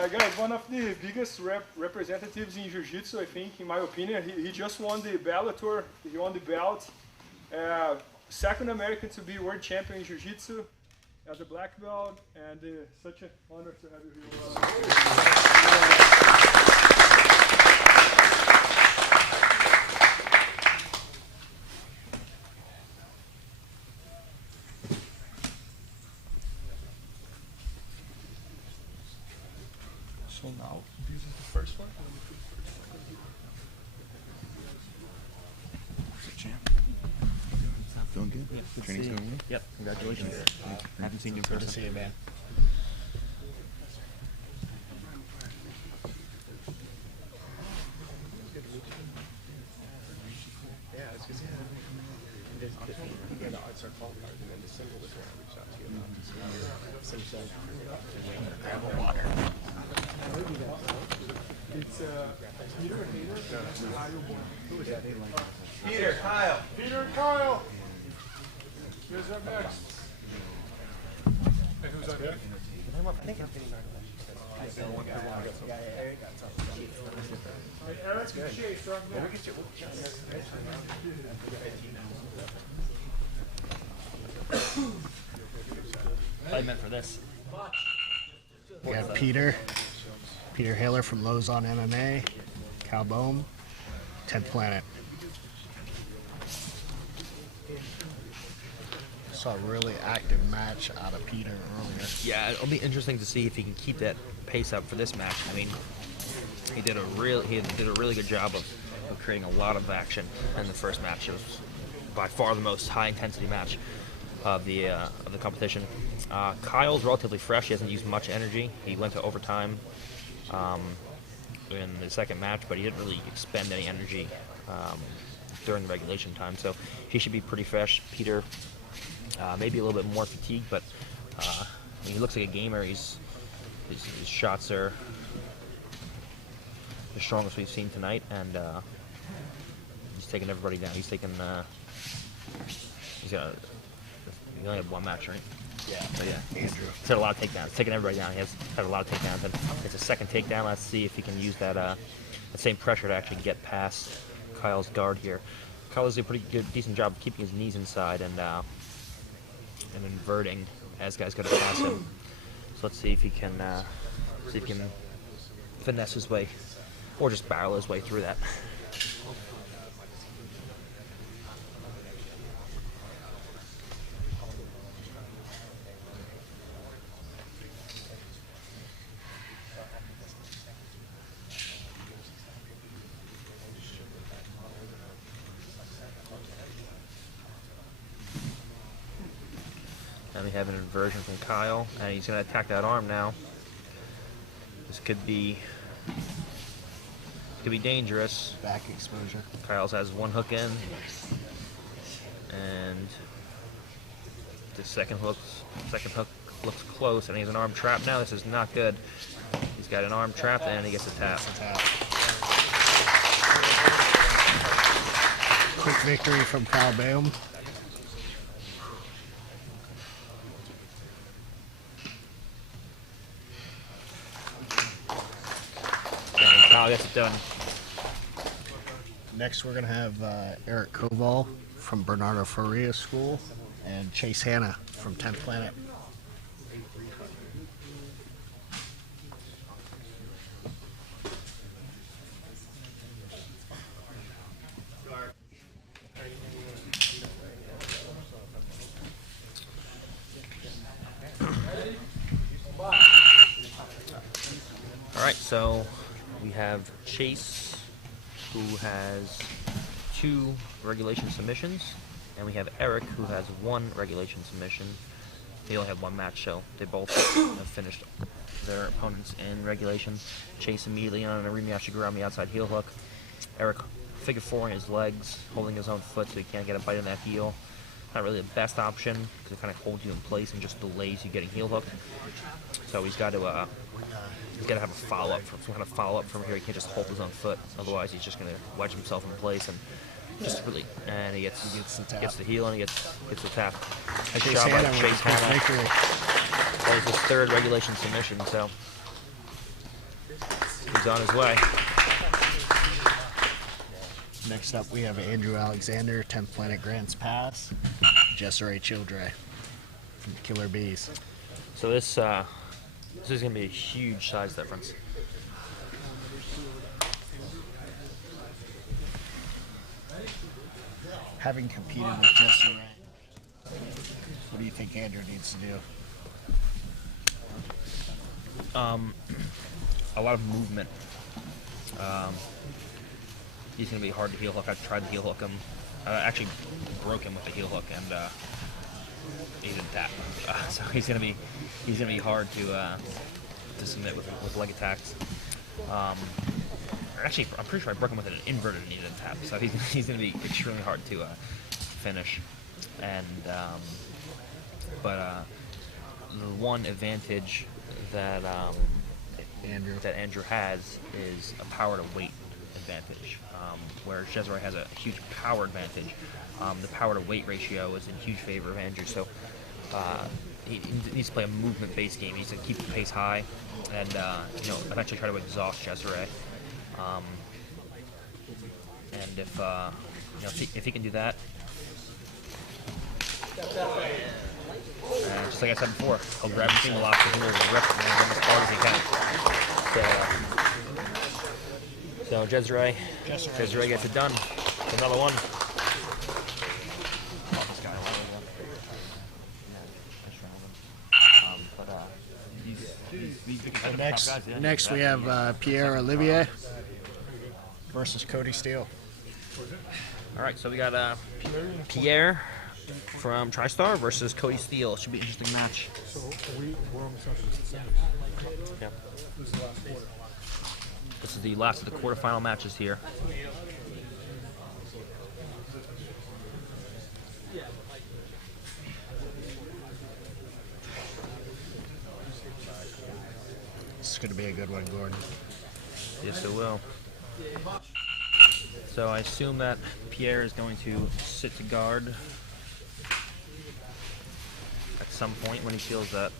guys, one of the biggest representatives in Jiu Jitsu, I think, in my opinion. He just won the Bellator, he won the belt. Second American to be world champion in Jiu Jitsu as a black belt, and such an honor to have you here. So now, this is the first one? Feeling good? Yeah, Training's going well? Yep, congratulations. I haven't seen you in Good to person. see you, man. Peter, Kyle. Peter and Kyle. Who's up next? Hey, who's up next? Eric's good. Chase, up next. I meant for this. We got Peter Haler from Lozon MMA, Cal Bohm, 10th Planet. Saw a really active match out of Peter earlier. Yeah, it'll be interesting to see if he can keep that pace up for this match. I mean, he did a really good job of creating a lot of action in the first match. It was by far the most high intensity match of the competition. Kyle's relatively fresh. He hasn't used much energy. He went to overtime in the second match, but he didn't really expend any energy during the regulation time. So he should be pretty fresh. Peter, maybe a little bit more fatigued, but I mean, he looks like a gamer. His shots are the strongest we've seen tonight, and he's taking everybody down. He only had one match, right? Yeah. So yeah, Andrew. he's had a lot of takedowns. Taking everybody down. He has had a lot of takedowns, and it's a second takedown. Let's see if he can use that same pressure to actually get past Kyle's guard here. Kyle does a pretty decent job of keeping his knees inside and inverting as guys go to pass him. So let's see if he can finesse his way, or just barrel his way through that. And we have an inversion from Kyle, and he's going to attack that arm now. This could be dangerous. Back exposure. Kyle's has one hook in, and the second hook looks close, and he has an arm trap now. This is not good. He's got an arm trap, and he gets a tap. Quick victory from Kyle Bohm. gets it done. Next, we're going to have Eric Koval from Bernardo Faria School and Chase Hanna from 10th Planet. All right, so we have Chase, who has 2 regulation submissions, and we have Eric, who has 1 regulation submission. They only have 1 match, so they both have finished their opponents in regulation. Chase immediately on a rematch to around the outside heel hook. Eric figure 4 in his legs, holding his own foot so he can't get a bite in that heel. Not really the best option because it kind of holds you in place and just delays you getting heel hooked. So he's got to have a follow up, some kind of follow up from here. He can't just hold his own foot, otherwise he's just going to wedge himself in place and just really. And he gets the heel and he gets the tap. Nice job by Chase Hanna. That was his 3rd regulation submission, so he's on his way. Next up, we have Andrew Alexander, 10th Planet Grants Pass, Jessere Childre from Killer Bees. So this is going to be a huge size difference. Having competed with Jessere, what do you think Andrew needs to do? A lot of movement. He's going to be hard to heel hook. I tried to heel hook him. I actually broke him with a heel hook, and he didn't tap. So he's going to be hard to submit with leg attacks. Actually, I'm pretty sure I broke him with an inverted and he didn't tap. So he's going to be extremely hard to finish. And but the one advantage that Andrew has is a power to weight advantage, whereas Jessere has a huge power advantage. The power to weight ratio is in huge favor of Andrew, so he needs to play a movement-based game. He needs to keep the pace high and eventually try to exhaust Jessere. And if he can do that, just like I said before, he'll grab the single lock and rip as hard as he can. So Jessere gets it done. Another one. Next we have Pierre Olivier versus Cody Steele. All right, so we got Pierre from TriStar versus Cody Steele. Should be an interesting match. So we're almost up to the semis. Yeah. This is the last quarter. This is the last of the quarterfinal matches here. This is going to be a good one, Gordon. Yes, it will. So I assume that Pierre is going to sit to guard at some point when he feels that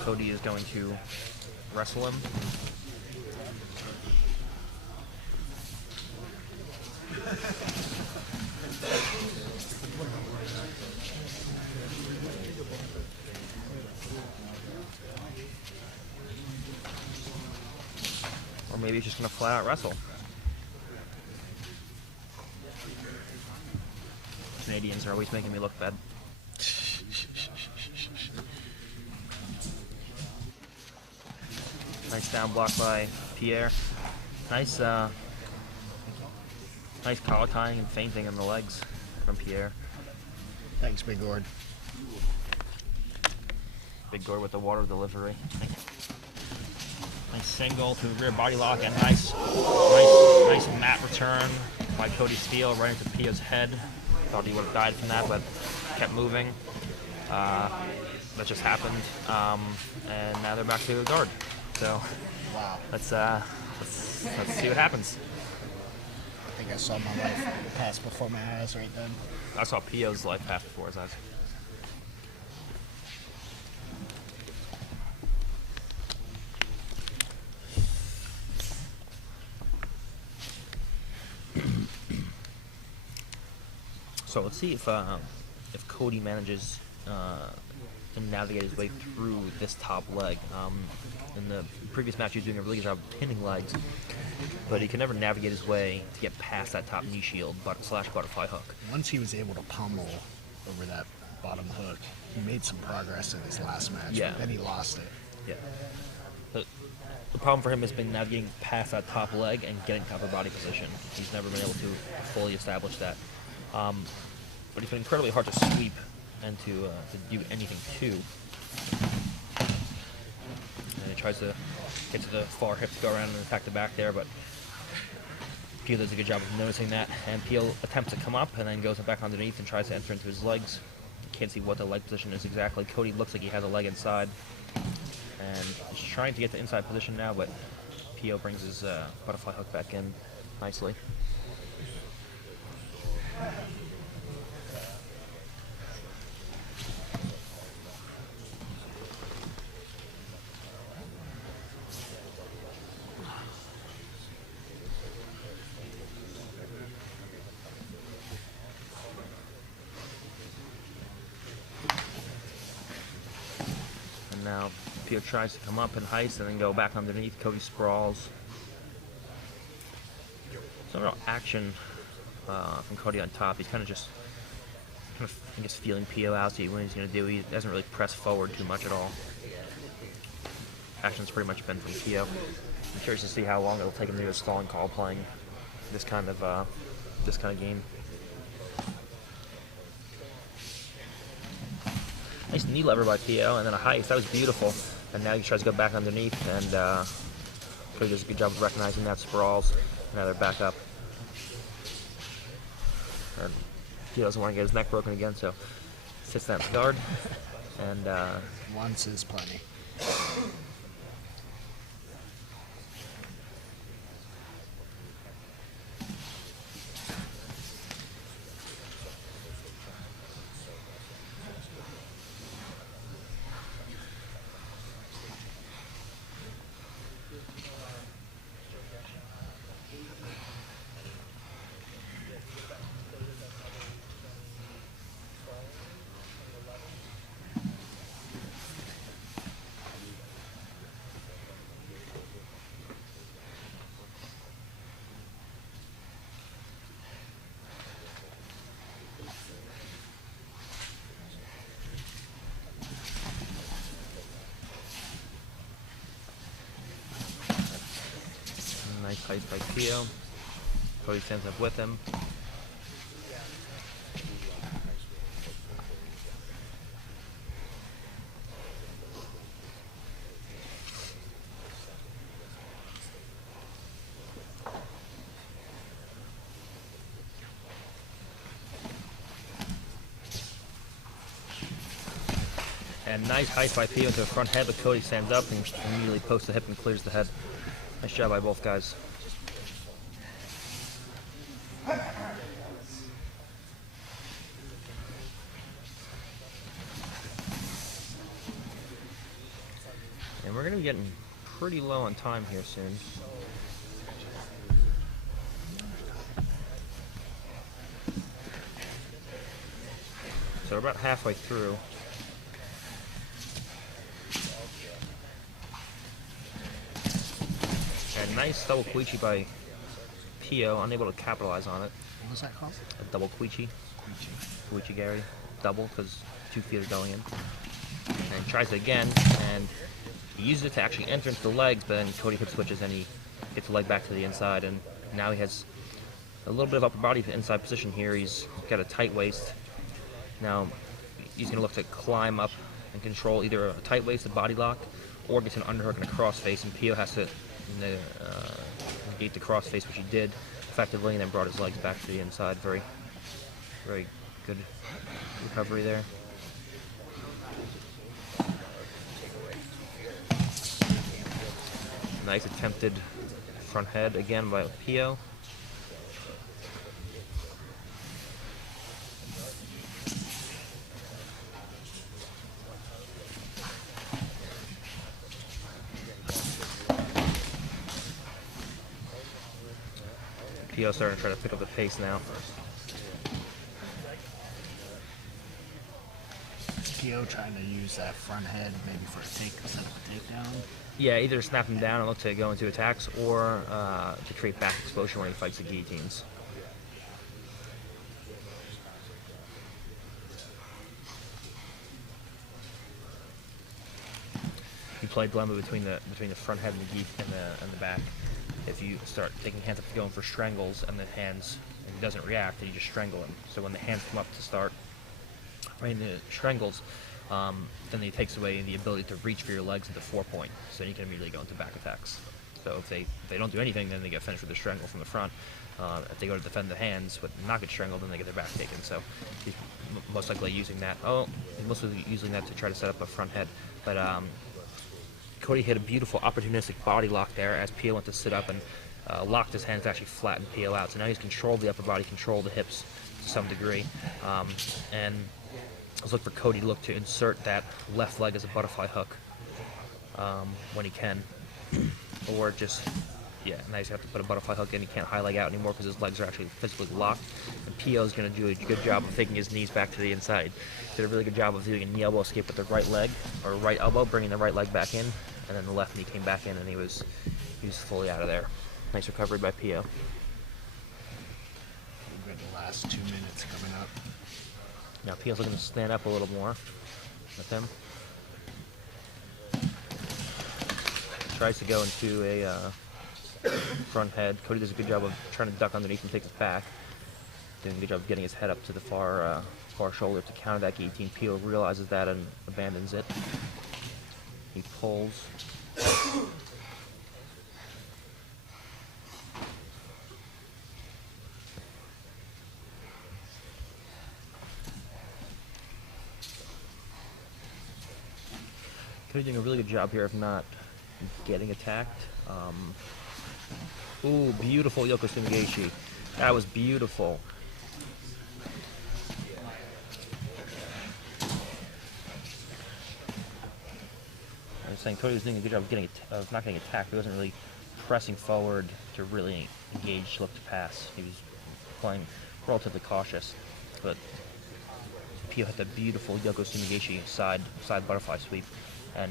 Cody is going to wrestle him. Or maybe he's just going to flat out wrestle. Canadians are always making me look bad. Nice down block by Pierre. Nice nice collar tying and feinting in the legs from Pierre. Thanks, Big Gord. Big Gord with the water delivery. Nice single to rear body lock and nice mat return by Cody Steele right into Pia's head. Thought he would have died from that, but kept moving. That just happened, and now they're back to guard. So, wow. Let's see what happens. I think I saw my life pass before my eyes right then. I saw Pio's life pass before his eyes. So let's see if Cody manages to navigate his way through this top leg. In the previous match, he was doing a really good job of pinning legs, but he can never navigate his way to get past that top knee shield slash butterfly hook. Once he was able to pummel over that bottom hook, he made some progress in his last match. Yeah. But then he lost it. Yeah. The problem for him has been navigating past that top leg and getting to upper body position. He's never been able to fully establish that. But it's been incredibly hard to sweep and to do anything to. And he tries to get to the far hip to go around and attack the back there, but Pio does a good job of noticing that. And Pio attempts to come up and then goes back underneath and tries to enter into his legs. You can't see what the leg position is exactly. Cody looks like he has a leg inside. And he's trying to get to inside position now, but Pio brings his butterfly hook back in nicely. And now Pio tries to come up and heist and then go back underneath. Cody sprawls. Some real action from Cody on top. He's kind of just, I guess, feeling Pio out, see what he's going to do. He doesn't really press forward too much at all. Action's pretty much been from Pio. I'm curious to see how long it'll take him to do a stalling call playing this kind of game. Nice knee lever by Pio, and then a heist. That was beautiful. And now he tries to go back underneath, and Cody does a good job of recognizing that, sprawls. Now they're back up. And he doesn't want to get his neck broken again, so sits down to guard. And Once is plenty. Nice heist by Pio. Cody stands up with him. And nice heist by Pio into the front head, but Cody stands up and immediately posts the hip and clears the head. Nice job by both guys. And we're going to be getting pretty low on time here soon. So we're about halfway through. And nice double quichi by Pio, unable to capitalize on it. What was that called? A double quichi. Quichi Gary. Double, because 2 feet are going in. And he tries it again, and he uses it to actually enter into the legs, but then Cody hip switches and he gets the leg back to the inside, and now he has a little bit of upper body inside position here. He's got a tight waist. Now he's going to look to climb up and control either a tight waist, a body lock, or gets an underhook and a crossface, and Pio has to negate the crossface, which he did effectively, and then brought his legs back to the inside. Very, very good recovery there. Nice attempted front head again by Pio. Pio starting to try to pick up the pace now. Pio trying to use that front head maybe for a set up a takedown. Yeah, either snap him down and look to go into attacks, or to create back exposure when he fights the guillotines. You play dilemma between the front head and the back. If you start taking hands up to going for strangles and and he doesn't react, then you just strangle him. So when the hands come up to start right the strangles, then it takes away the ability to reach for your legs at the 4-point. So you can immediately go into back attacks. So if they don't do anything, then they get finished with a strangle from the front. If they go to defend the hands but not get strangled, then they get their back taken. So he's most likely using that. He's mostly using that to try to set up a front head. But Cody hit a beautiful opportunistic body lock there as Pio went to sit up and locked his hands to actually flatten Pio out. So now he's controlled the upper body, controlled the hips to some degree. And let's look for Cody to look to insert that left leg as a butterfly hook when he can. Or just, now he's going to have to put a butterfly hook in. He can't high leg out anymore because his legs are actually physically locked. And Pio's going to do a good job of taking his knees back to the inside. Did a really good job of doing a knee elbow escape with the right leg, or right elbow, bringing the right leg back in, and then the left knee came back in, and he was fully out of there. Nice recovery by Pio. Good last 2 minutes coming up. Now Pio's looking to stand up a little more with him. Tries to go into a front head. Cody does a good job of trying to duck underneath and take his back. Doing a good job of getting his head up to the far shoulder to counter that guillotine. Pio realizes that and abandons it. He pulls. Cody's doing a really good job here of not getting attacked. Ooh, beautiful Yoko Sumigashi. That was beautiful. I was saying Cody was doing a good job of not getting attacked. He wasn't really pressing forward to really engage, look to pass. He was playing relatively cautious. But Pio hit the beautiful Yoko Sumigashi side butterfly sweep and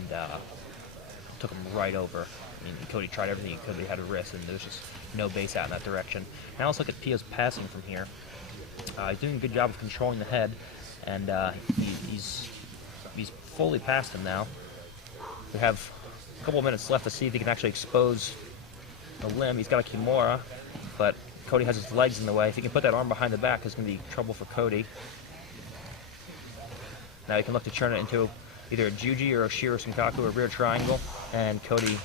took him right over. I mean, Cody tried everything he could, but he had a wrist, and there was just no base out in that direction. Now let's look at Pio's passing from here. He's doing a good job of controlling the head, and he's fully past him now. We have a couple of minutes left to see if he can actually expose the limb. He's got a Kimura, but Cody has his legs in the way. If he can put that arm behind the back, it's going to be trouble for Cody. Now he can look to turn it into either a Juji or a Shiro Senkaku, a rear triangle, and Cody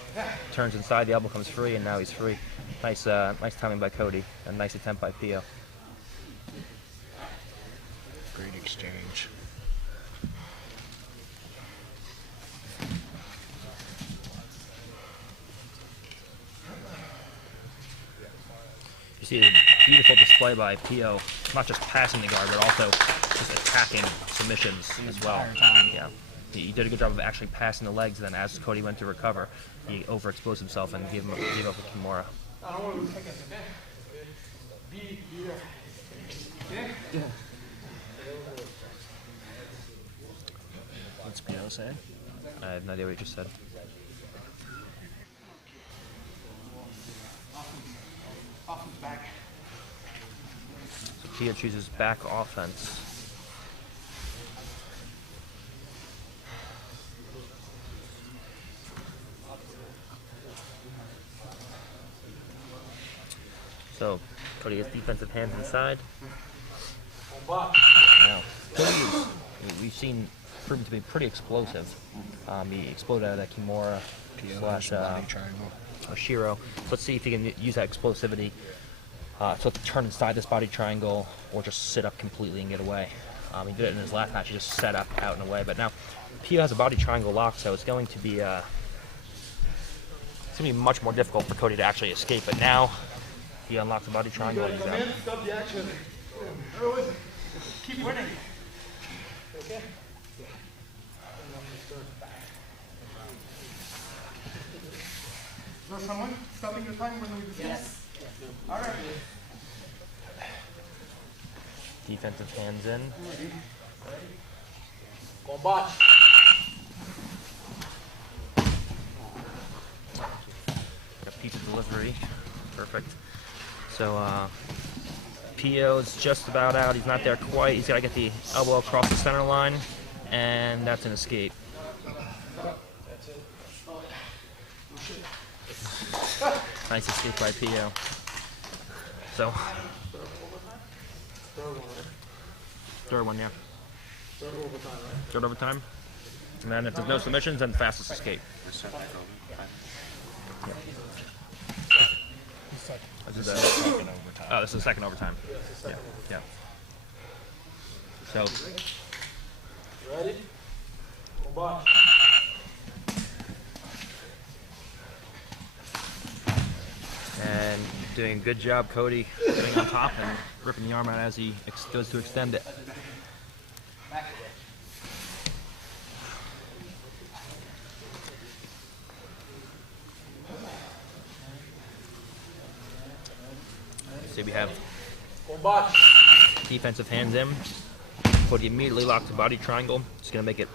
turns inside, the elbow comes free, and now he's free. Nice timing by Cody, and nice attempt by Pio. Great exchange. You see a beautiful display by Pio, not just passing the guard, but also just attacking submissions as well. Yeah. He did a good job of actually passing the legs, and then as Cody went to recover, he overexposed himself and gave up a Kimura. What's Pio say? I have no idea what he just said. Back. So Pio chooses back offense. So Cody gets defensive hands inside. Now, Cody we've seen proven to be pretty explosive. He exploded out of that Kimura slash body triangle. Shiro. So let's see if he can use that explosivity to turn inside this body triangle or just sit up completely and get away. He did it in his last match. He just set up out and away. But now Pio has a body triangle lock, so it's going to be much more difficult for Cody to actually escape. But now he unlocks the body triangle and he's out. Stop the action. Keep winning. Okay. Is there someone stopping your time when we discuss? Yes. All right. Defensive hands in. Combate. Got pizza delivery. Perfect. So, Pio's just about out. He's not there quite. He's got to get the elbow across the center line, and that's an escape. Nice escape by Pio. So, third one, yeah. Third overtime. And then if there's no submissions, then fastest escape. Yep. This is second overtime. Oh, this is the second overtime. Yeah, yeah. So. Ready? Combate. And doing a good job, Cody, getting on top and ripping the arm out as he goes to extend it. So we have defensive hands in. Cody immediately locks the body triangle. It's gonna make it.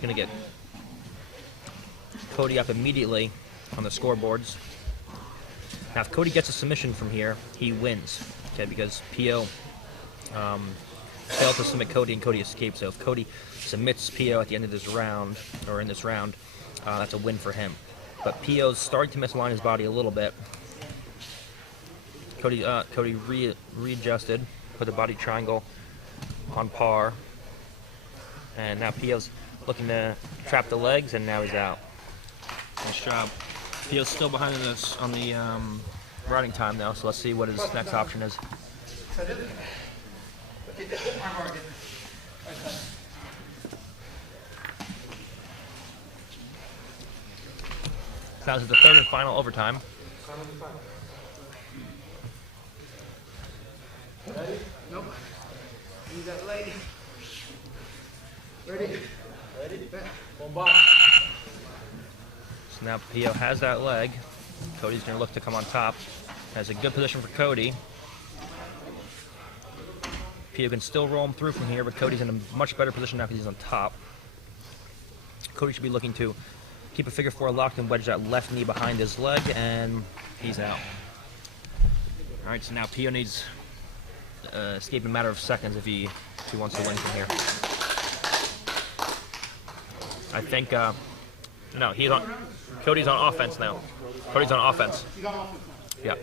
Gonna get Cody up immediately on the scoreboards. Now, if Cody gets a submission from here, he wins. Okay, because Pio failed to submit Cody, and Cody escaped. So if Cody submits Pio at the end of this round, or in this round, that's a win for him. But Pio's starting to misalign his body a little bit. Cody readjusted, put the body triangle on par, and now Pio's looking to trap the legs, and now he's out. Nice job. Pio's still behind us on the riding time now, so let's see what his next option is. Now this is the third and final overtime. Ready? Nope. Use that leg. Ready? Ready? Combate. So now Pio has that leg. Cody's going to look to come on top. Has a good position for Cody. Pio can still roll him through from here, but Cody's in a much better position now because he's on top. Cody should be looking to keep a figure four locked and wedge that left knee behind his leg, and he's out. All right, so now Pio needs escape in a matter of seconds if he wants to win from here. I think, no, Cody's on offense now. Cody's on offense. Yeah.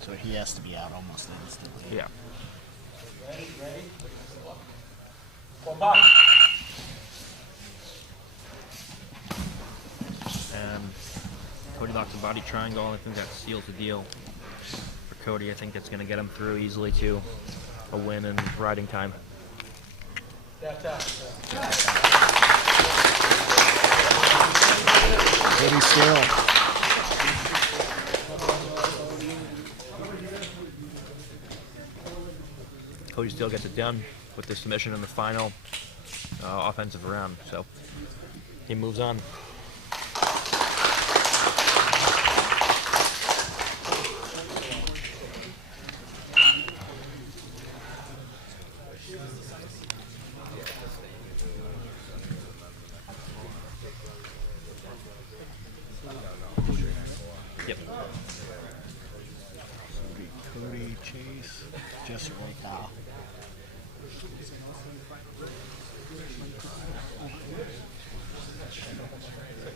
So he has to be out almost instantly. Yeah. Ready? Ready? Combate. And Cody locks the body triangle. I think that seals the deal for Cody. I think that's going to get him through easily to a win in riding time. Cody still. Cody still gets it done with the submission in the final offensive round. So he moves on. Yep. Cody, Chase, just right now.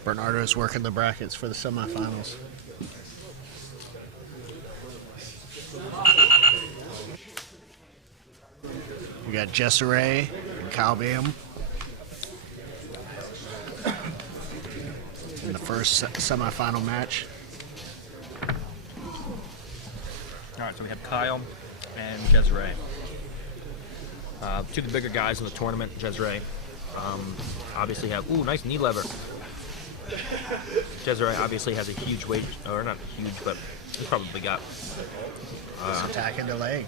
Bernardo's working the brackets for the semifinals. We got Jessere and Kyle Bam in the first semifinal match. All right, so we have Kyle and Jessere. Two of the bigger guys in the tournament. Jessere obviously have, ooh, nice knee lever. Jessere obviously has a huge weight, or not huge, but he's probably got. He's attacking the leg,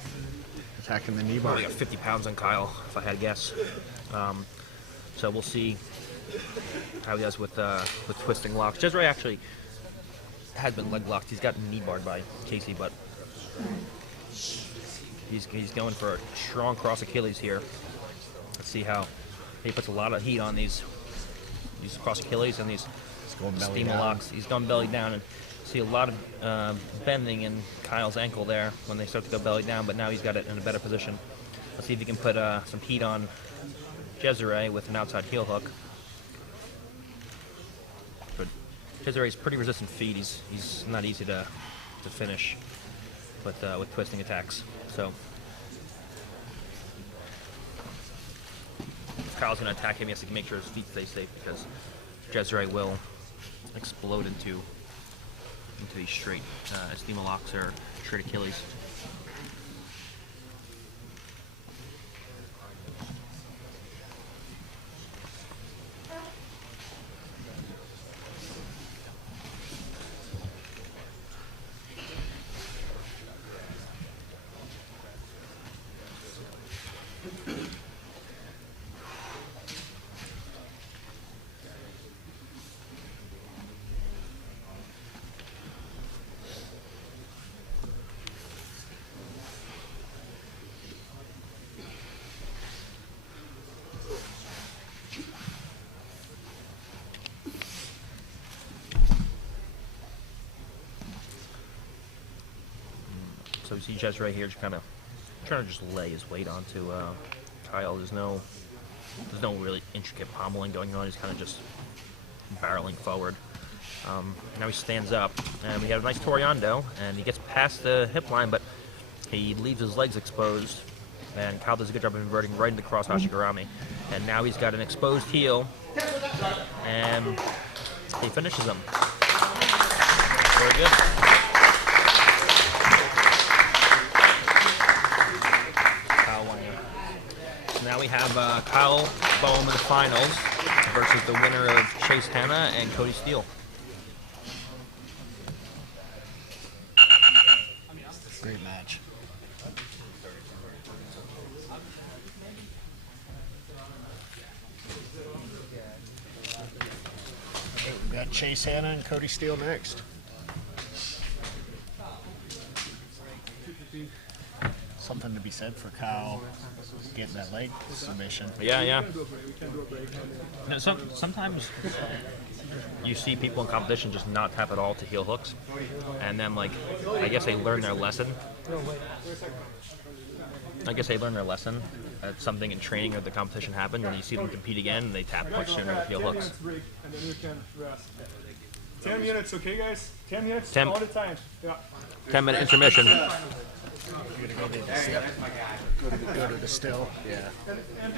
attacking the knee bar. Probably got 50 pounds on Kyle, if I had to guess. So we'll see how he does with twisting locks. Jessere actually has been leg locked. He's gotten knee barred by Casey, but he's going for a strong cross Achilles here. Let's see how he puts a lot of heat on these cross Achilles and these steam locks. He's gone belly down, and see a lot of bending in Kyle's ankle there when they start to go belly down, but now he's got it in a better position. Let's see if he can put some heat on Cesare with an outside heel hook. But Cesare's pretty resistant feet. He's not easy to finish with twisting attacks. So if Kyle's going to attack him, he has to make sure his feet stay safe, because Cesare will explode into these straight Estima locks or straight Achilles. So we see Jez right here just kind of trying to just lay his weight onto Kyle. There's no really intricate pommeling going on. He's kind of just barreling forward. Now he stands up, and we have a nice Toriando, and he gets past the hip line, but he leaves his legs exposed, and Kyle does a good job of inverting right into cross Hashigurami. And now he's got an exposed heel, and he finishes him. Very good. Now we have Kyle Boehm in the finals versus the winner of Chase Hanna and Cody Steele. Great match. We got Chase Hanna and Cody Steele next. Something to be said for Kyle getting that leg submission. Yeah. No, sometimes you see people in competition just not tap at all to heel hooks, and then I guess they learn their lesson. That something in training or the competition happened, and you see them compete again, and they tap much sooner with heel hooks. Break, and then we can rest. 10 minutes, okay, guys? 10 minutes 10 all the time. Yeah. 10-minute intermission. Go to the still. Yeah. And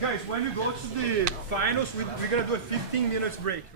guys, when you go to the finals, we're gonna do a 15 minutes break. Okay?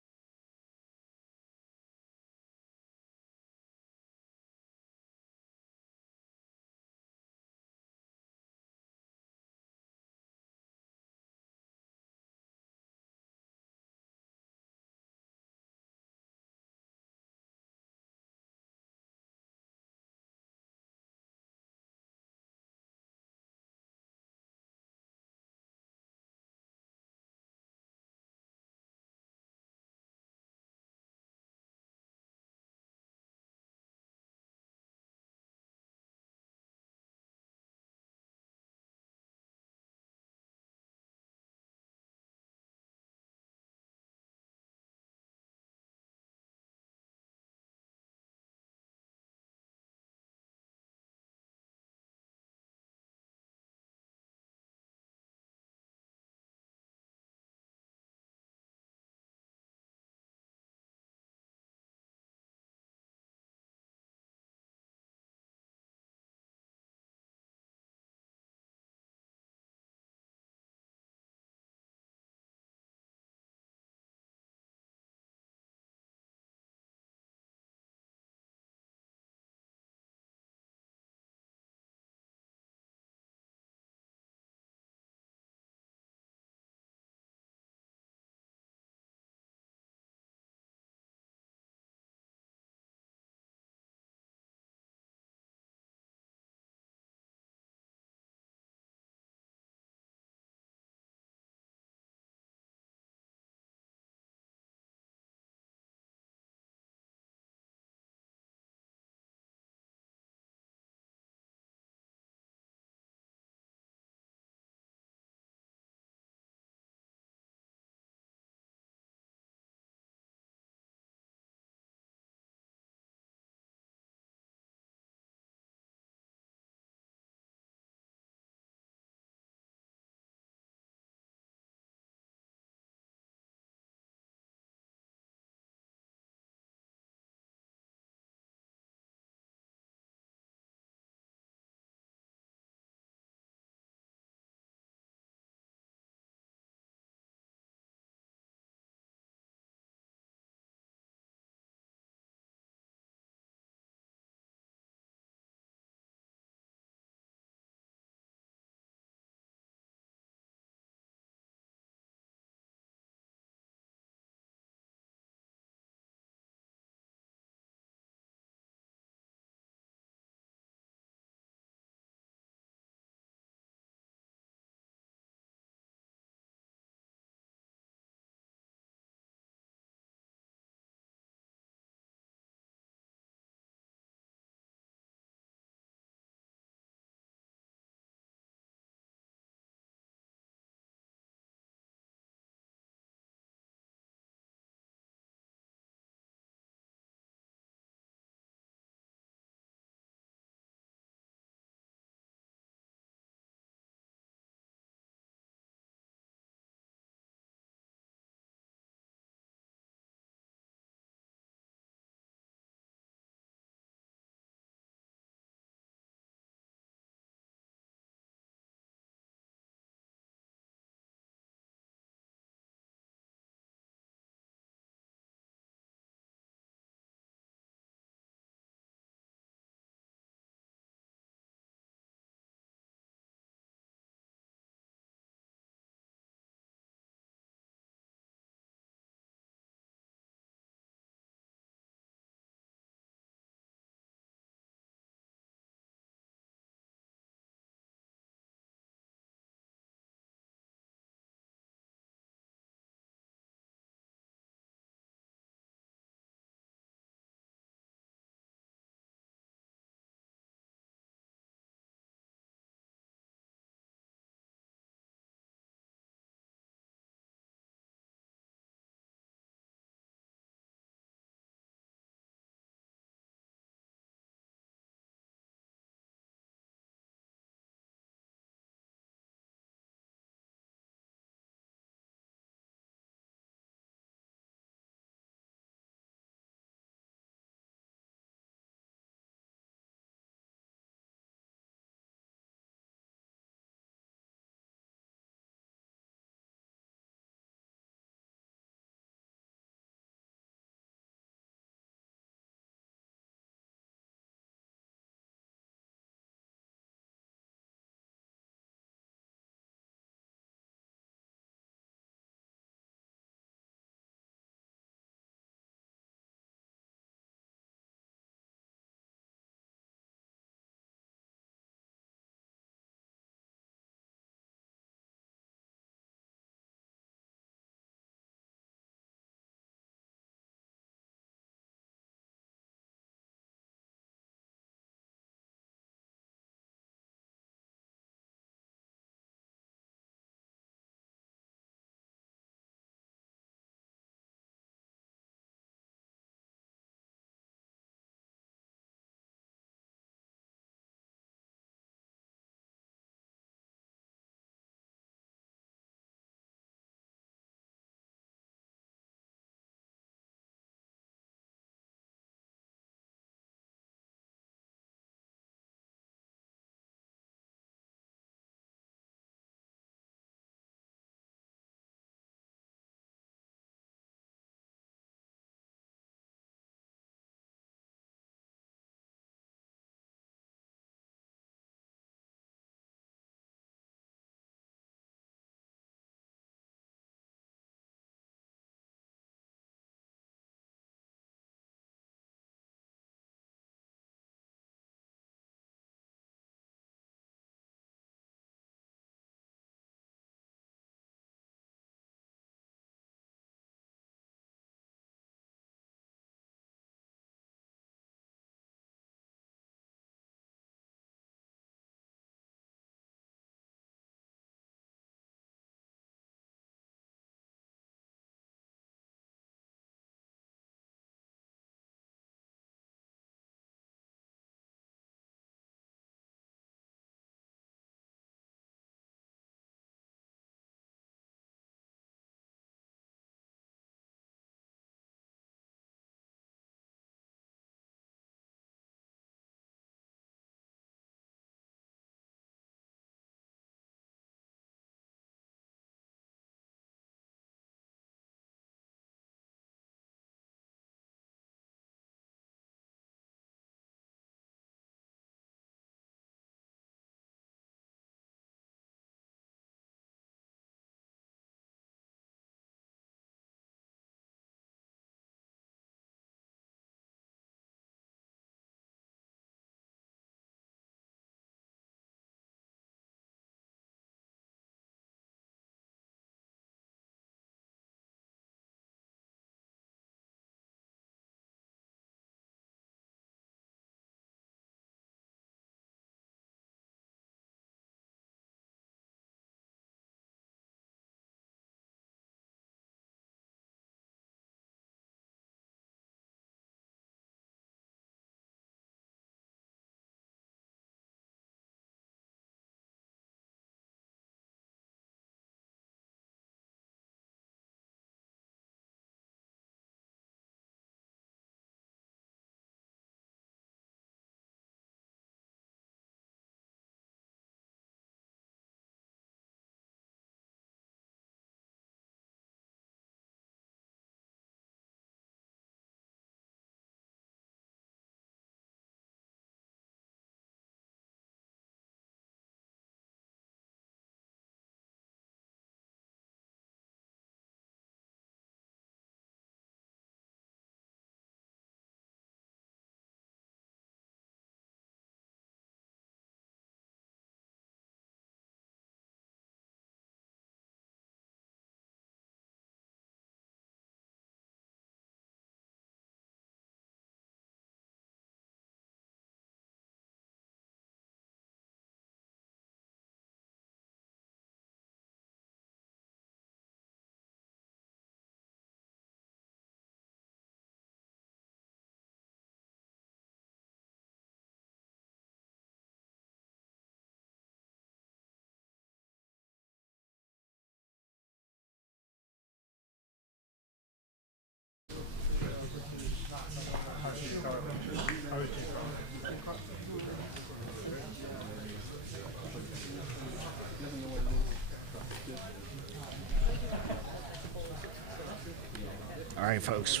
All right, folks.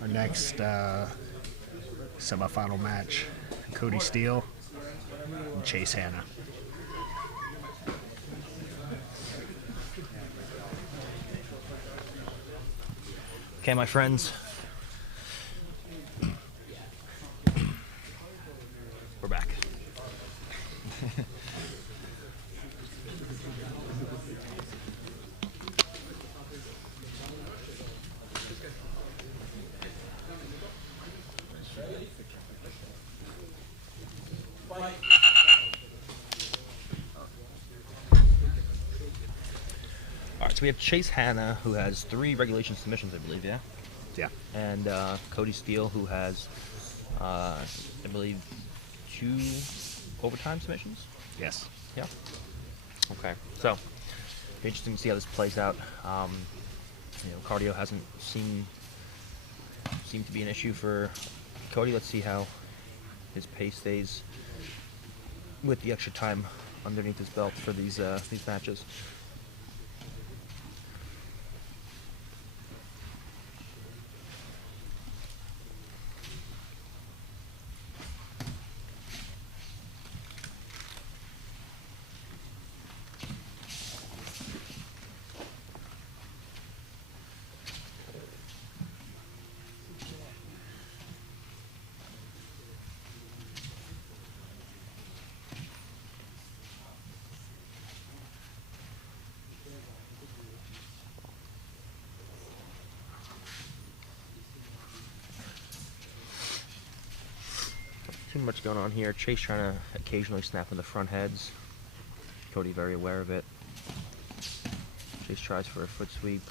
Our next semifinal match: Cody Steele and Chase Hanna. Okay, my friends. We're back. All right, so we have Chase Hanna, who has 3 regulation submissions, I believe, yeah? Yeah. And Cody Steele, who has, I believe, 2 overtime submissions? Yes. Yeah. Okay. So, interesting to see how this plays out. Cardio hasn't seemed to be an issue for Cody. Let's see how his pace stays with the extra time underneath his belt for these matches. Too much going on here. Chase trying to occasionally snap in the front heads. Cody very aware of it. Chase tries for a foot sweep.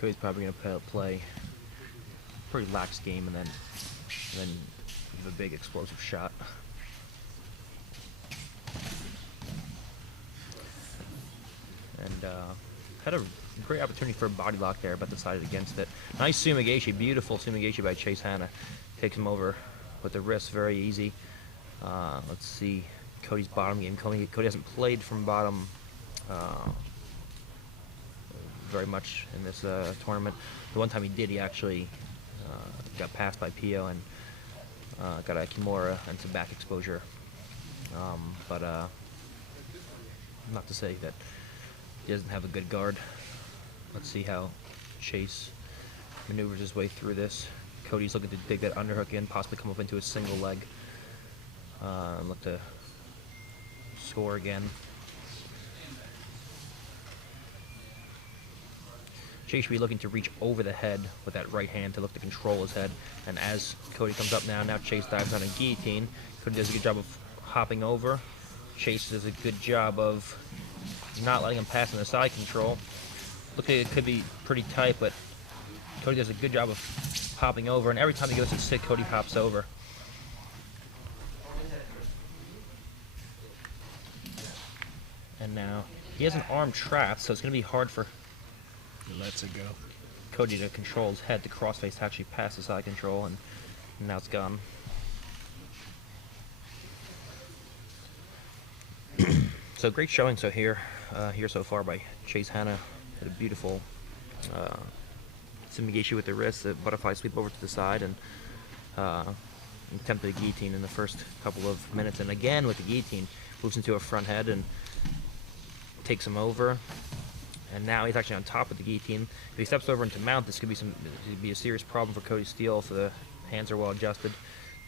Cody's probably going to play a pretty lax game and then give a big explosive shot. And had a great opportunity for a body lock there, but decided against it. Nice Sumigashi, beautiful Sumigashi by Chase Hanna. Takes him over with the wrist, very easy. Let's see Cody's bottom game. Cody hasn't played from bottom very much in this tournament. The one time he did, he actually got passed by Pio and got a Kimura and some back exposure. But not to say that he doesn't have a good guard. Let's see how Chase maneuvers his way through this. Cody's looking to dig that underhook in, possibly come up into a single leg. And look to score again. Chase should be looking to reach over the head with that right hand to look to control his head. And as Cody comes up now Chase dives on a guillotine. Cody does a good job of hopping over. Chase does a good job of not letting him pass in the side control. Look like it could be pretty tight, but Cody does a good job of hopping over, and every time he goes to sit, Cody hops over. And now he has an arm trap, so it's going to be hard for Lets it go. Cody to control his head to crossface to actually pass the side control, and now it's gone. So great showing here so far by Chase Hanna. Had a beautiful Sumigashi with the wrist, a butterfly sweep over to the side, and attempted a guillotine in the first couple of minutes. And again with the guillotine, moves into a front head and takes him over. And now he's actually on top of the guillotine. If he steps over into mount, this could be a serious problem for Cody Steele if the hands are well adjusted.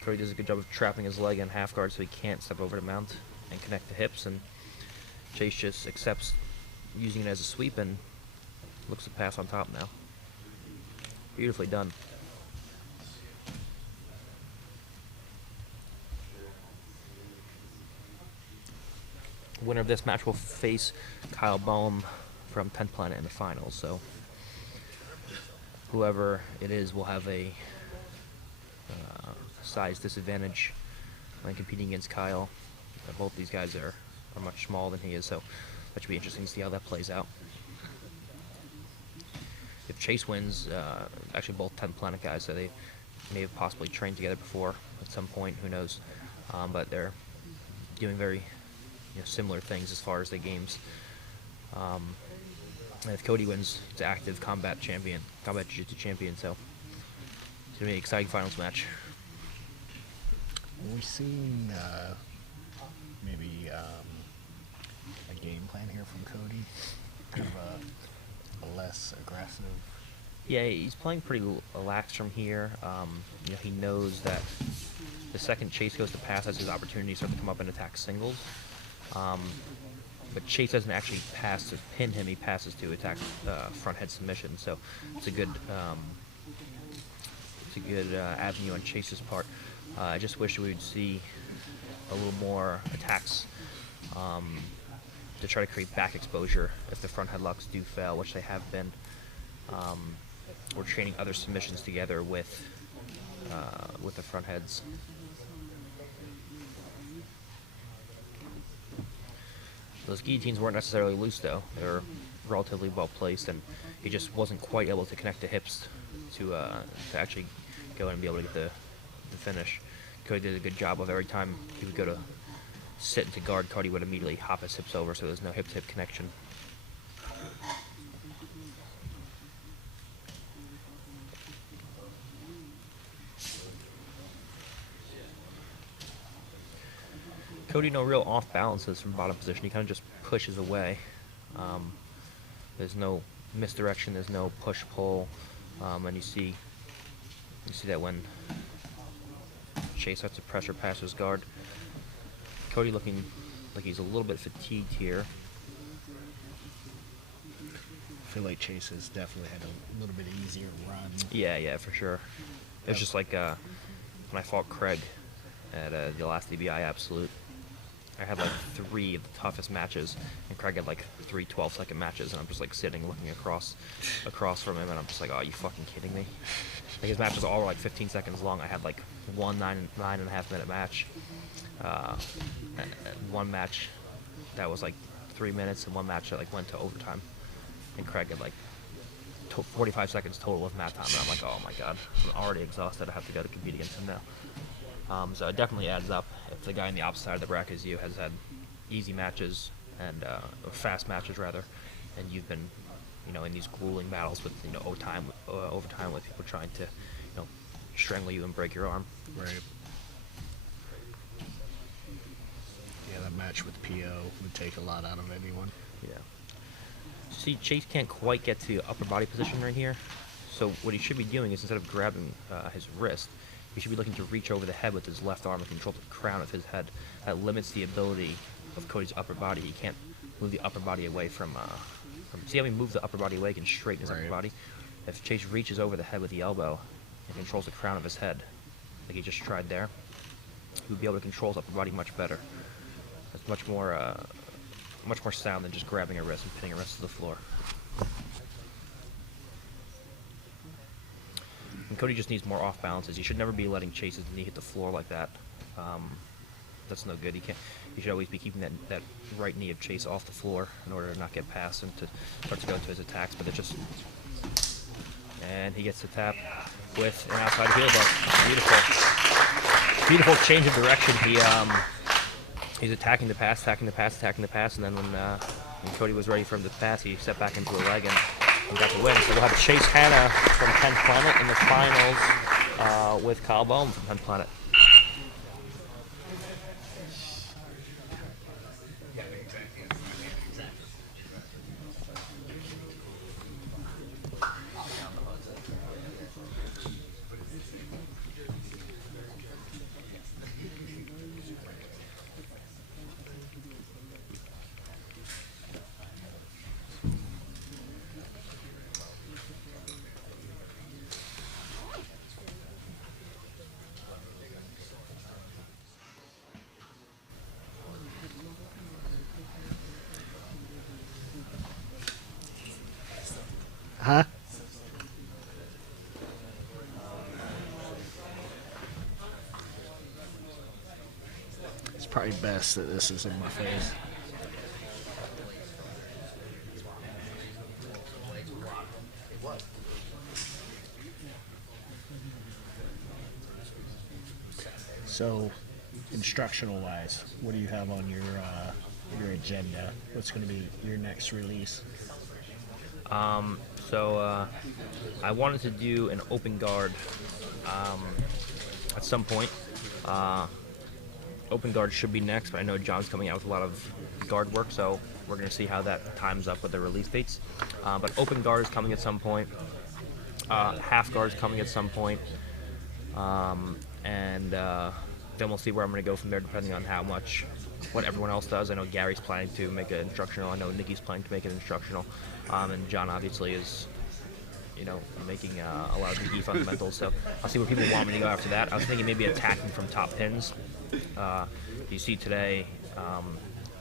Cody does a good job of trapping his leg in half guard so he can't step over to mount and connect the hips. And Chase just accepts using it as a sweep and looks to pass on top now. Beautifully done. Winner of this match will face Kyle Boehm from 10th Planet in the finals. So whoever it is will have a size disadvantage when competing against Kyle. Both these guys are much smaller than he is, so that should be interesting to see how that plays out. If Chase wins, actually both 10th Planet guys, so they may have possibly trained together before at some point, who knows. But they're doing very similar things as far as the games. And if Cody wins, it's active combat champion, combat jiu-jitsu champion, so it's going to be an exciting finals match. We've seen maybe a game plan here from Cody, kind of a less aggressive. Yeah, he's playing pretty relaxed from here. He knows that the second Chase goes to pass, that's his opportunity to start to come up and attack singles. But Chase doesn't actually pass to pin him; he passes to attack front head submission. So it's a good avenue on Chase's part. I just wish we would see a little more attacks to try to create back exposure if the front headlocks do fail, which they have been. We're training other submissions together with the front heads. Those guillotines weren't necessarily loose, though. They were relatively well placed, and he just wasn't quite able to connect the hips to actually go in and be able to get the finish. Cody did a good job of every time he would go to sit into guard, Cody would immediately hop his hips over, so there's no hip-to-hip connection. Cody, no real off balances from bottom position. He kind of just pushes away. There's no misdirection. There's no push pull, and you see that when Chase starts to pressure past his guard. Cody looking like he's a little bit fatigued here. I feel like Chase has definitely had a little bit easier run. Yeah, for sure. It was just like when I fought Craig at the last DBI Absolute. I had like 3 of the toughest matches, and Craig had like 3 12-second matches, and I'm just like sitting looking across from him, and I'm just like, oh, you fucking kidding me? Like, his matches all were like 15 seconds long. I had like one 9.5 minute match, one match that was like 3 minutes, and one match that like went to overtime, and Craig had like 45 seconds total of mat time, and I'm like, oh my god, I'm already exhausted. I have to go to compete against him now. So it definitely adds up if the guy on the opposite side of the bracket as you has had easy matches and or fast matches rather, and you've been, in these grueling battles with overtime with people trying to, strangle you and break your arm. Right. Yeah, that match with PO would take a lot out of anyone. Yeah. See, Chase can't quite get to upper body position right here, so what he should be doing is instead of grabbing his wrist, he should be looking to reach over the head with his left arm and control the crown of his head. That limits the ability of Cody's upper body. He can't move the upper body away from see how he moves the upper body away and straighten his upper body? If Chase reaches over the head with the elbow and controls the crown of his head, like he just tried there, he would be able to control his upper body much better. That's much more sound than just grabbing a wrist and pinning a wrist to the floor. And Cody just needs more off balances. He should never be letting Chase's knee hit the floor like that. That's no good. He should always be keeping that right knee of Chase off the floor in order to not get past him to start to go to his attacks. But and he gets to tap with an outside heel hook. Beautiful change of direction. He's attacking the pass, and then when Cody was ready for him to pass, he stepped back into a leg and got the win. So we'll have Chase Hanna from 10th Planet in the finals with Kyle Bohm from 10th Planet. Huh? It's probably best that this is in my face. So, instructional wise, what do you have on your agenda? What's going to be your next release? I wanted to do an open guard at some point. Open guard should be next, but I know John's coming out with a lot of guard work, so we're going to see how that times up with the release dates. But open guard is coming at some point. Half guard is coming at some point. And then we'll see where I'm going to go from there, depending on what everyone else does. I know Gary's planning to make it instructional. I know Nikki's planning to make it instructional. And John obviously is, making a lot of the gi fundamentals. So I'll see where people want me to go after that. I was thinking maybe attacking from top pins. You see today,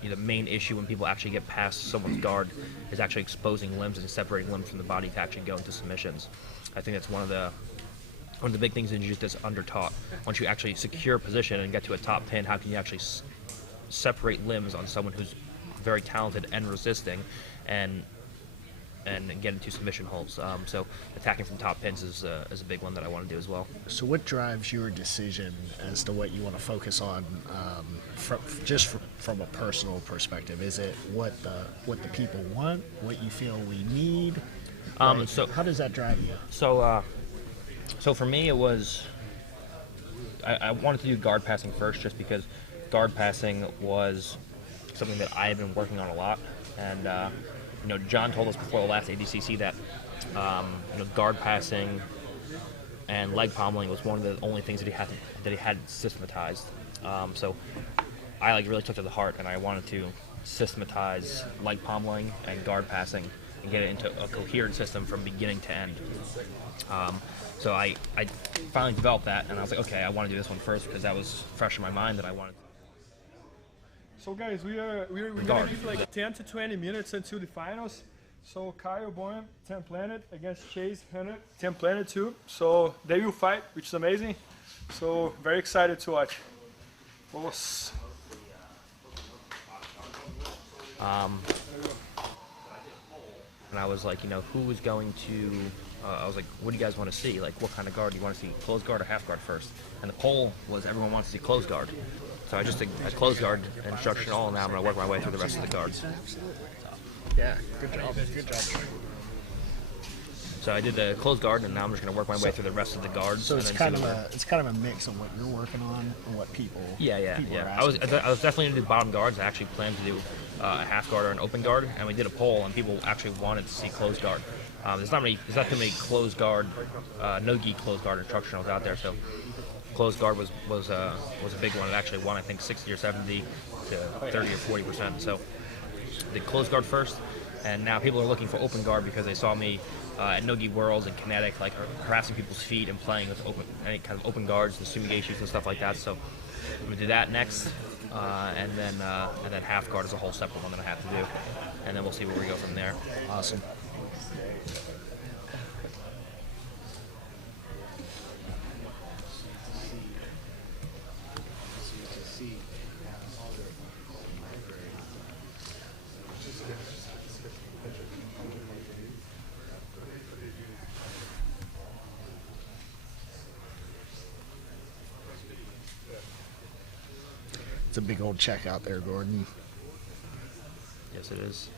the main issue when people actually get past someone's guard is actually exposing limbs and separating limbs from the body to actually go into submissions. I think that's one of the big things in jiu-jitsu that's under-taught. Once you actually secure a position and get to a top pin, how can you actually separate limbs on someone who's very talented and resisting, and get into submission holds. So attacking from top pins is a big one that I want to do as well. So what drives your decision as to what you want to focus on, from a personal perspective? Is it what the people want, what you feel we need? So how does that drive you? So for me, it was I wanted to do guard passing first, just because guard passing was something that I had been working on a lot, and John told us before the last ADCC that guard passing and leg pommeling was one of the only things that he had systematized. So I really took to the heart, and I wanted to systematize leg pommeling and guard passing and get it into a coherent system from beginning to end. So I finally developed that, and I was like, okay, I want to do this one first because that was fresh in my mind that I wanted. So guys, we're gonna give like 10 to 20 minutes until the finals. So Kyle Boehm, 10 Planet against Chase Hunter, 10 Planet too. So they will fight, which is amazing. So very excited to watch. Vamos. And I was like, who was going to, I was like, what do you guys want to see? Like, what kind of guard do you want to see? Closed guard or half guard first? And the poll was everyone wants to see closed guard. So I just did a closed guard instructional, and now I'm going to work my way through the rest of the guards. Yeah, good job. Good job. So I did the closed guard, and now I'm just going to work my way through the rest of the guards. So it's kind of a mix of what you're working on and what people. Yeah. Are I was definitely going to do bottom guards. I actually planned to do a half guard or an open guard, and we did a poll, and people actually wanted to see closed guard. There's not too many closed guard, no gi closed guard instructionals out there. So closed guard was a big one. It actually won, I think, 60 or 70 to 30 or 40%. So did closed guard first, and now people are looking for open guard because they saw me at No Gi Worlds and Kinetic, like harassing people's feet and playing with any kind of open guards and sumigations and stuff like that. So I'm gonna do that next, and then half guard is a whole separate one that I have to do, and then we'll see where we go from there. Awesome. It's a big old check out there, Gordon. Yes, it is.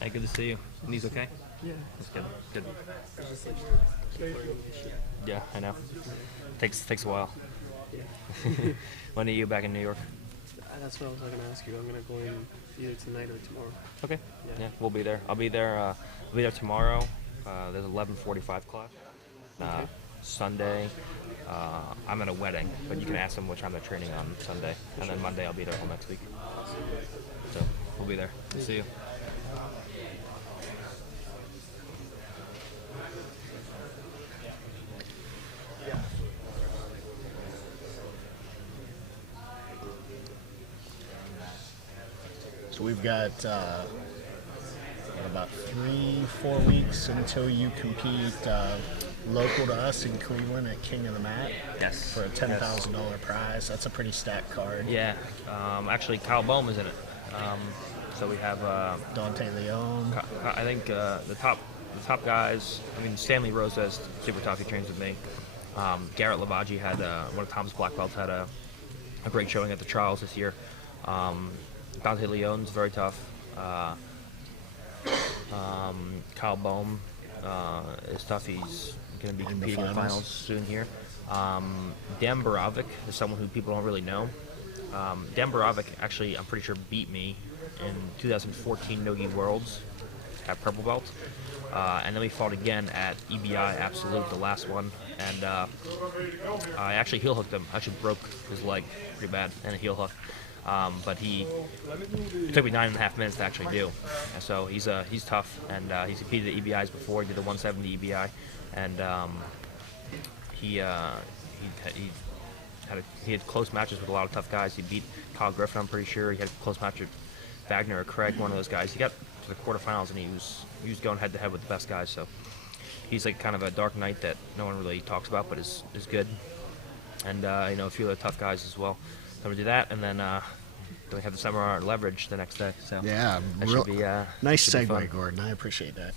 Hey, good to see you. Knees okay? Yeah. That's good. Good. Yeah, I know. Takes a while. Yeah. When are you back in New York? That's what I was going to ask you. I'm going to go in either tonight or tomorrow. Okay. Yeah. We'll be there. I'll be there tomorrow. There's 11:45 class. Okay. Sunday, I'm at a wedding, but you can ask them which time they're training on Sunday. And then Monday I'll be there all next week. So we'll be there. See you. So we've got about 3-4 weeks until you compete local to us in Cleveland at King of the Mat. Yes. For a $10,000 prize. That's a pretty stacked card. Yeah. Actually, Kyle Bohm is in it. So we have Dante Leon. I think the top guys. I mean, Stanley Rosa is super tough. He trains with me. Garrett Lavaji had one of Tom's black belts had a great showing at the trials this year. Dante Leon's very tough. Kyle Bohm is tough. He's going to be competing in finals soon here. Dan Borovic is someone who people don't really know. Dan Borovic actually, I'm pretty sure, beat me in 2014 Nogi Worlds at purple belt. And then we fought again at EBI Absolute, the last one. And I actually heel hooked him. I actually broke his leg pretty bad in a heel hook. But it took me 9.5 minutes to actually do. And so he's tough, and he's competed at EBIs before. He did the 170 EBI, and he had close matches with a lot of tough guys. He beat Kyle Griffin, I'm pretty sure. He had a close match with Wagner or Craig, one of those guys. He got to the quarterfinals, and he was going head to head with the best guys. So he's like kind of a dark knight that no one really talks about, but is good. And a few other tough guys as well. So we do that, and then we have the seminar at Leverage the next day. So yeah, nice segue, Gordon. I appreciate that.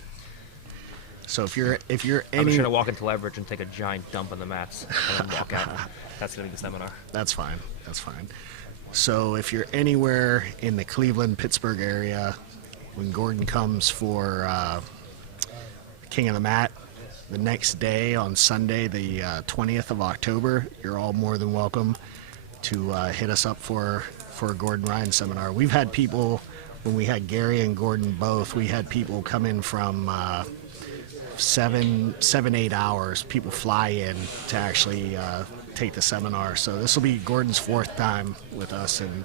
So if you're I'm just gonna walk into Leverage and take a giant dump on the mats and then walk out. That's gonna be the seminar. That's fine. So if you're anywhere in the Cleveland, Pittsburgh area, when Gordon comes for King of the Mat, the next day on Sunday, the 20th of October, you're all more than welcome to hit us up for a Gordon Ryan seminar. We've had people, when we had Gary and Gordon both, we had people come in from 7-8 hours. People fly in to actually take the seminar. So this will be Gordon's 4th time with us, and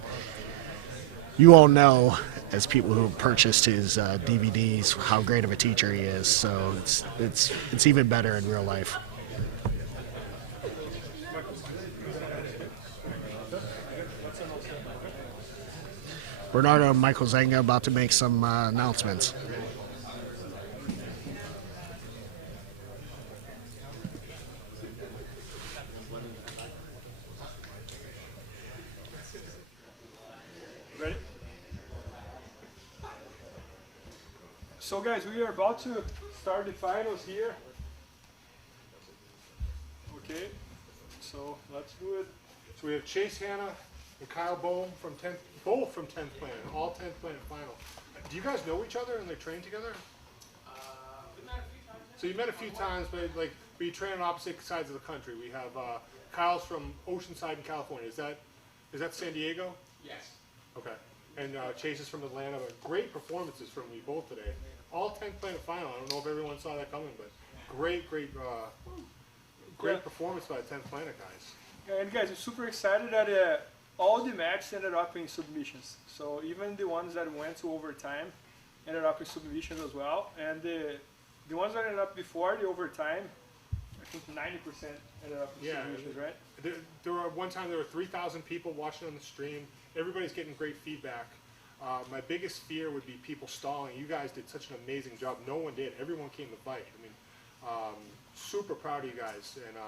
you all know, as people who have purchased his DVDs, how great of a teacher he is. So it's even better in real life. Bernardo and Michael Zenga about to make some announcements. Ready? So guys, we are about to start the finals here. Okay, so let's do it. So we have Chase Hanna and Kyle Bohm from 10th, both from 10th Planet, all 10th Planet final. Do you guys know each other and they train together? We met a few times. So you met a few times, but you train on opposite sides of the country. We have Kyle's from Oceanside in California. Is that San Diego? Yes. Okay. And Chase is from Atlanta. But great performances from you both today. All 10th Planet final. I don't know if everyone saw that coming, but great performance by the 10th Planet guys. Yeah, and guys, I'm super excited that all the matches ended up in submissions. So even the ones that went to overtime ended up in submissions as well. And the ones that ended up before the overtime, I think 90% ended up in submissions, right? There were one time there were 3,000 people watching on the stream. Everybody's getting great feedback. My biggest fear would be people stalling. You guys did such an amazing job. No one did. Everyone came to fight. I mean, super proud of you guys, and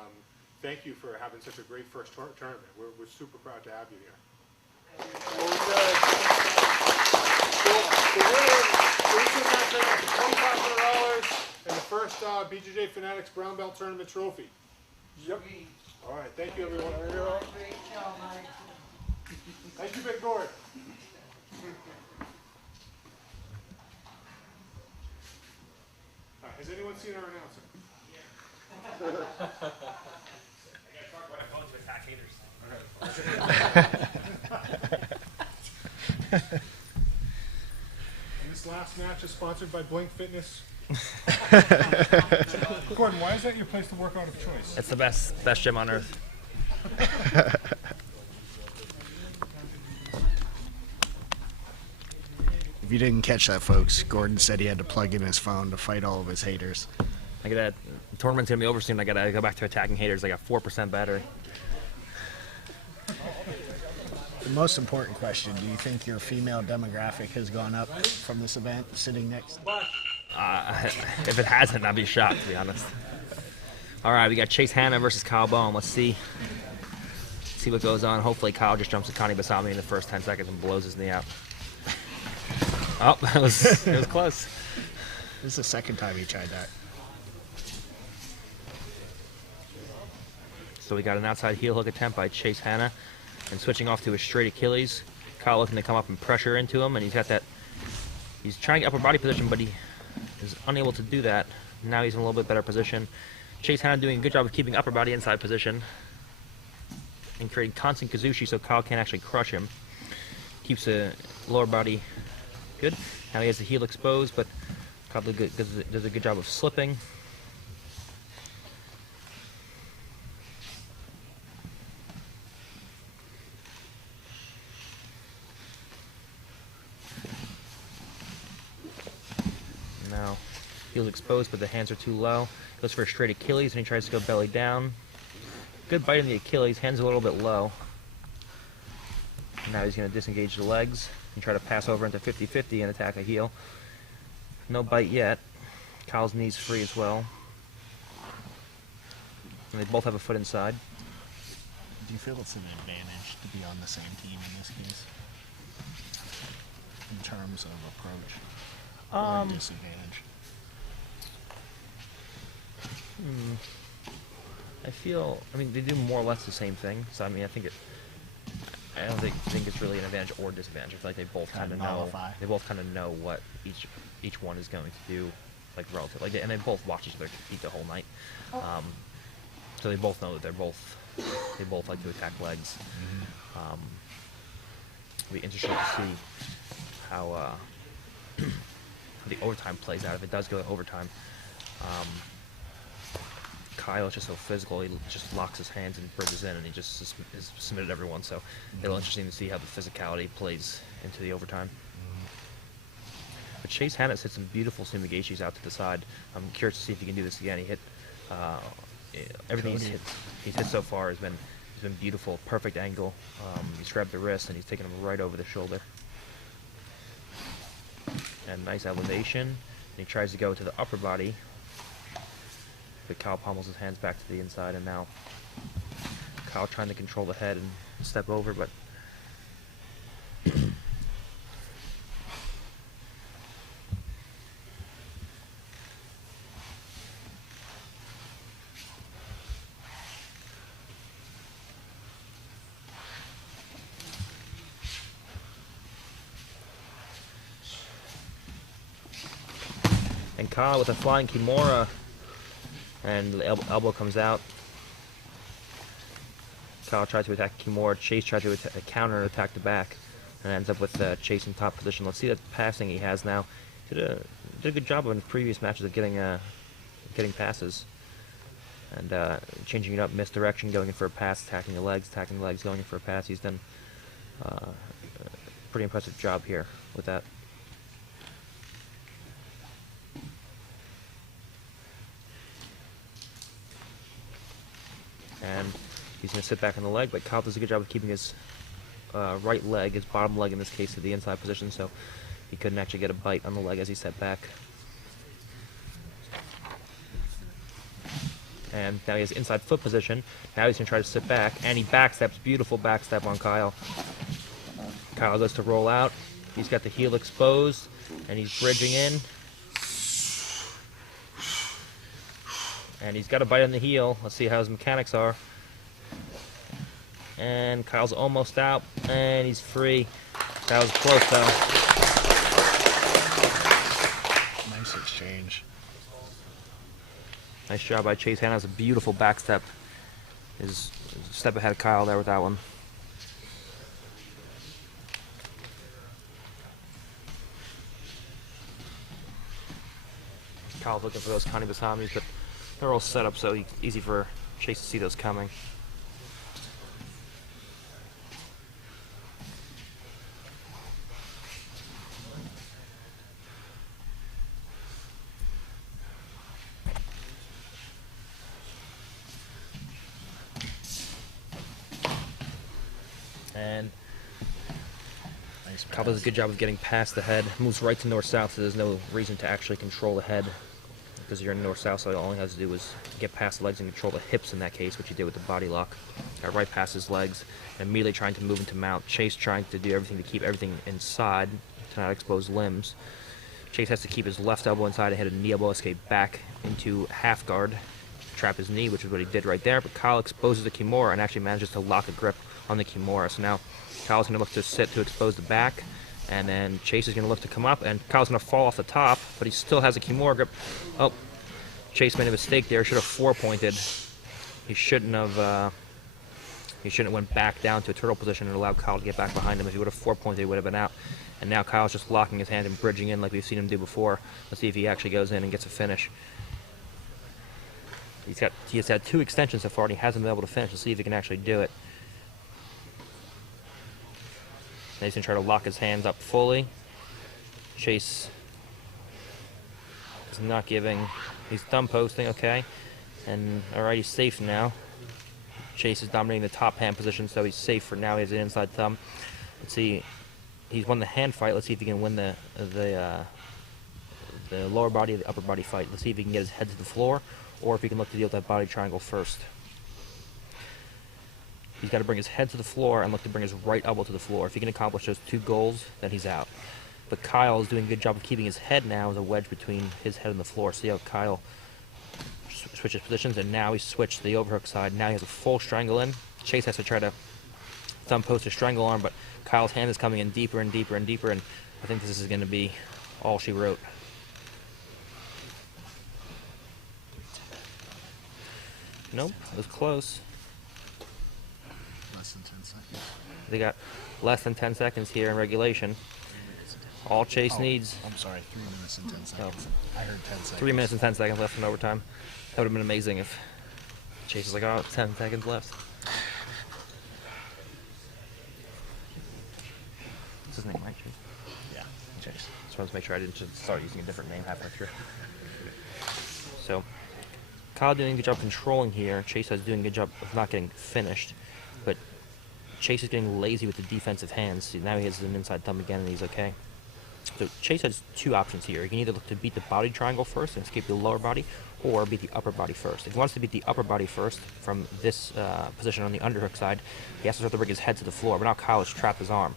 thank you for having such a great first tournament. We're super proud to have you here. $2,500 and the first BJJ Fanatics Brown Belt Tournament trophy. Yep. All right, thank you, everyone. Great job, Mike. Thank you, Big Gord. Has anyone seen our announcer? And this last match is sponsored by Blink Fitness. Gordon, why is that your place to work out of choice? It's the best gym on earth. If you didn't catch that, folks, Gordon said he had to plug in his phone to fight all of his haters. I got the tournament's gonna be over soon. I gotta go back to attacking haters. I got 4% battery. The most important question, do you think your female demographic has gone up from this event, sitting next? If it hasn't, I'd be shocked, to be honest. All right, we got Chase Hanna versus Kyle Bohm. Let's see what goes on. Hopefully Kyle just jumps to Connie Basami in the first 10 seconds and blows his knee out. Oh, it was close. This is the second time he tried that. So we got an outside heel hook attempt by Chase Hanna, and switching off to a straight Achilles. Kyle looking to come up and pressure into him, and he's got that. He's trying upper body position, but he is unable to do that. Now he's in a little bit better position. Chase Hanna doing a good job of keeping upper body inside position and creating constant kazushi so Kyle can't actually crush him. Keeps the lower body good. Now he has the heel exposed, but Kyle does a good job of slipping. Now heel's exposed, but the hands are too low. Goes for a straight Achilles, and he tries to go belly down. Good bite in the Achilles, hands a little bit low. Now he's going to disengage the legs and try to pass over into 50-50 and attack a heel. No bite yet. Kyle's knee's free as well. And they both have a foot inside. Do you feel it's an advantage to be on the same team in this case? In terms of approach? Or a disadvantage? I mean, they do more or less the same thing. So, I mean, I don't think it's really an advantage or disadvantage. I feel like they both kind of know. They both kind of know what each one is going to do, like relative. Like, and they both watch each other eat the whole night. So they both know that they both like to attack legs. It'll be interesting to see how the overtime plays out. If it does go to overtime, Kyle is just so physical. He just locks his hands and bridges in, and he just is submitted everyone. So it'll be interesting to see how the physicality plays into the overtime. But Chase Hanna hit some beautiful sumigashis out to the side. I'm curious to see if he can do this again. He hit everything he's hit so far has been beautiful, perfect angle. He's grabbed the wrist and he's taken him right over the shoulder. And nice elevation. And he tries to go to the upper body. But Kyle pummels his hands back to the inside, and now Kyle trying to control the head and step over, but and Kyle with a flying Kimura. And the elbow comes out. Kyle tried to attack Kimura. Chase tried to counter and attack the back, and ends up with Chase in top position. Let's see the passing he has now. Did a good job in previous matches of getting passes, and changing it up, misdirection, going in for a pass, attacking the legs, going in for a pass. He's done a pretty impressive job here with that. And he's going to sit back on the leg, but Kyle does a good job of keeping his right leg, his bottom leg in this case, to the inside position, so he couldn't actually get a bite on the leg as he sat back. And now he has inside foot position. Now he's going to try to sit back, and he backsteps, beautiful backstep on Kyle. Kyle goes to roll out. He's got the heel exposed, and he's bridging in. And he's got a bite on the heel. Let's see how his mechanics are. And Kyle's almost out, and he's free. That was close, though. Nice exchange. Nice job by Chase Hanna. That's a beautiful back step. Is a step ahead of Kyle there with that one. Kyle's looking for those Kani Basamis, but they're all set up so easy for Chase to see those coming. And Kyle does a good job of getting past the head. Moves right to north-south, so there's no reason to actually control the head. Because you're in north-south, so all he has to do is get past the legs and control the hips in that case, which he did with the body lock. Got right past his legs, and immediately trying to move into mount. Chase trying to do everything to keep everything inside, to not expose limbs. Chase has to keep his left elbow inside and hit a knee elbow escape back into half guard, trap his knee, which is what he did right there. But Kyle exposes the Kimura and actually manages to lock a grip on the Kimura. So now Kyle's going to look to sit to expose the back, and then Chase is going to look to come up, and Kyle's going to fall off the top, but he still has a Kimura grip. Oh, Chase made a mistake there. Should have 4-pointed. He shouldn't have. He shouldn't have went back down to a turtle position and allowed Kyle to get back behind him. If he would have 4-pointed, he would have been out. And now Kyle's just locking his hand and bridging in like we've seen him do before. Let's see if he actually goes in and gets a finish. He has had 2 extensions so far, and he hasn't been able to finish. Let's see if he can actually do it. Now he's going to try to lock his hands up fully. Chase is not giving. He's thumb posting, okay. And alright, he's safe now. Chase is dominating the top hand position, so he's safe for now. He has an inside thumb. Let's see. He's won the hand fight. Let's see if he can win the lower body or the upper body fight. Let's see if he can get his head to the floor, or if he can look to deal with that body triangle first. He's got to bring his head to the floor and look to bring his right elbow to the floor. If he can accomplish those 2 goals, then he's out. But Kyle is doing a good job of keeping his head now as a wedge between his head and the floor. See how Kyle switches positions, and now he's switched to the overhook side. Now he has a full strangle in. Chase has to try to thumb post a strangle arm, but Kyle's hand is coming in deeper and deeper and deeper, and I think this is going to be all she wrote. Nope, it was close. Less than 10 seconds. They got less than 10 seconds here in regulation. All Chase needs. I'm sorry, 3 minutes and 10 seconds. I heard 10 seconds. 3 minutes and 10 seconds left in overtime. That would have been amazing if Chase was like, oh, 10 seconds left. What's his name, right, Chase? Yeah, Chase. Just wanted to make sure I didn't just start using a different name halfway through. So, Kyle doing a good job controlling here. Chase is doing a good job of not getting finished. But Chase is getting lazy with the defensive hands. See, now he has an inside thumb again, and he's okay. So Chase has 2 options here. He can either look to beat the body triangle first and escape the lower body, or beat the upper body first. If he wants to beat the upper body first from this position on the underhook side, he has to start to bring his head to the floor. But now Kyle has trapped his arm.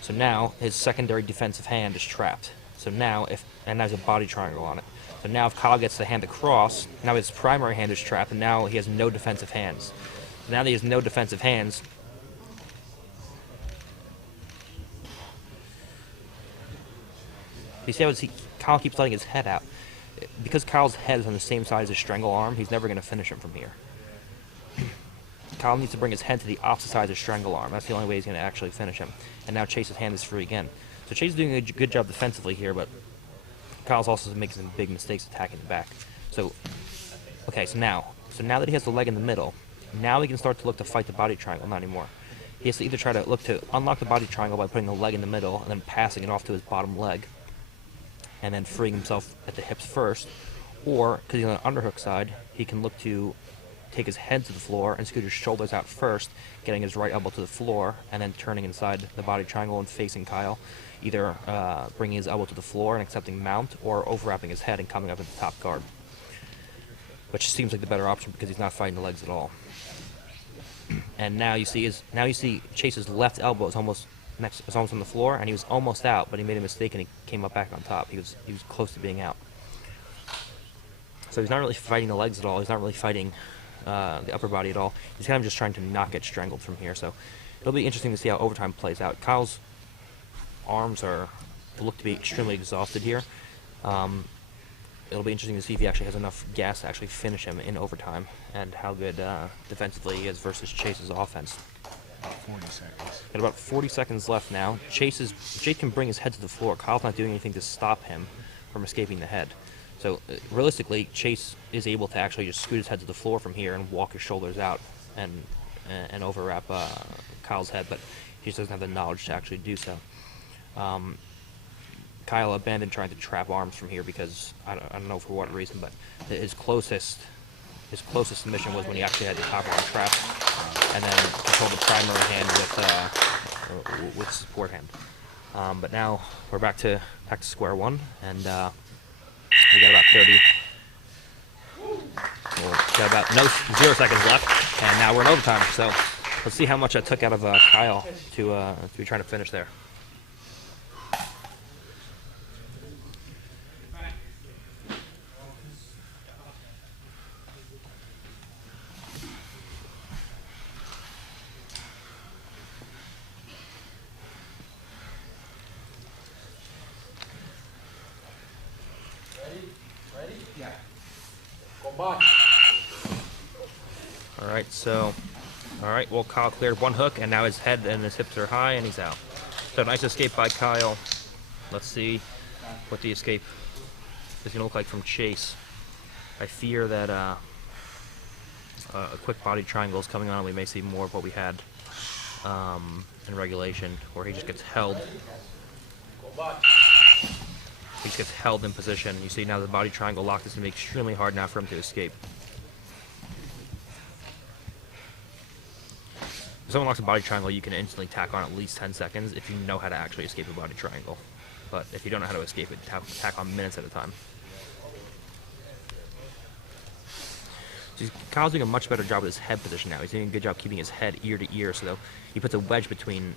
So now his secondary defensive hand is trapped. So now and now there's a body triangle on it. So now if Kyle gets the hand across, now his primary hand is trapped, and now he has no defensive hands. So now that he has no defensive hands, you see how Kyle keeps letting his head out. Because Kyle's head is on the same side as his strangle arm, he's never going to finish him from here. Kyle needs to bring his head to the opposite side of his strangle arm. That's the only way he's going to actually finish him. And now Chase's hand is free again. So Chase is doing a good job defensively here, but Kyle's also making some big mistakes attacking the back. So, okay, so now that he has the leg in the middle, now he can start to look to fight the body triangle, not anymore. He has to either try to look to unlock the body triangle by putting the leg in the middle and then passing it off to his bottom leg, and then freeing himself at the hips first, or, because he's on the underhook side, he can look to take his head to the floor and scoot his shoulders out first, getting his right elbow to the floor, and then turning inside the body triangle and facing Kyle, either bringing his elbow to the floor and accepting mount, or overwrapping his head and coming up at the top guard, which seems like the better option because he's not fighting the legs at all. And now you see Chase's left elbow is almost on the floor, and he was almost out, but he made a mistake and he came up back on top. He was close to being out. So he's not really fighting the legs at all. He's not really fighting the upper body at all. He's kind of just trying to not get strangled from here. So it'll be interesting to see how overtime plays out. Kyle's arms look to be extremely exhausted here. It'll be interesting to see if he actually has enough gas to actually finish him in overtime, and how good defensively he is versus Chase's offense. 40 seconds. Got about 40 seconds left now. Chase can bring his head to the floor. Kyle's not doing anything to stop him from escaping the head. So realistically, Chase is able to actually just scoot his head to the floor from here and walk his shoulders out and overwrap Kyle's head, but he just doesn't have the knowledge to actually do so. Kyle abandoned trying to trap arms from here because I don't know for what reason, but his closest submission was when he actually had the top arm trapped, and then controlled the primary hand with support hand. But now we're back to square one, and we got about 30. Well, got about 0 seconds left, and now we're in overtime. So let's see how much I took out of Kyle to be trying to finish there. Alright, well, Kyle cleared one hook, and now his head and his hips are high, and he's out. So nice escape by Kyle. Let's see what the escape is going to look like from Chase. I fear that a quick body triangle is coming on, and we may see more of what we had in regulation, where he just gets held. He just gets held in position. You see now the body triangle lock is going to be extremely hard now for him to escape. If someone locks a body triangle, you can instantly tack on at least 10 seconds if you know how to actually escape a body triangle. But if you don't know how to escape it, tack on minutes at a time. So Kyle's doing a much better job with his head position now. He's doing a good job keeping his head ear to ear, so he puts a wedge between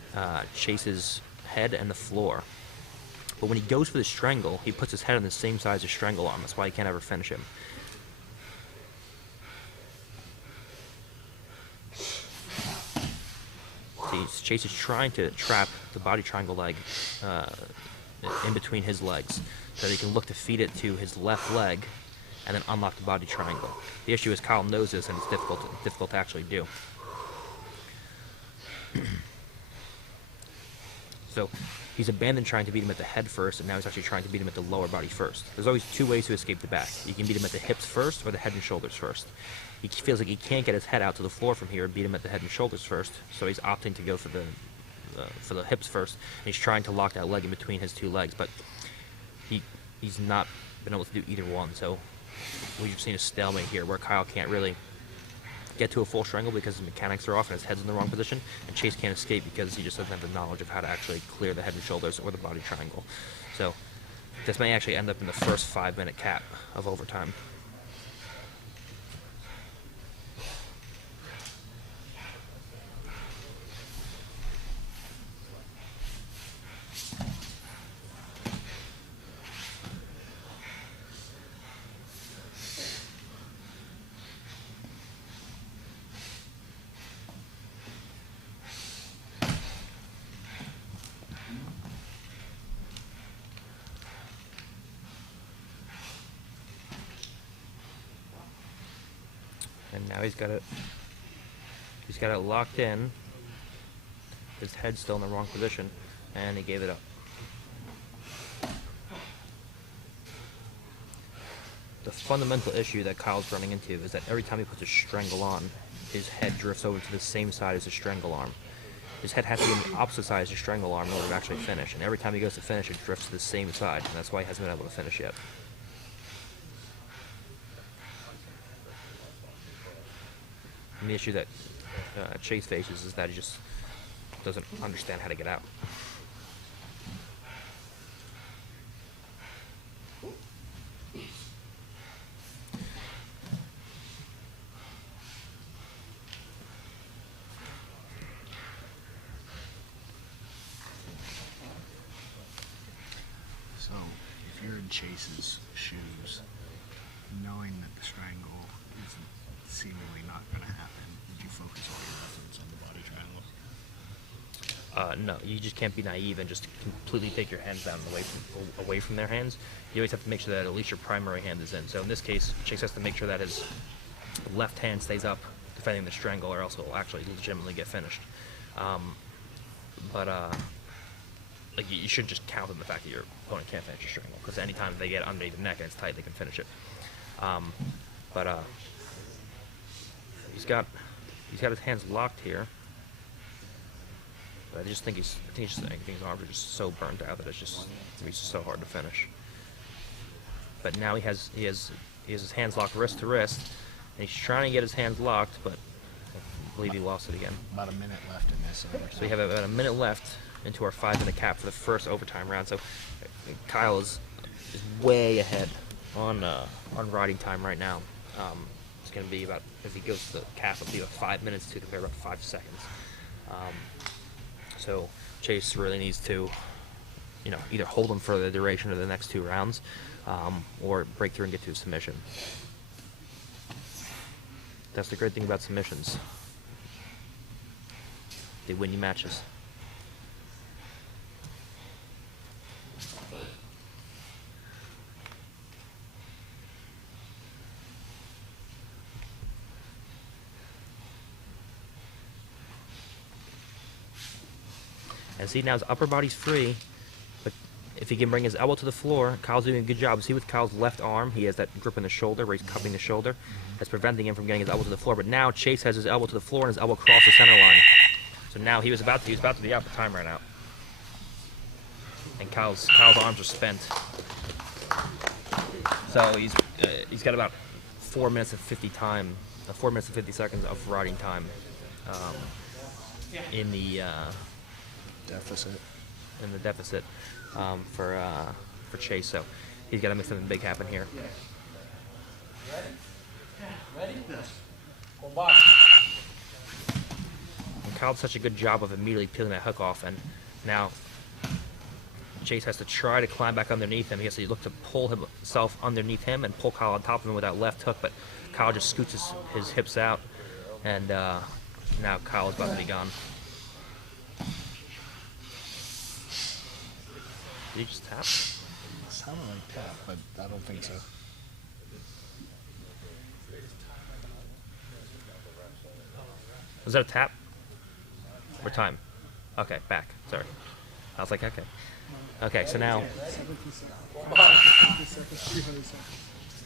Chase's head and the floor. But when he goes for the strangle, he puts his head on the same side as his strangle arm. That's why he can't ever finish him. Chase is trying to trap the body triangle leg in between his legs so that he can look to feed it to his left leg and then unlock the body triangle. The issue is Kyle knows this, and it's difficult to actually do. So he's abandoned trying to beat him at the head first, and now he's actually trying to beat him at the lower body first. There's always two ways to escape the back. You can beat him at the hips first or the head and shoulders first. He feels like he can't get his head out to the floor from here and beat him at the head and shoulders first, so he's opting to go for the hips first. And he's trying to lock that leg in between his two legs, but he's not been able to do either one. So we've seen a stalemate here where Kyle can't really get to a full strangle because his mechanics are off and his head's in the wrong position, and Chase can't escape because he just doesn't have the knowledge of how to actually clear the head and shoulders or the body triangle. So this may actually end up in the first 5-minute cap of overtime. And now he's got it locked in. His head's still in the wrong position, and he gave it up. The fundamental issue that Kyle's running into is that every time he puts a strangle on, his head drifts over to the same side as his strangle arm. His head has to be on the opposite side as his strangle arm in order to actually finish, and every time he goes to finish, it drifts to the same side, and that's why he hasn't been able to finish yet. And the issue that Chase faces is that he just doesn't understand how to get out. So, if you're in Chase's shoes, knowing that the strangle is seemingly not going to happen, would you focus all your efforts on the body triangle? No, you just can't be naive and just completely take your hands down and away from their hands. You always have to make sure that at least your primary hand is in. So in this case, Chase has to make sure that his left hand stays up defending the strangle, or else it will actually legitimately get finished. Like you shouldn't just count on the fact that your opponent can't finish your strangle, because anytime they get underneath the neck and it's tight, they can finish it. He's got his hands locked here. But I just think his arms are just so burnt out that it's just so hard to finish. But now he has his hands locked wrist to wrist, and he's trying to get his hands locked, but I believe he lost it again. About a minute left in this. So we have about a minute left. into our 5-minute cap for the first overtime round. So Kyle is way ahead on riding time right now. It's going to be about, if he goes to the cap, it'll be about 5 minutes to compare about 5 seconds. So Chase really needs to, either hold him for the duration of the next 2 rounds, or break through and get to a submission. That's the great thing about submissions. They win you matches. And see, now his upper body's free, but if he can bring his elbow to the floor, Kyle's doing a good job. See, with Kyle's left arm, he has that grip in the shoulder where he's cupping the shoulder. That's preventing him from getting his elbow to the floor. But now Chase has his elbow to the floor and his elbow across the center line. So now he was about to be out, but time ran out. And Kyle's arms are spent. So he's got about 4 minutes and 50 seconds of riding time in the deficit. For Chase. So he's got to make something big happen here. Ready? Yes. Go back. And Kyle did such a good job of immediately peeling that hook off, and now Chase has to try to climb back underneath him. He has to look to pull himself underneath him and pull Kyle on top of him with that left hook, but Kyle just scoots his hips out, and now Kyle is about to be gone. Did he just tap? It sounded like tap, but I don't think so. Was that a tap? Or time? Okay, back. Sorry. I was like, okay. Okay, so now.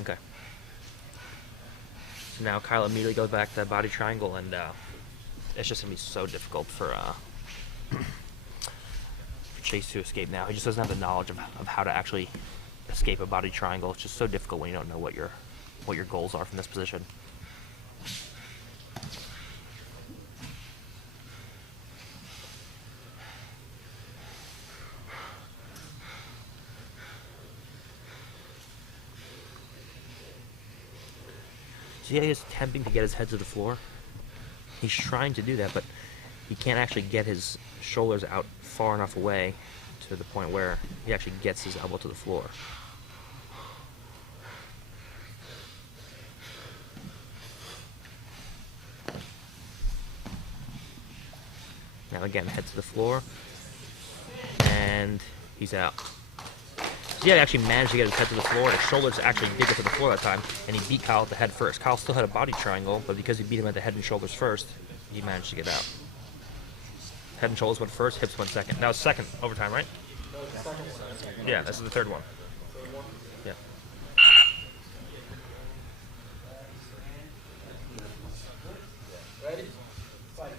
Okay. So now Kyle immediately goes back to that body triangle, and it's just going to be so difficult for Chase to escape now. He just doesn't have the knowledge of how to actually escape a body triangle. It's just so difficult when you don't know what your goals are from this position. So yeah, he's attempting to get his head to the floor. He's trying to do that, but he can't actually get his shoulders out far enough away to the point where he actually gets his elbow to the floor. Now again, head to the floor, and he's out. So yeah, he actually managed to get his head to the floor, and his shoulders actually did get to the floor that time, and he beat Kyle at the head first. Kyle still had a body triangle, but because he beat him at the head and shoulders first, he managed to get out. Head and shoulders went first, hips went second. That was second overtime, right? Yeah, this is the third one. Yeah. Ready? Fight.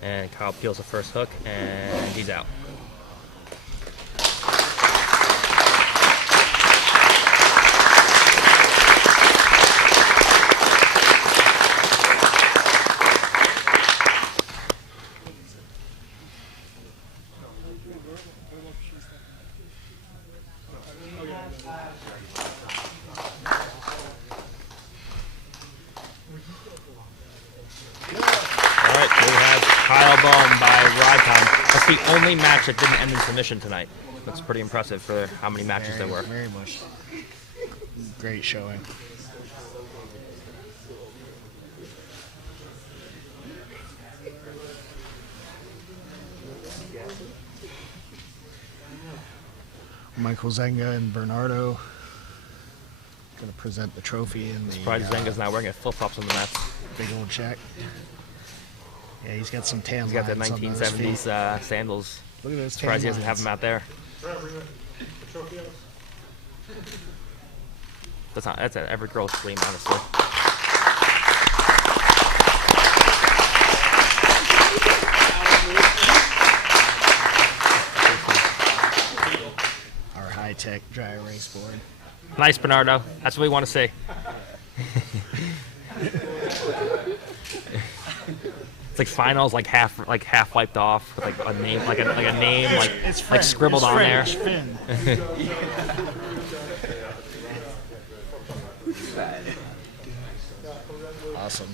And Kyle peels the first hook, and he's out. The only match that didn't end in submission tonight. That's pretty impressive for how many matches there were. Very much. Great showing. Michael Zenga and Bernardo going to present the trophy in the. Surprised Zenga's not wearing flip-flops on the mats. Big old check. Yeah, he's got some tan. He's got the 1970s sandals. Look at those. Surprised he doesn't have them out there. That's at every girl's dream, honestly. Our high-tech dry erase board. Nice, Bernardo. That's what we want to see. It's like finals, like half wiped off with like a name, like a name, It's like scribbled on there. Finn. Awesome.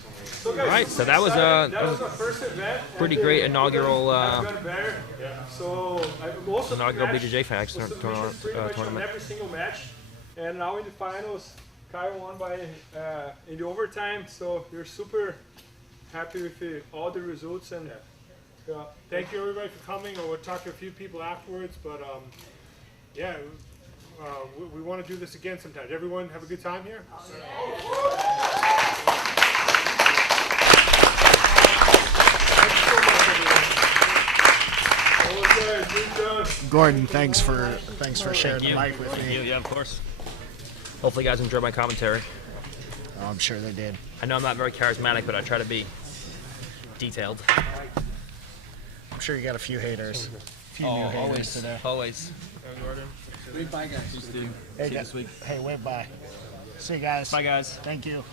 All right, so that was our first event. pretty great inaugural Got better. So most of the inaugural match BJJ Fanatics was tournament. pretty much on tournament. every single match, and now in the finals, Kyle won by in the overtime. So we're super happy with all the results and. Thank you everybody for coming. We'll talk to a few people afterwards, but yeah, we want to do this again sometime. Everyone have a good time here. Gordon, thanks for sharing the mic with me. Yeah, of course. Hopefully, you guys enjoyed my commentary. Oh, I'm sure they did. I know I'm not very charismatic, but I try to be detailed. I'm sure you got a few haters. A few new haters today. Always. Great bye, guys. Hey, hey, wait, bye. See you guys. Bye, guys. Thank you.